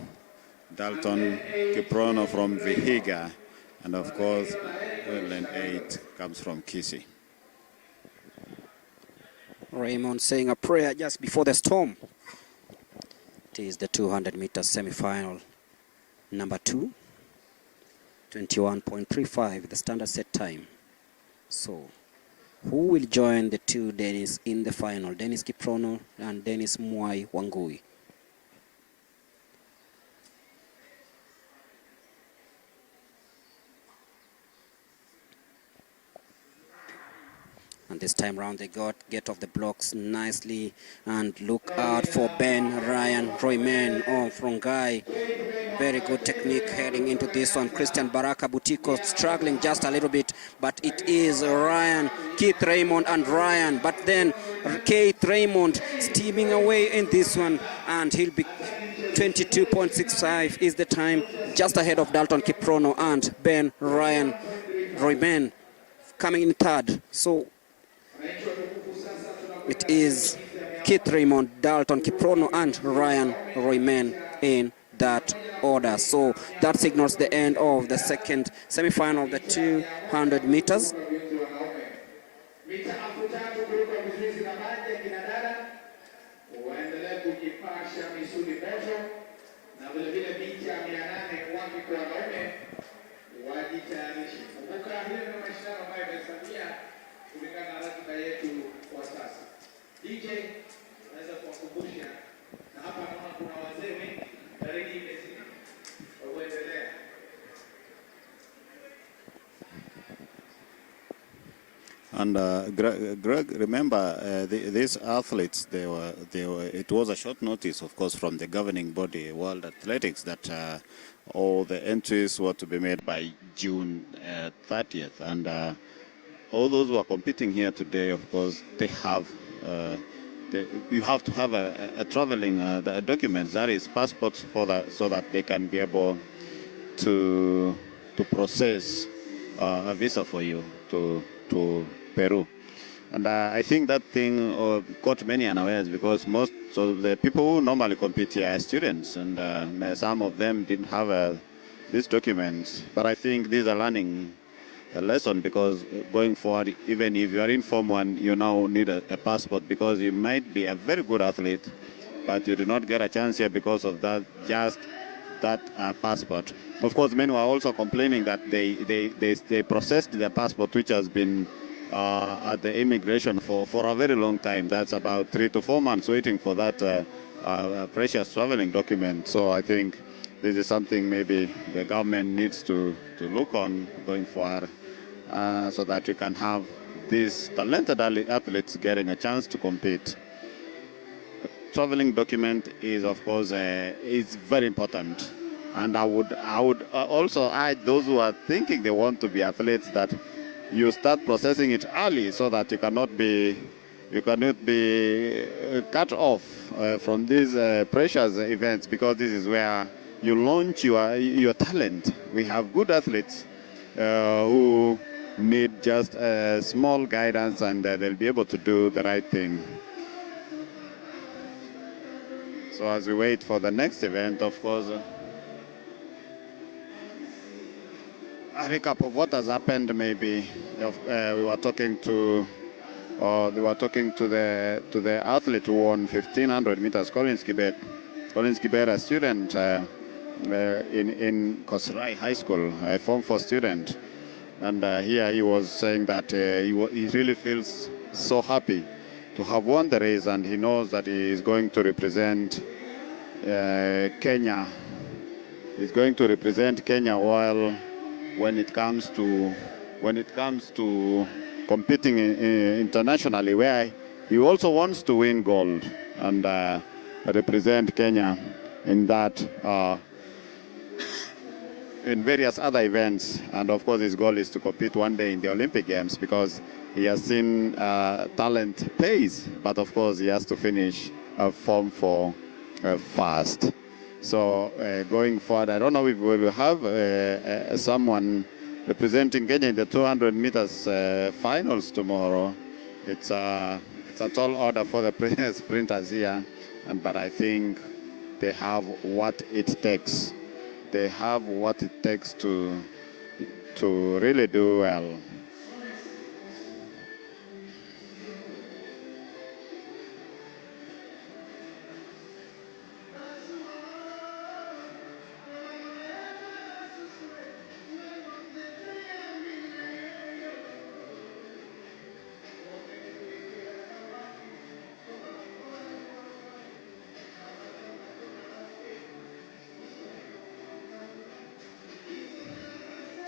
Dalton Kiprono from Vihiga, and of course, lane 8 comes from Kisii. Raymond saying a prayer just before the storm. It is the 200 meters semi-final number 2, 21.35, the standard set time. So, who will join the two Dennis in the final? Dennis Kiprono and Dennis Mwai Wangui. And this time round they get off the blocks nicely. And look out for Ben Ryan Royman from Guy. Very good technique heading into this one. Christian Baraka Butiko struggling just a little bit, but it is Ryan, Keith Raymond and Ryan. But then Keith Raymond steaming away in this one, and he'll be 22.65 is the time, just ahead of Dalton Kiprono and Ben Ryan Royman coming in third. So it is Keith Raymond, Dalton Kiprono and Ryan Royman in that order. So that signals the end of the second semi-final of the 200 meters. And Greg, remember these athletes, it was a short notice, of course, from the governing body, World Athletics, that all the entries were to be made by June 30th. And all those who are competing here today, of course, they have, you have to have a traveling document, that is passports, for that, so that they can be able to process a visa for you to Peru. And I think that thing caught many unawares, because most of the people who normally compete here are students, and some of them didn't have these documents. But I think these are learning a lesson, because going forward, even if you are in Form 1, you now need a passport, because you might be a very good athlete, but you do not get a chance here because of that, just that passport. Of course, many were also complaining that they processed their passport, which has been at the immigration for a very long time. That's about 3 to 4 months waiting for that precious traveling document. So I think this is something maybe the government needs to look on going forward, so that we can have these talented athletes getting a chance to compete. Traveling document is, of course, is very important. And I would also urge those who are thinking they want to be athletes that you start processing it early, so that you cannot be cut off from these precious events, because this is where you launch your talent. We have good athletes who need just small guidance, and they'll be able to do the right thing. So as we wait for the next event, of course, a recap of what has happened. Maybe we were talking to, they were talking to the athlete who won 1500 meters, Collins Kibet. Collins Kibet, a student in Kosrai High School, a Form 4 student, and here he was saying that he really feels so happy to have won the race, and he knows that he is going to represent Kenya. He's going to represent Kenya while when it comes to competing internationally, where he also wants to win gold and represent Kenya in that in various other events. And of course his goal is to compete one day in the Olympic Games, because he has seen talent pays, but of course he has to finish Form 4 fast. So going forward, I don't know if we will have someone representing Kenya in the 200 meters finals tomorrow. It's a tall order for the sprinters here, but I think they have what it takes. They have what it takes to really do well.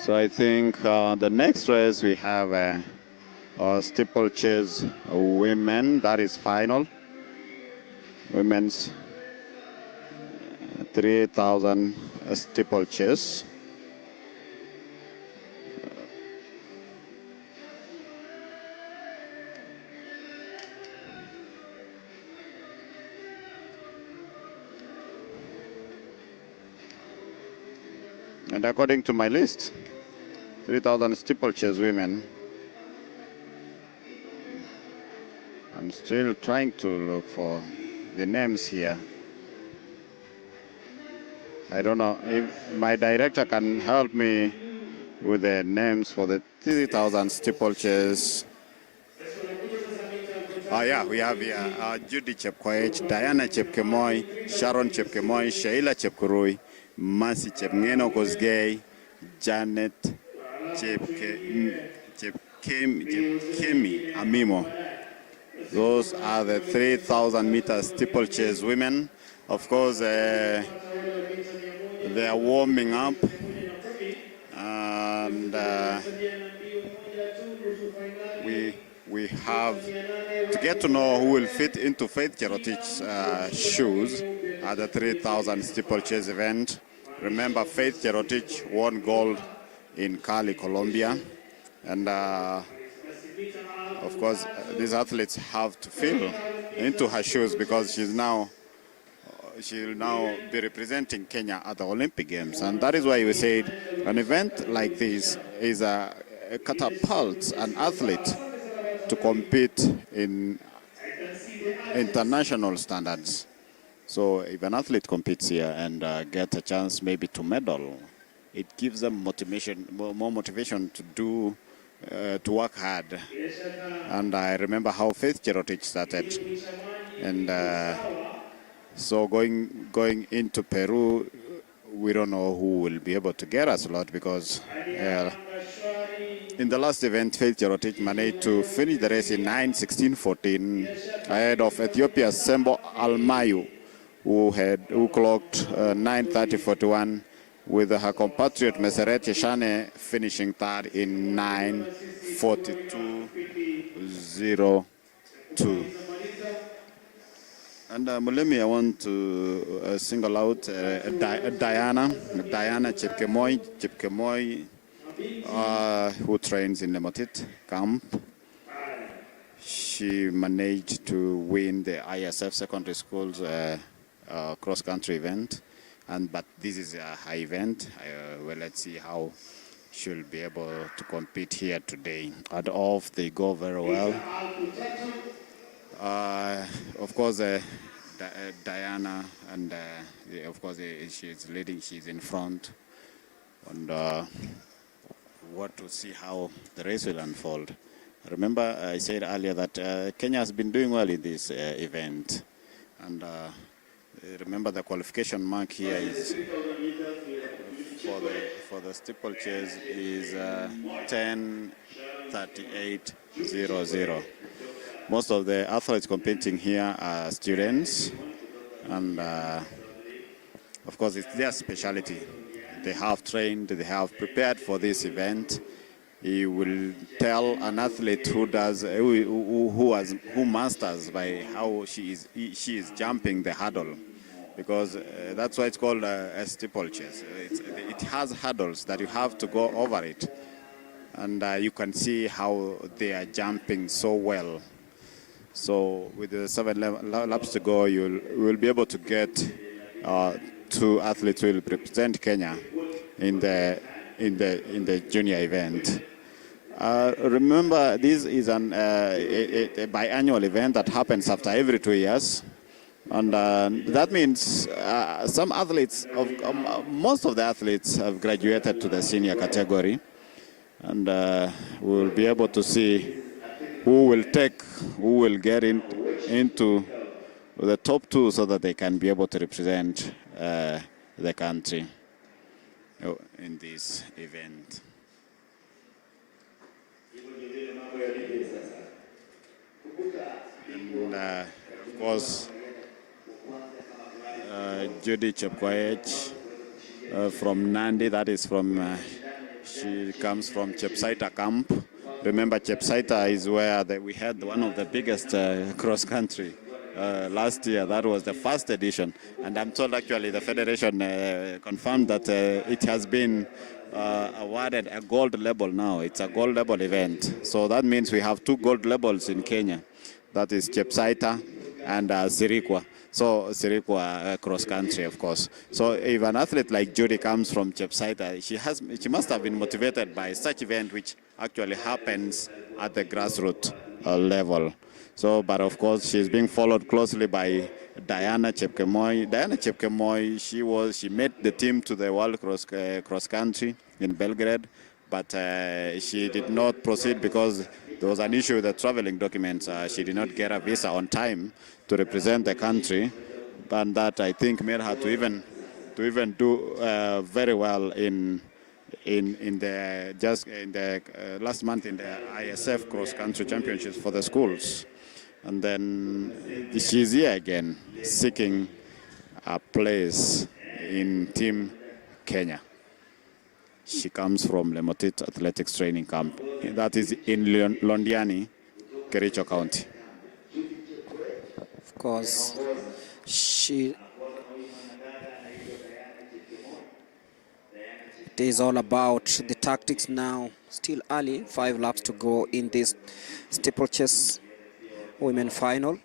So I think the next race we have steeplechase women, that is final. Women's 3,000 steeplechase. And according to my list, 3,000 steeplechase women. I'm still trying to look for the names here. I don't know if my director can help me with the names for the 3,000 steeplechase. Yeah, we have here Judy Chepkoech, Diana Chepkemoi, Sharon Chepkemoi, Sheila Chepkurui, Mercy Chepngeno Kosgei, Janet Chepkemi Amimo. Those are the 3,000 meter steeplechase women. Of course, they are warming up, and we have to get to know who will fit into Faith Cherotich's shoes at the 3,000 steeplechase event. Remember, Faith Cherotich won gold in Cali, Colombia, and of course, these athletes have to fit into her shoes because she'll now be representing Kenya at the Olympic Games. And that is why we said an event like this is a catapult an athlete to compete in international standards. So if an athlete competes here and gets a chance maybe to medal, it gives them motivation, more motivation to do to work hard. And I remember how Faith Cherotich started, and so going into Peru, we don't know who will be able to get us a lot, because in the last event, Faith Cherotich managed to finish the race in 9:16:14 ahead of Ethiopia's Sembo Almayu, who clocked 9:30:41, with her compatriot Meseret Shane finishing third in 9:42:02. And Mulemi, I want to single out Diana Chepkemoi, who trains in the Motit camp. She managed to win the ISF secondary schools cross-country event, but this is a high event. Well, let's see how she'll be able to compete here today. And off they go very well. Of course, Diana, and of course she's leading. She's in front, and what to see how the race will unfold. Remember, I said earlier that Kenya has been doing well in this event, and remember the qualification mark here is for the steeplechase is 10:38:00. Most of the athletes competing here are students, and of course it's their specialty. They have trained, they have prepared for this event. You will tell an athlete who masters by how she is jumping the hurdle, because that's why it's called a steeplechase. It has hurdles that you have to go over it, and you can see how they are jumping so well. So with the 7 laps to go, you will be able to get 2 athletes who will represent Kenya in the junior event. Remember, this is a biannual event that happens after every 2 years, and that means some athletes, most of the athletes, have graduated to the senior category, and we will be able to see who will get into the top 2 so that they can be able to represent the country in this event. And of course, Judy Chepkoech from Nandi, that is from, she comes from Chepsaita camp, remember Chepsaita is where we had one of the biggest cross country last year. That was the first edition, and I'm told actually the federation confirmed that it has been awarded a gold label now. It's a gold label event, so that means we have 2 gold labels in Kenya. That is Chepsaita and Sirikwa. So Sirikwa cross country, of course. So if an athlete like Judy comes from Chepsaita, she must have been motivated by such event, which actually happens at the grassroots level. So, but of course, she's being followed closely by Diana Chepkemoi. Diana Chepkemoi, she made the team to the World Cross Country in Belgrade, but she did not proceed because there was an issue with the traveling documents. She did not get a visa on time to represent the country, and that I think made her to even do very well in the last month in the ISF cross country championships for the schools. And then she's here again, seeking a place in Team Kenya. She comes from Lemotit Athletics Training Camp. That is in Londiani, Kericho County. Of course, it is all about the tactics now. Still early, 5 laps to go in this steeplechase women final.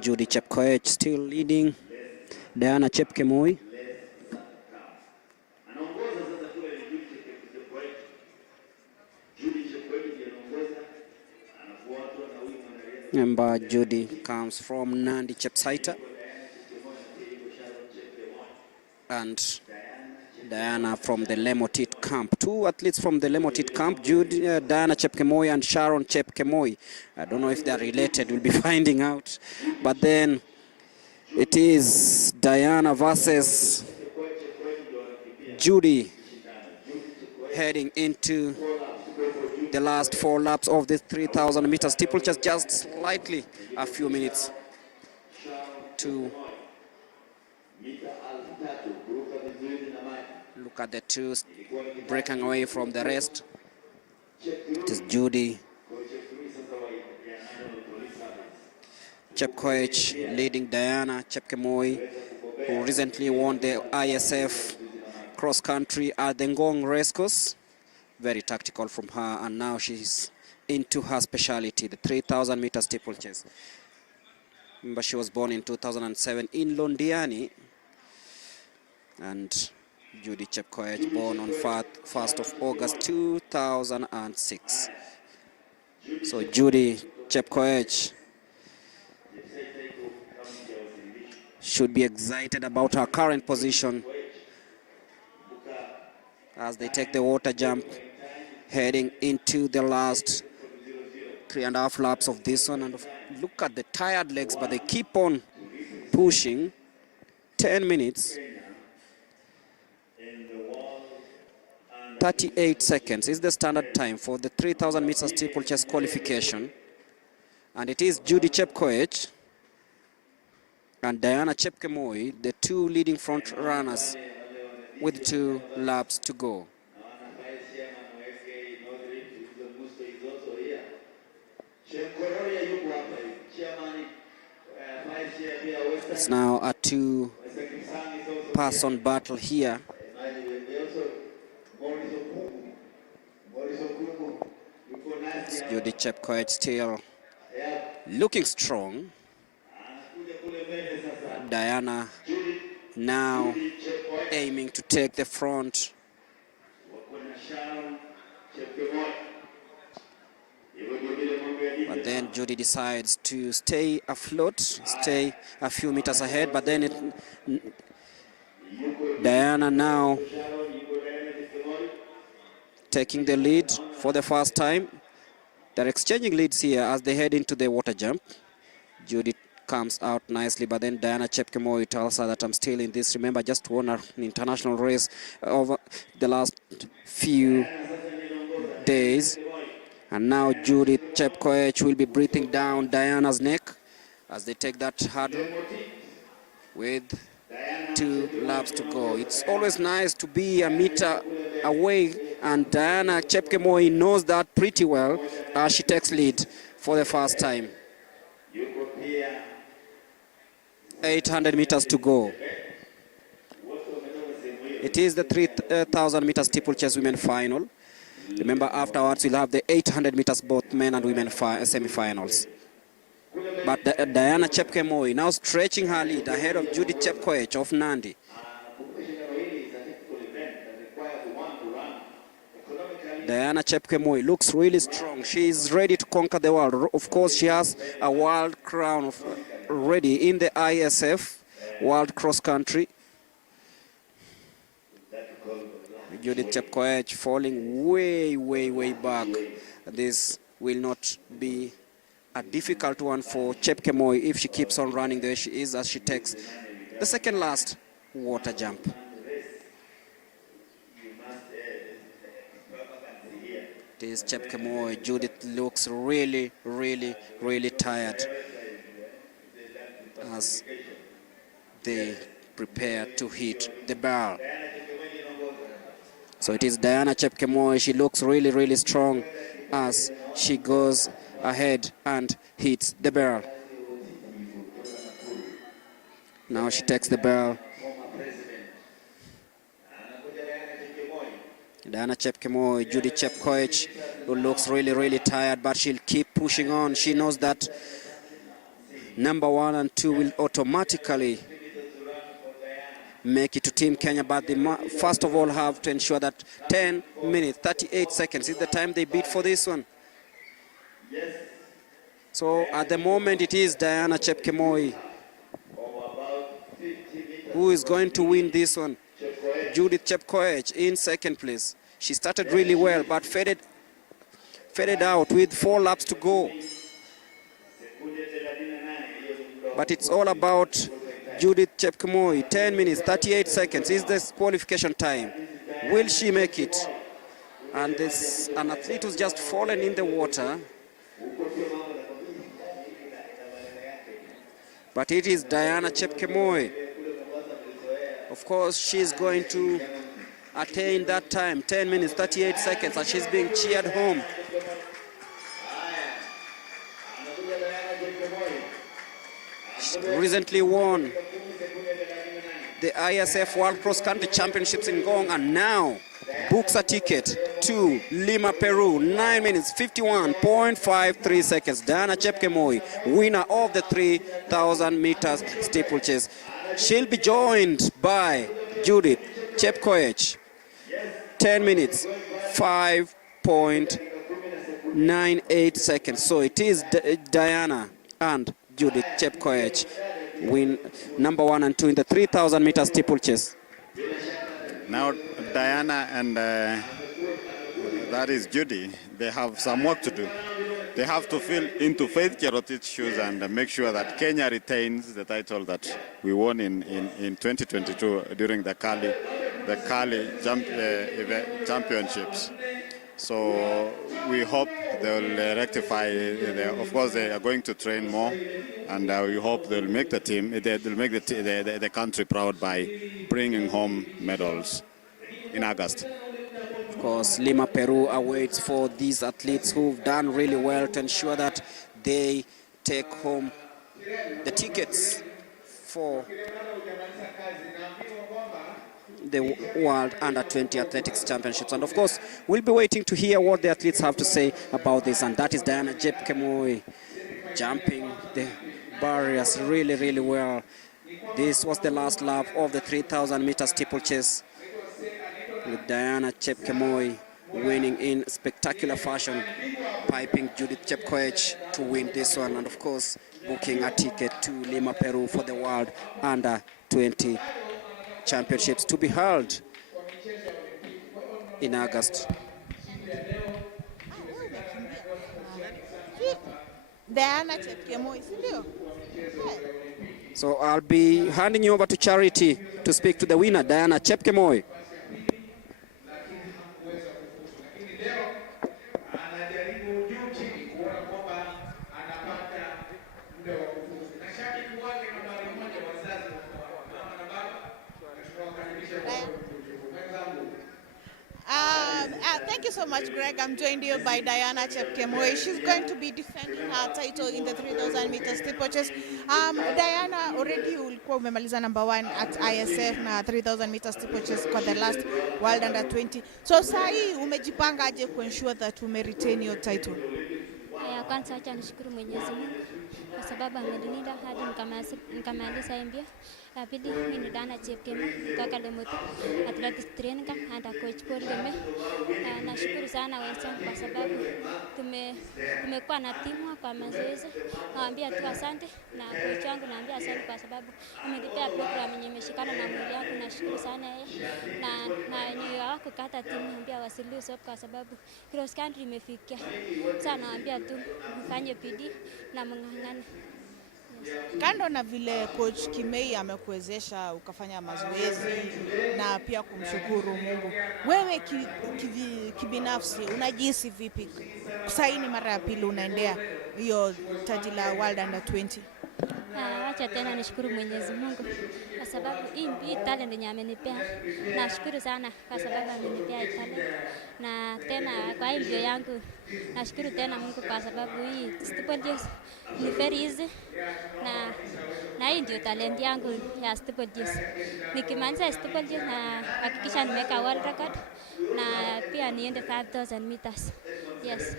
Judy Chepkoech still leading. Diana Chepkemoi. Remember, Judy comes from Nandi Chepsaita. And Diana from the Lemotit camp. 2 athletes from the Lemotit camp, Diana Chepkemoi and Sharon Chepkemoi. I don't know if they're related, we'll be finding out. But then it is Diana versus Judy heading into the last 4 laps of this 3,000 meter steeplechase, just slightly a few minutes to look at the 2 breaking away from the rest. It is Judy Chepkoech leading Diana Chepkemoi, who recently won the ISF cross country at the Ngong racecourse. Very tactical from her, and now she's into her specialty, the 3,000 meter steeplechase. Remember, she was born in 2007 in Londiani, and Judy Chepkoech born on 1st of August 2006. So Judy Chepkoech should be excited about her current position as they take the water jump, heading into the last 3.5 laps of this one. And look at the tired legs, but they keep on pushing. 10 minutes. 38 seconds is the standard time for the 3,000 meter steeplechase qualification. And it is Judy Chepkoech and Diana Chepkemoi, the 2 leading front runners, with 2 laps to go. It's now a 2-person battle here. It's Judy Chepkoech still looking strong. Diana now aiming to take the front. But then Judy decides to stay afloat, stay a few meters ahead, but then Diana now taking the lead for the first time. They're exchanging leads here as they head into the water jump. Judy comes out nicely, but then Diana Chepkemoi tells her that I'm still in this. Remember, just won an international race over the last few days. And now Judy Chepkoech will be breathing down Diana's neck as they take that hurdle with 2 laps to go. It's always nice to be a meter away, and Diana Chepkemoi knows that pretty well as she takes lead for the first time. 800 meters to go. It is the 3,000 meter steeplechase women final. Remember, afterwards we'll have the 800 meters both men and women semifinals. But Diana Chepkemoi now stretching her lead ahead of Judith Chepkoech of Nandi. Diana Chepkemoi looks really strong. She is ready to conquer the world. Of course, she has a world crown ready in the ISF, World Cross Country. Judith Chepkoech falling way back. This will not be a difficult one for Chepkemoi if she keeps on running the way she is as she takes the second last water jump. This Chepkemoi, Judith looks really tired as they prepare to hit the barrel. So it is Diana Chepkemoi. She looks really strong as she goes ahead and hits the barrel. Now she takes the barrel. Diana Chepkemoi, Judith Chepkoech, who looks really tired, but she'll keep pushing on. She knows that number 1 and 2 will automatically make it to Team Kenya, but they first of all have to ensure that 10 minutes, 38 seconds is the time they beat for this one. So at the moment it is Diana Chepkemoi who is going to win this one. Judith Chepkoech in second place. She started really well, but faded out with 4 laps to go. But it's all about Judith Chepkemoi. 10 minutes, 38 seconds is the qualification time. Will she make it? And this an athlete who's just fallen in the water. But it is Diana Chepkemoi. Of course, she's going to attain that time, 10 minutes, 38 seconds, and she's being cheered home. She recently won the ISF World Cross Country Championships in Gong, and now books a ticket to Lima, Peru. 9 minutes, 51.53 seconds. Diana Chepkemoi, winner of the 3,000 meters steeplechase. She'll be joined by Judith Chepkoech. 10 minutes, 5.98 seconds. So it is Diana and Judith Chepkoech win number 1 and 2 in the 3,000 meters steeplechase. Now Diana and that is Judy, they have some work to do. They have to fill into Faith Cherotit's shoes and make sure that Kenya retains the title that we won in 2022 during the Kali championships. So we hope they'll rectify. Of course, they are going to train more, and we hope they'll make the team. They'll make the country proud by bringing home medals in August. Of course, Lima, Peru awaits for these athletes who've done really well to ensure that they take home the tickets for the World Under-20 Athletics Championships. And of course, we'll be waiting to hear what the athletes have to say about this. And that is Diana Chepkemoi jumping the barriers really well. This was the last lap of the 3,000 meter steeplechase, with Diana Chepkemoi winning in spectacular fashion, piping Judith Chepkoech to win this one, and of course booking a ticket to Lima, Peru for the World Under-20 Championships to be held in August. Diana Chepkemoi, sindio? So I'll be handing you over to Charity to speak to the winner, Diana Chepkemoi. Thank you so much, Greg. I'm joined here by Diana Chepkemoi. She's going to be defending her title in the 3,000 meter steeplechase. Diana, already ulikuwa umemaliza number 1 at ISF na 3,000 meter steeplechase for the last World Under 20. So saa hii umejipanga aje kuensure that ume retain your title? Kwanza acha nishukuru Mwenyezi Mungu kwa sababu amenilinda hadi nikamaliza mbio. Ya pili mimi ni Diana Chepkemoi kutoka Lemoti Athletics Training Camp under coach Paul Leme. Nashukuru sana wenzangu kwa sababu tumekuwa na timu kwa mazoezi. Naambia tu asante na coach wangu naambia asante kwa sababu amenipea program yenye imeshikana na mwili wangu. Nashukuru sana yeye na NYAYO kukata timu naambia wasiliu kwa sababu cross country imefikia. Sasa naambia tu mfanye bidii na mng'ang'ane. Kando na vile coach Kimei amekuwezesha ukafanya mazoezi na pia kumshukuru Mungu, wewe kibinafsi unajihisi vipi? Saini mara ya pili unaendea hiyo taji la World Under 20. Acha tena nishukuru Mwenyezi Mungu kwa sababu hii talent yenye amenipea. Nashukuru sana kwa sababu amenipea talent. Na tena kwa hii mbio yangu nashukuru tena Mungu kwa sababu hii steeplechase ni very easy na hii ndio talent yangu ya steeplechase. Nikimaliza steeplechase na hakikisha nimeweka world record na pia niende 5,000 meters. Yes.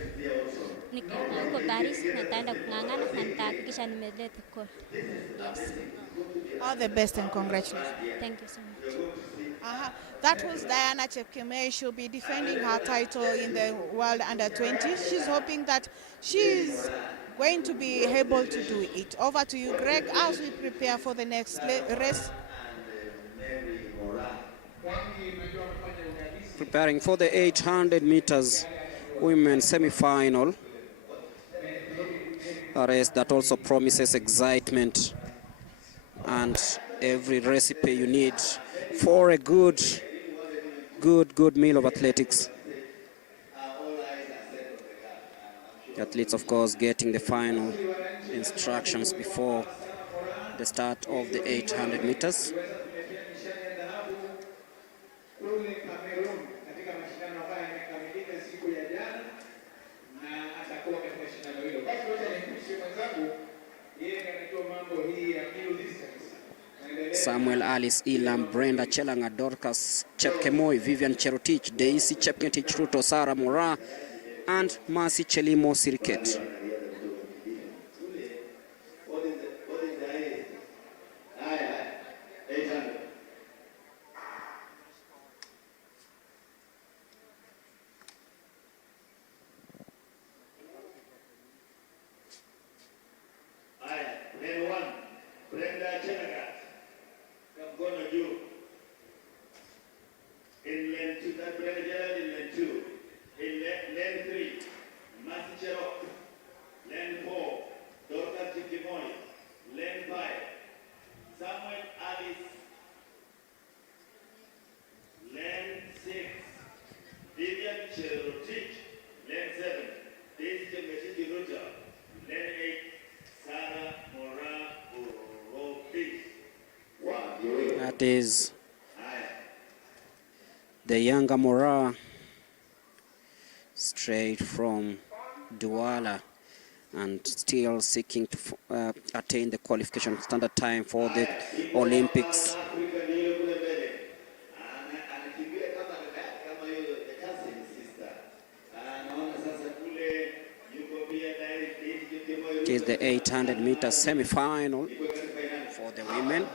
Nikienda huko Paris nitaenda kung'ang'ana na nitahakikisha nimeleta gold. Yes. All the best and congratulations. Thank you so much. That was Diana Chepkemoi. She'll be defending her title in the World Under 20. She's hoping that she's going to be able to do it. Over to you, Greg, as we prepare for the next race. Preparing for the 800 meters women's semi-final. A race that also promises excitement and every recipe you need for a good meal of athletics. The athletes, of course, getting the final instructions before the start of the 800 meters. Samuel Alice Ilam, Brenda Chelanga, Dorcas Chepkemoi, Vivian Cherotich, Daisy Chepngetich Ruto, Sarah Mora, and Mercy Chelimo Siriket. That is the younger Mora, straight from Douala, and still seeking to attain the qualification standard time for the Olympics. It is the 800 meter semi-final for the women.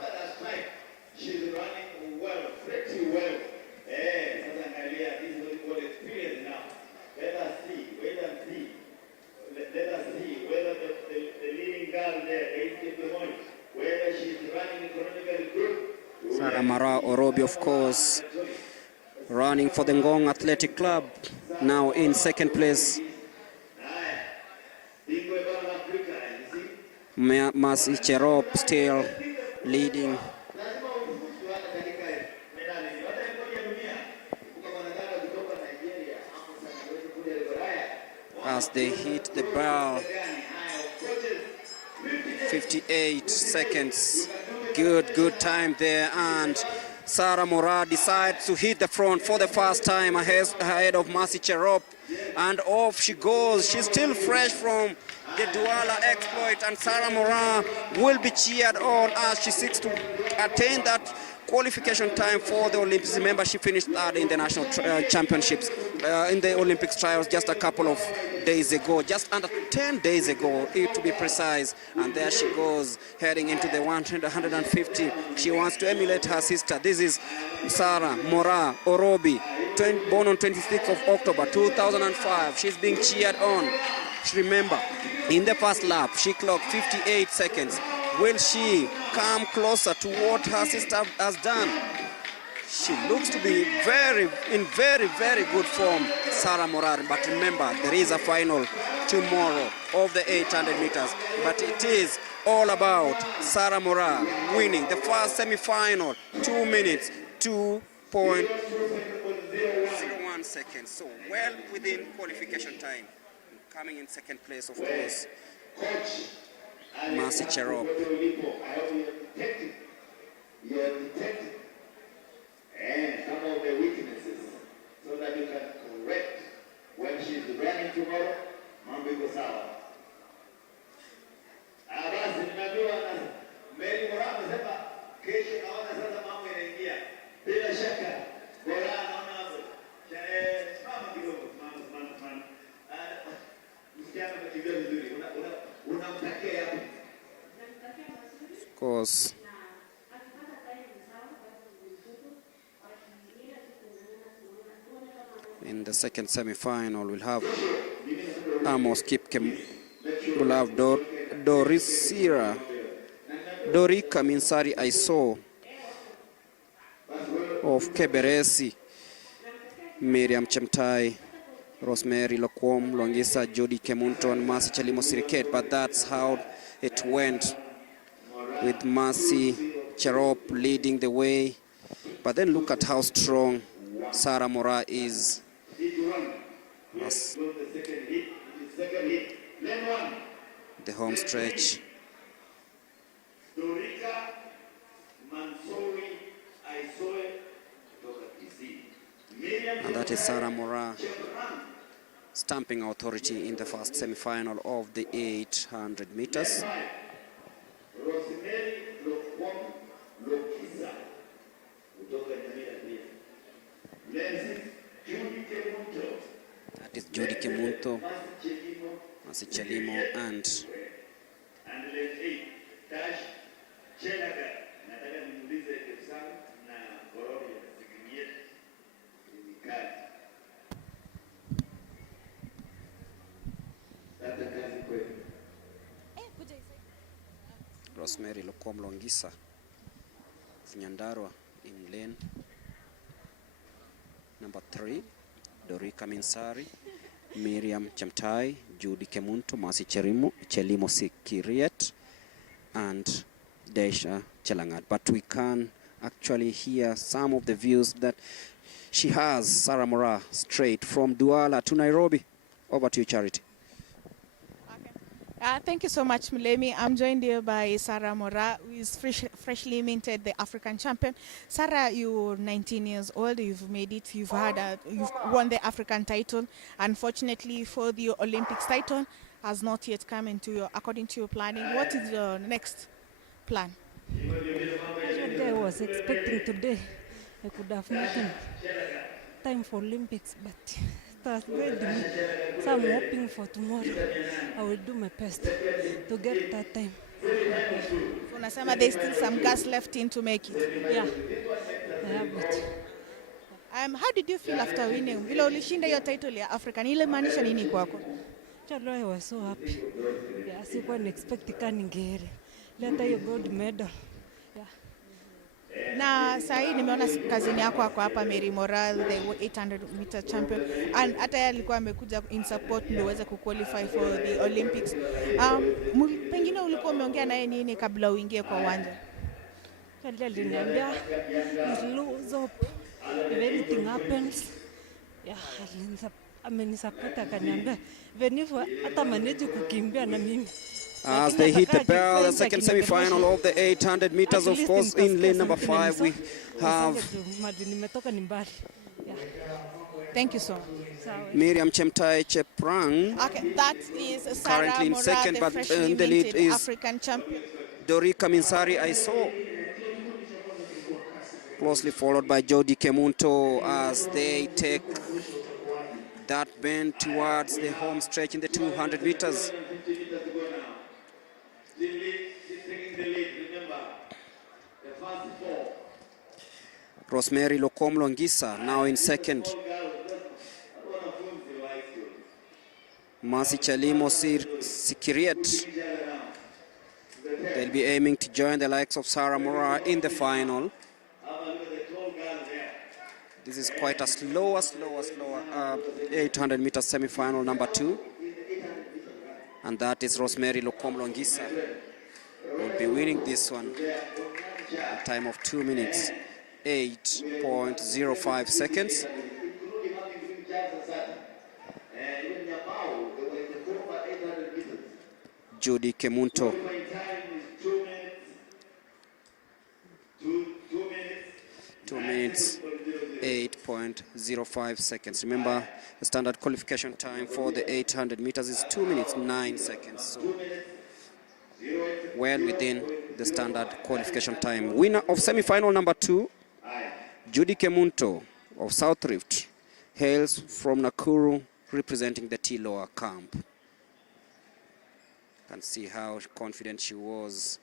She's running well, pretty well. This is what we call experience now. Let us see, wait and see. Let us see whether the leading girl there, whether she's running economically good. Sarah Mara Orobi, of course, running for the Ngong Athletic Club, now in second place. Mercy Cherop still leading. As they hit the bell, 58 seconds. Good time there, and Sarah Mora decides to hit the front for the first time ahead of Mercy Cherop. And off she goes. She's still fresh from the Douala exploit, and Sarah Mora will be cheered on as she seeks to attain that qualification time for the Olympics. Remember, she finished third in the national championships in the Olympics trials just a couple of days ago, just under 10 days ago, to be precise. And there she goes, heading into the 150. She wants to emulate her sister. This is Sarah Mora Orobi, born on 26th of October 2005. She's being cheered on. Remember, in the first lap, she clocked 58 seconds. Will she come closer to what her sister has done? She looks to be in very good form, Sarah Morar. But remember, there is a final tomorrow of the 800 meters. But it is all about Sarah Morar winning the first semi-final, 2 minutes, 2.01 seconds. So well within qualification time. Coming in second place, of course, Mercy Cherop. And some of the weaknesses so that you can correct when she's running tomorrow. Mambo iko sawa. Basi nimeambiwa na Mary Moraa amesema kesho naona sasa mambo yanaingia. Bila shaka bora naona hapo. Mama kidogo, mama. Msichana mkimbia vizuri. Unamtakia hapo. Of course. In the second semi-final, we'll have Amos Kipkem, we'll have Dorika Minsari Aiso of Keberesi, Miriam Chemtai, Rosemary Lokwom, Longisa, Jody Kemunto, and Mercy Chalimo Siriket. But that's how it went, with Mercy Cherop leading the way. But then look at how strong Sarah Mora is. The home stretch. And that is Sarah Mora stamping authority in the first semi-final of the 800 meters. That is Jody Kemunto, Mercy Chalimo, and Rosemary Lokwom Longisa of Nyandarua in lane number 3. Dorika Minsari, Miriam Chemtai, Judy Kemunto, Mercy Chalimo Sikiriet, and Desha Chelangat. But we can actually hear some of the views that she has, Sarah Mora, straight from Douala to Nairobi. Over to you, Charity. Thank you so much, Mulemi. I'm joined here by Sarah Mora, who is freshly minted the African champion. Sarah, you're 19 years old. You've made it. You've won the African title. Unfortunately, for the Olympics title, has not yet come into according to your planning. What is your next plan? I was expecting today I could have made time for Olympics, but that's very me. So I'm hoping for tomorrow. I will do my best to get that time. Unasema there's still some gas left in to make it. Yeah, I have it. How did you feel after winning? Vile ulishinda hiyo title ya African, ile maanisha nini kwako? I was so happy. Yeah, sikuwa expect kaningere. Leta hiyo gold medal. Yeah. Na sasa nimeona kazini yako hapa Mary Moraa, the 800 meter champion, and hata yeye alikuwa amekuja in support ndio uweze kuqualify for the Olympics. Pengine ulikuwa umeongea naye nini kabla uingie kwa uwanja? Aliniambia lose hope if anything happens. Yeah, amenisupport akaniambia Veniva hata manage kukimbia na mimi. As they hit the bell, the second semi-final of the 800 meters, of course, in lane number 5, we have Thank you so much. Miriam Chemtai Cheprang. Okay, that is Sarah Currently in Mora, second, the but freshly the lead minted is African champion. Dorika Minsari, I saw. Closely followed by Jody Kemunto as they take that bend towards the home stretch in the 200 meters. Rosemary Lokomlongisa now in second. Mercy Chalimo Sikiriet. They'll be aiming to join the likes of Sarah Mora in the final. This is quite a slower 800 meter semi-final number 2. And that is Rosemary Lokomlongisa. Will be winning this one in time of 2 minutes, 8.05 seconds. Judy Kemunto. 2 minutes, 8.05 seconds. Remember, the standard qualification time for the 800 meters is 2 minutes, 9 seconds. So well within the standard qualification time. Winner of semi-final number 2, Judy Kemunto of South Rift, hails from Nakuru, representing the T-Lower camp. You can see how confident she was.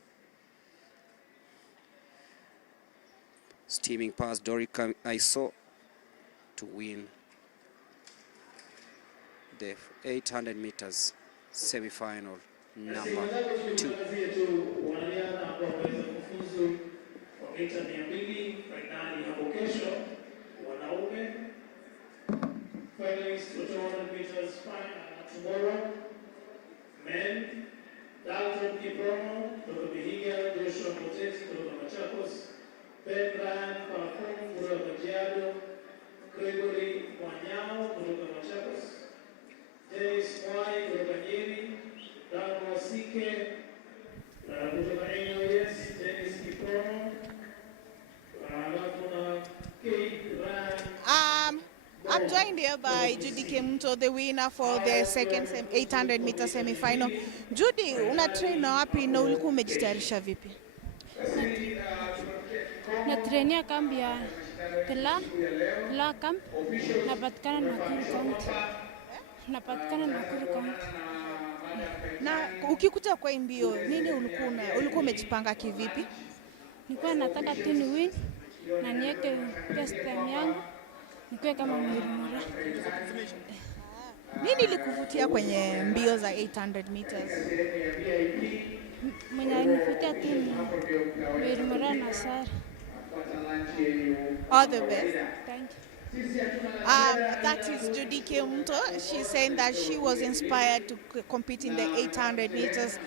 Steaming past Dorika Aiso to win the 800 meters semi-final number 2. Finalists for 200 meters tomorrow. Men, Dalton Kiprono, Dr. Bihiga, Joshua Motesi, Dr. Machakos, Ben Brian Falcon, Dr. Majiado, Gregory Wanyao, Dr. Machakos, Dennis Mwai, Dr. Nyeri, Dan Wasike, Dr. NYAYO, Dennis Kiprono, Kate Ryan. I'm joined here by Judy Kemunto, the winner for the second 800 meter semi-final. Judy, una train wapi na ulikuwa umejitayarisha vipi? Na trainia kambi ya Tela camp, napatikana Nakuru County. Napatikana Nakuru County. Na ukikuja kwa mbio, nini ulikuwa umejipanga kivipi? Nilikuwa nataka tu ni win na niweke best time yangu. Nikuwe kama Mora. Nini ilikuvutia kwenye mbio za 800 meters? Mwenye alinivutia tu ni Mora na Sara. All the best. Thank you. That is Judy Kemunto. She's saying that she was inspired to compete in the 800 meters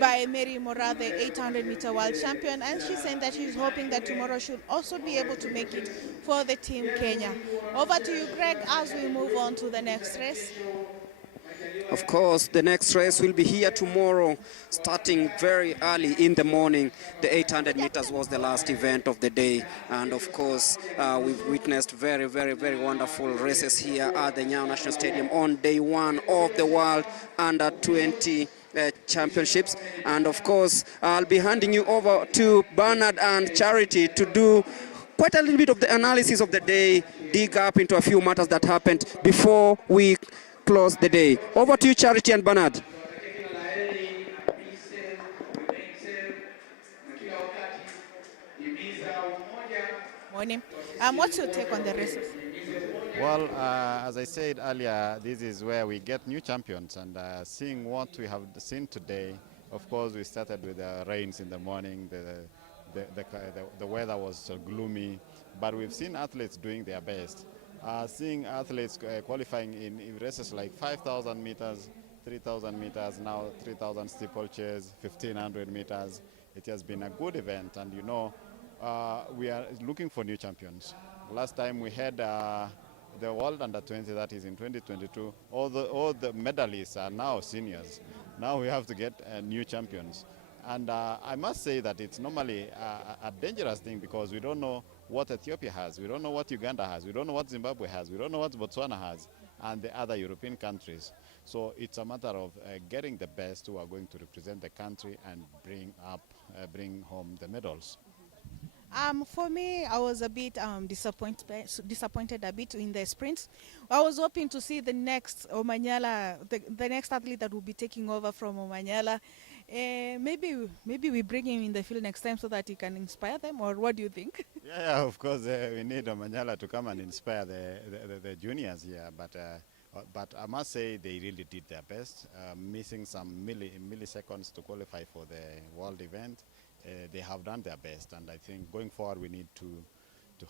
by Mary Mora, the 800 meter world champion, and she's saying that she's hoping that tomorrow she'll also be able to make it for the team Kenya. Over to you, Greg, as we move on to the next race. Of course, the next race will be here tomorrow, starting very early in the morning. The 800 meters was the last event of the day. And of course, we've witnessed very wonderful races here at the NYAYO National Stadium on day 1 of the World Under 20 Championships. And of course, I'll be handing you over to Bernard and Charity to do quite a little bit of the analysis of the day, dig up into a few matters that happened before we close the day. Over to you, Charity and Bernard. Morning. What's your take on the races? Well, as I said earlier, this is where we get new champions, and seeing what we have seen today, of course, we started with the rains in the morning. The weather was gloomy, but we've seen athletes doing their best. Seeing athletes qualifying in races like 5,000 meters, 3,000 meters, now 3,000 steeplechase, 1,500 meters. It has been a good event, and you know, we are looking for new champions. Last time we had the World Under-20 that is in 2022, all the medalists are now seniors. Now we have to get new champions. And I must say that it's normally a dangerous thing because we don't know what Ethiopia has, we don't know what Uganda has, we don't know what Zimbabwe has, we don't know what Botswana has, and the other European countries. So it's a matter of getting the best who are going to represent the country and bring home the medals. For me, I was a bit disappointed a bit in the sprints. I was hoping to see the next Omanyala, the next athlete that will be taking over from Omanyala. Maybe we bring him in the field next time so that he can inspire them, or what do you think? Yeah, of course, we need Omanyala to come and inspire the juniors here, but I must say they really did their best, missing some milliseconds to qualify for the world event. They have done their best, and I think going forward we need to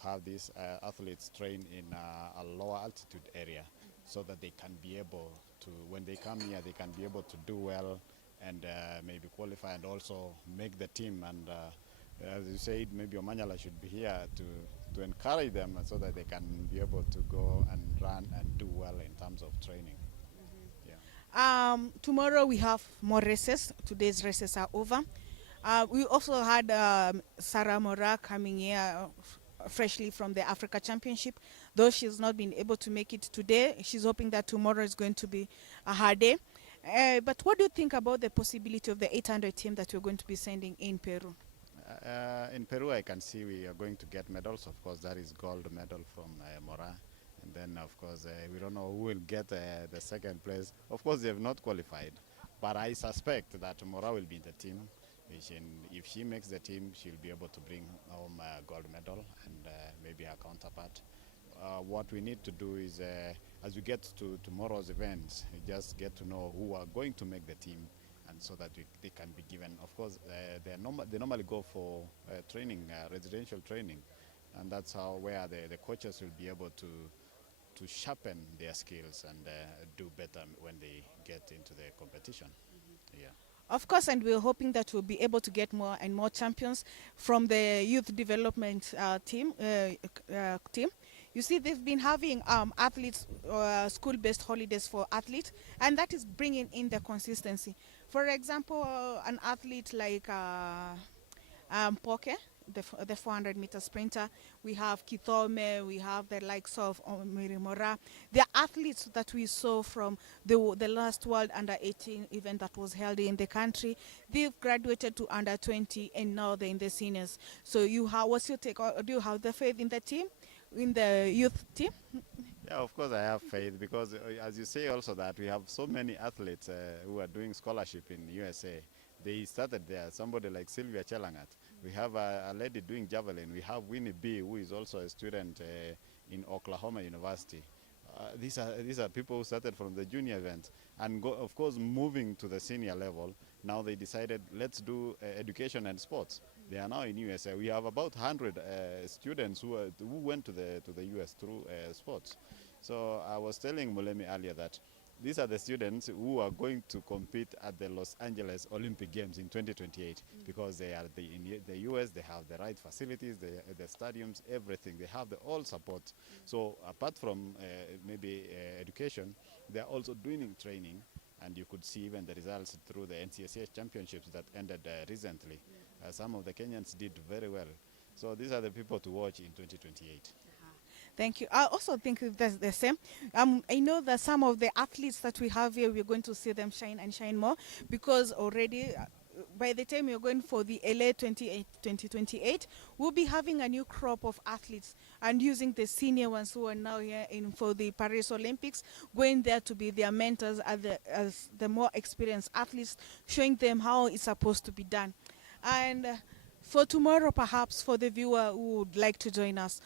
have these athletes train in a lower altitude area so that they can be able to, when they come here, they can be able to do well and maybe qualify and also make the team. And as you said, maybe Omanyala should be here to encourage them so that they can be able to go and run and do well in terms of training. Tomorrow we have more races. Today's races are over. We also had Sarah Mora coming here freshly from the Africa Championship. Though she's not been able to make it today, she's hoping that tomorrow is going to be her day. But what do you think about the possibility of the 800 team that we're going to be sending in Peru? In Peru, I can see we are going to get medals. Of course, that is gold medal from Mora. And then, of course, we don't know who will get the second place. Of course, they have not qualified. But I suspect that Mora will be in the team. If she makes the team, she'll be able to bring home a gold medal and maybe a counterpart. What we need to do is, as we get to tomorrow's events, we just get to know who are going to make the team, and so that they can be given. Of course, they normally go for training, residential training, and that's where the coaches will be able to sharpen their skills and do better when they get into the competition. Yeah. Of course, and we're hoping that we'll be able to get more and more champions from the youth development team. You see, they've been having athletes, school-based holidays for athletes, and that is bringing in the consistency. For example, an athlete like Poke, the 400-meter sprinter, we have Kithome, we have the likes of Mirimora. The athletes that we saw from the last World Under-18 event that was held in the country, they've graduated to Under-20 and now they're in the seniors. So what's your take? Do you have the faith in the team, in the youth team? Yeah, of course I have faith because as you say also that we have so many athletes who are doing scholarship in USA. They started there, somebody like Sylvia Chelangat. We have a lady doing javelin. We have Winnie B, who is also a student in Oklahoma University. These are people who started from the junior event and of course moving to the senior level. Now they decided, let's do education and sports. They are now in USA. We have about 100 students who went to the US through sports. So I was telling Mulemi earlier that these are the students who are going to compete at the Los Angeles Olympic Games in 2028 because they are in the US, they have the right facilities, the stadiums, everything. They have all support. So apart from maybe education, they are also doing training, and you could see even the results through the NCSA championships that ended recently. Some of the Kenyans did very well. So these are the people to watch in 2028. Thank you. I also think that's the same. I know that some of the athletes that we have here, we're going to see them shine and shine more because already by the time we're going for the LA 2028, we'll be having a new crop of athletes and using the senior ones who are now here for the Paris Olympics, going there to be their mentors as the more experienced athletes, showing them how it's supposed to be done. And for tomorrow, perhaps, for the viewer who would like to join us,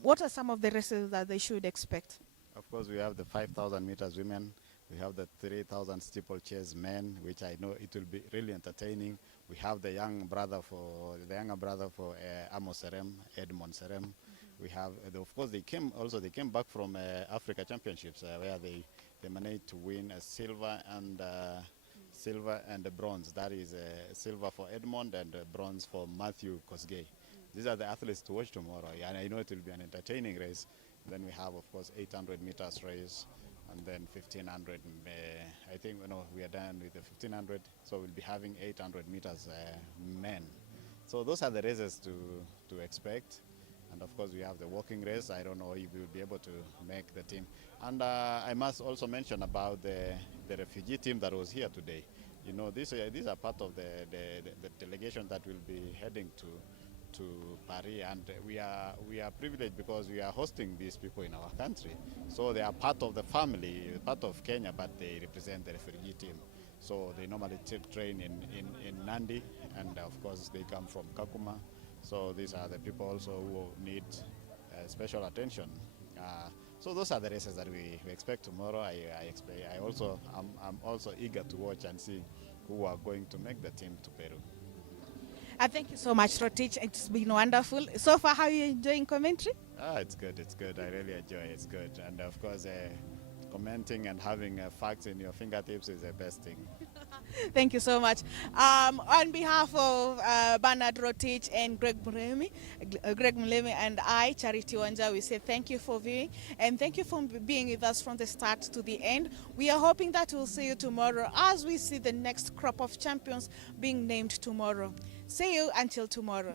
what are some of the races that they should expect? Of course, we have the 5,000 meters women. We have the 3,000 steeplechase men, which I know it will be really entertaining. We have the younger brother for Amos Serem, Edmond Serem. We have, of course, they came back from Africa Championships where they managed to win a silver and a bronze. That is silver for Edmond and bronze for Matthew Kosgei. These are the athletes to watch tomorrow, and I know it will be an entertaining race. Then we have, of course, 800 meters race, and then 1500. I think we are done with the 1500, so we'll be having 800 meters men. So those are the races to expect. And of course, we have the walking race. I don't know if we will be able to make the team. And I must also mention about the refugee team that was here today. You know, these are part of the delegation that will be heading to Paris, and we are privileged because we are hosting these people in our country. So they are part of the family, part of Kenya, but they represent the refugee team. So they normally train in Nandi, and of course they come from Kakuma. So these are the people also who need special attention. So those are the races that we expect tomorrow. I'm also eager to watch and see who are going to make the team to Peru. Thank you so much, Rotich. It's been wonderful. So far, how are you enjoying commentary? It's good. I really enjoy it. It's good. And of course, commenting and having facts in your fingertips is the best thing. Thank you so much. On behalf of Bernard Rotich and Greg Mulemi and I, Charity Wanja, we say thank you for viewing and thank you for being with us from the start to the end. We are hoping that we'll see you tomorrow as we see the next crop of champions being named tomorrow. See you until tomorrow.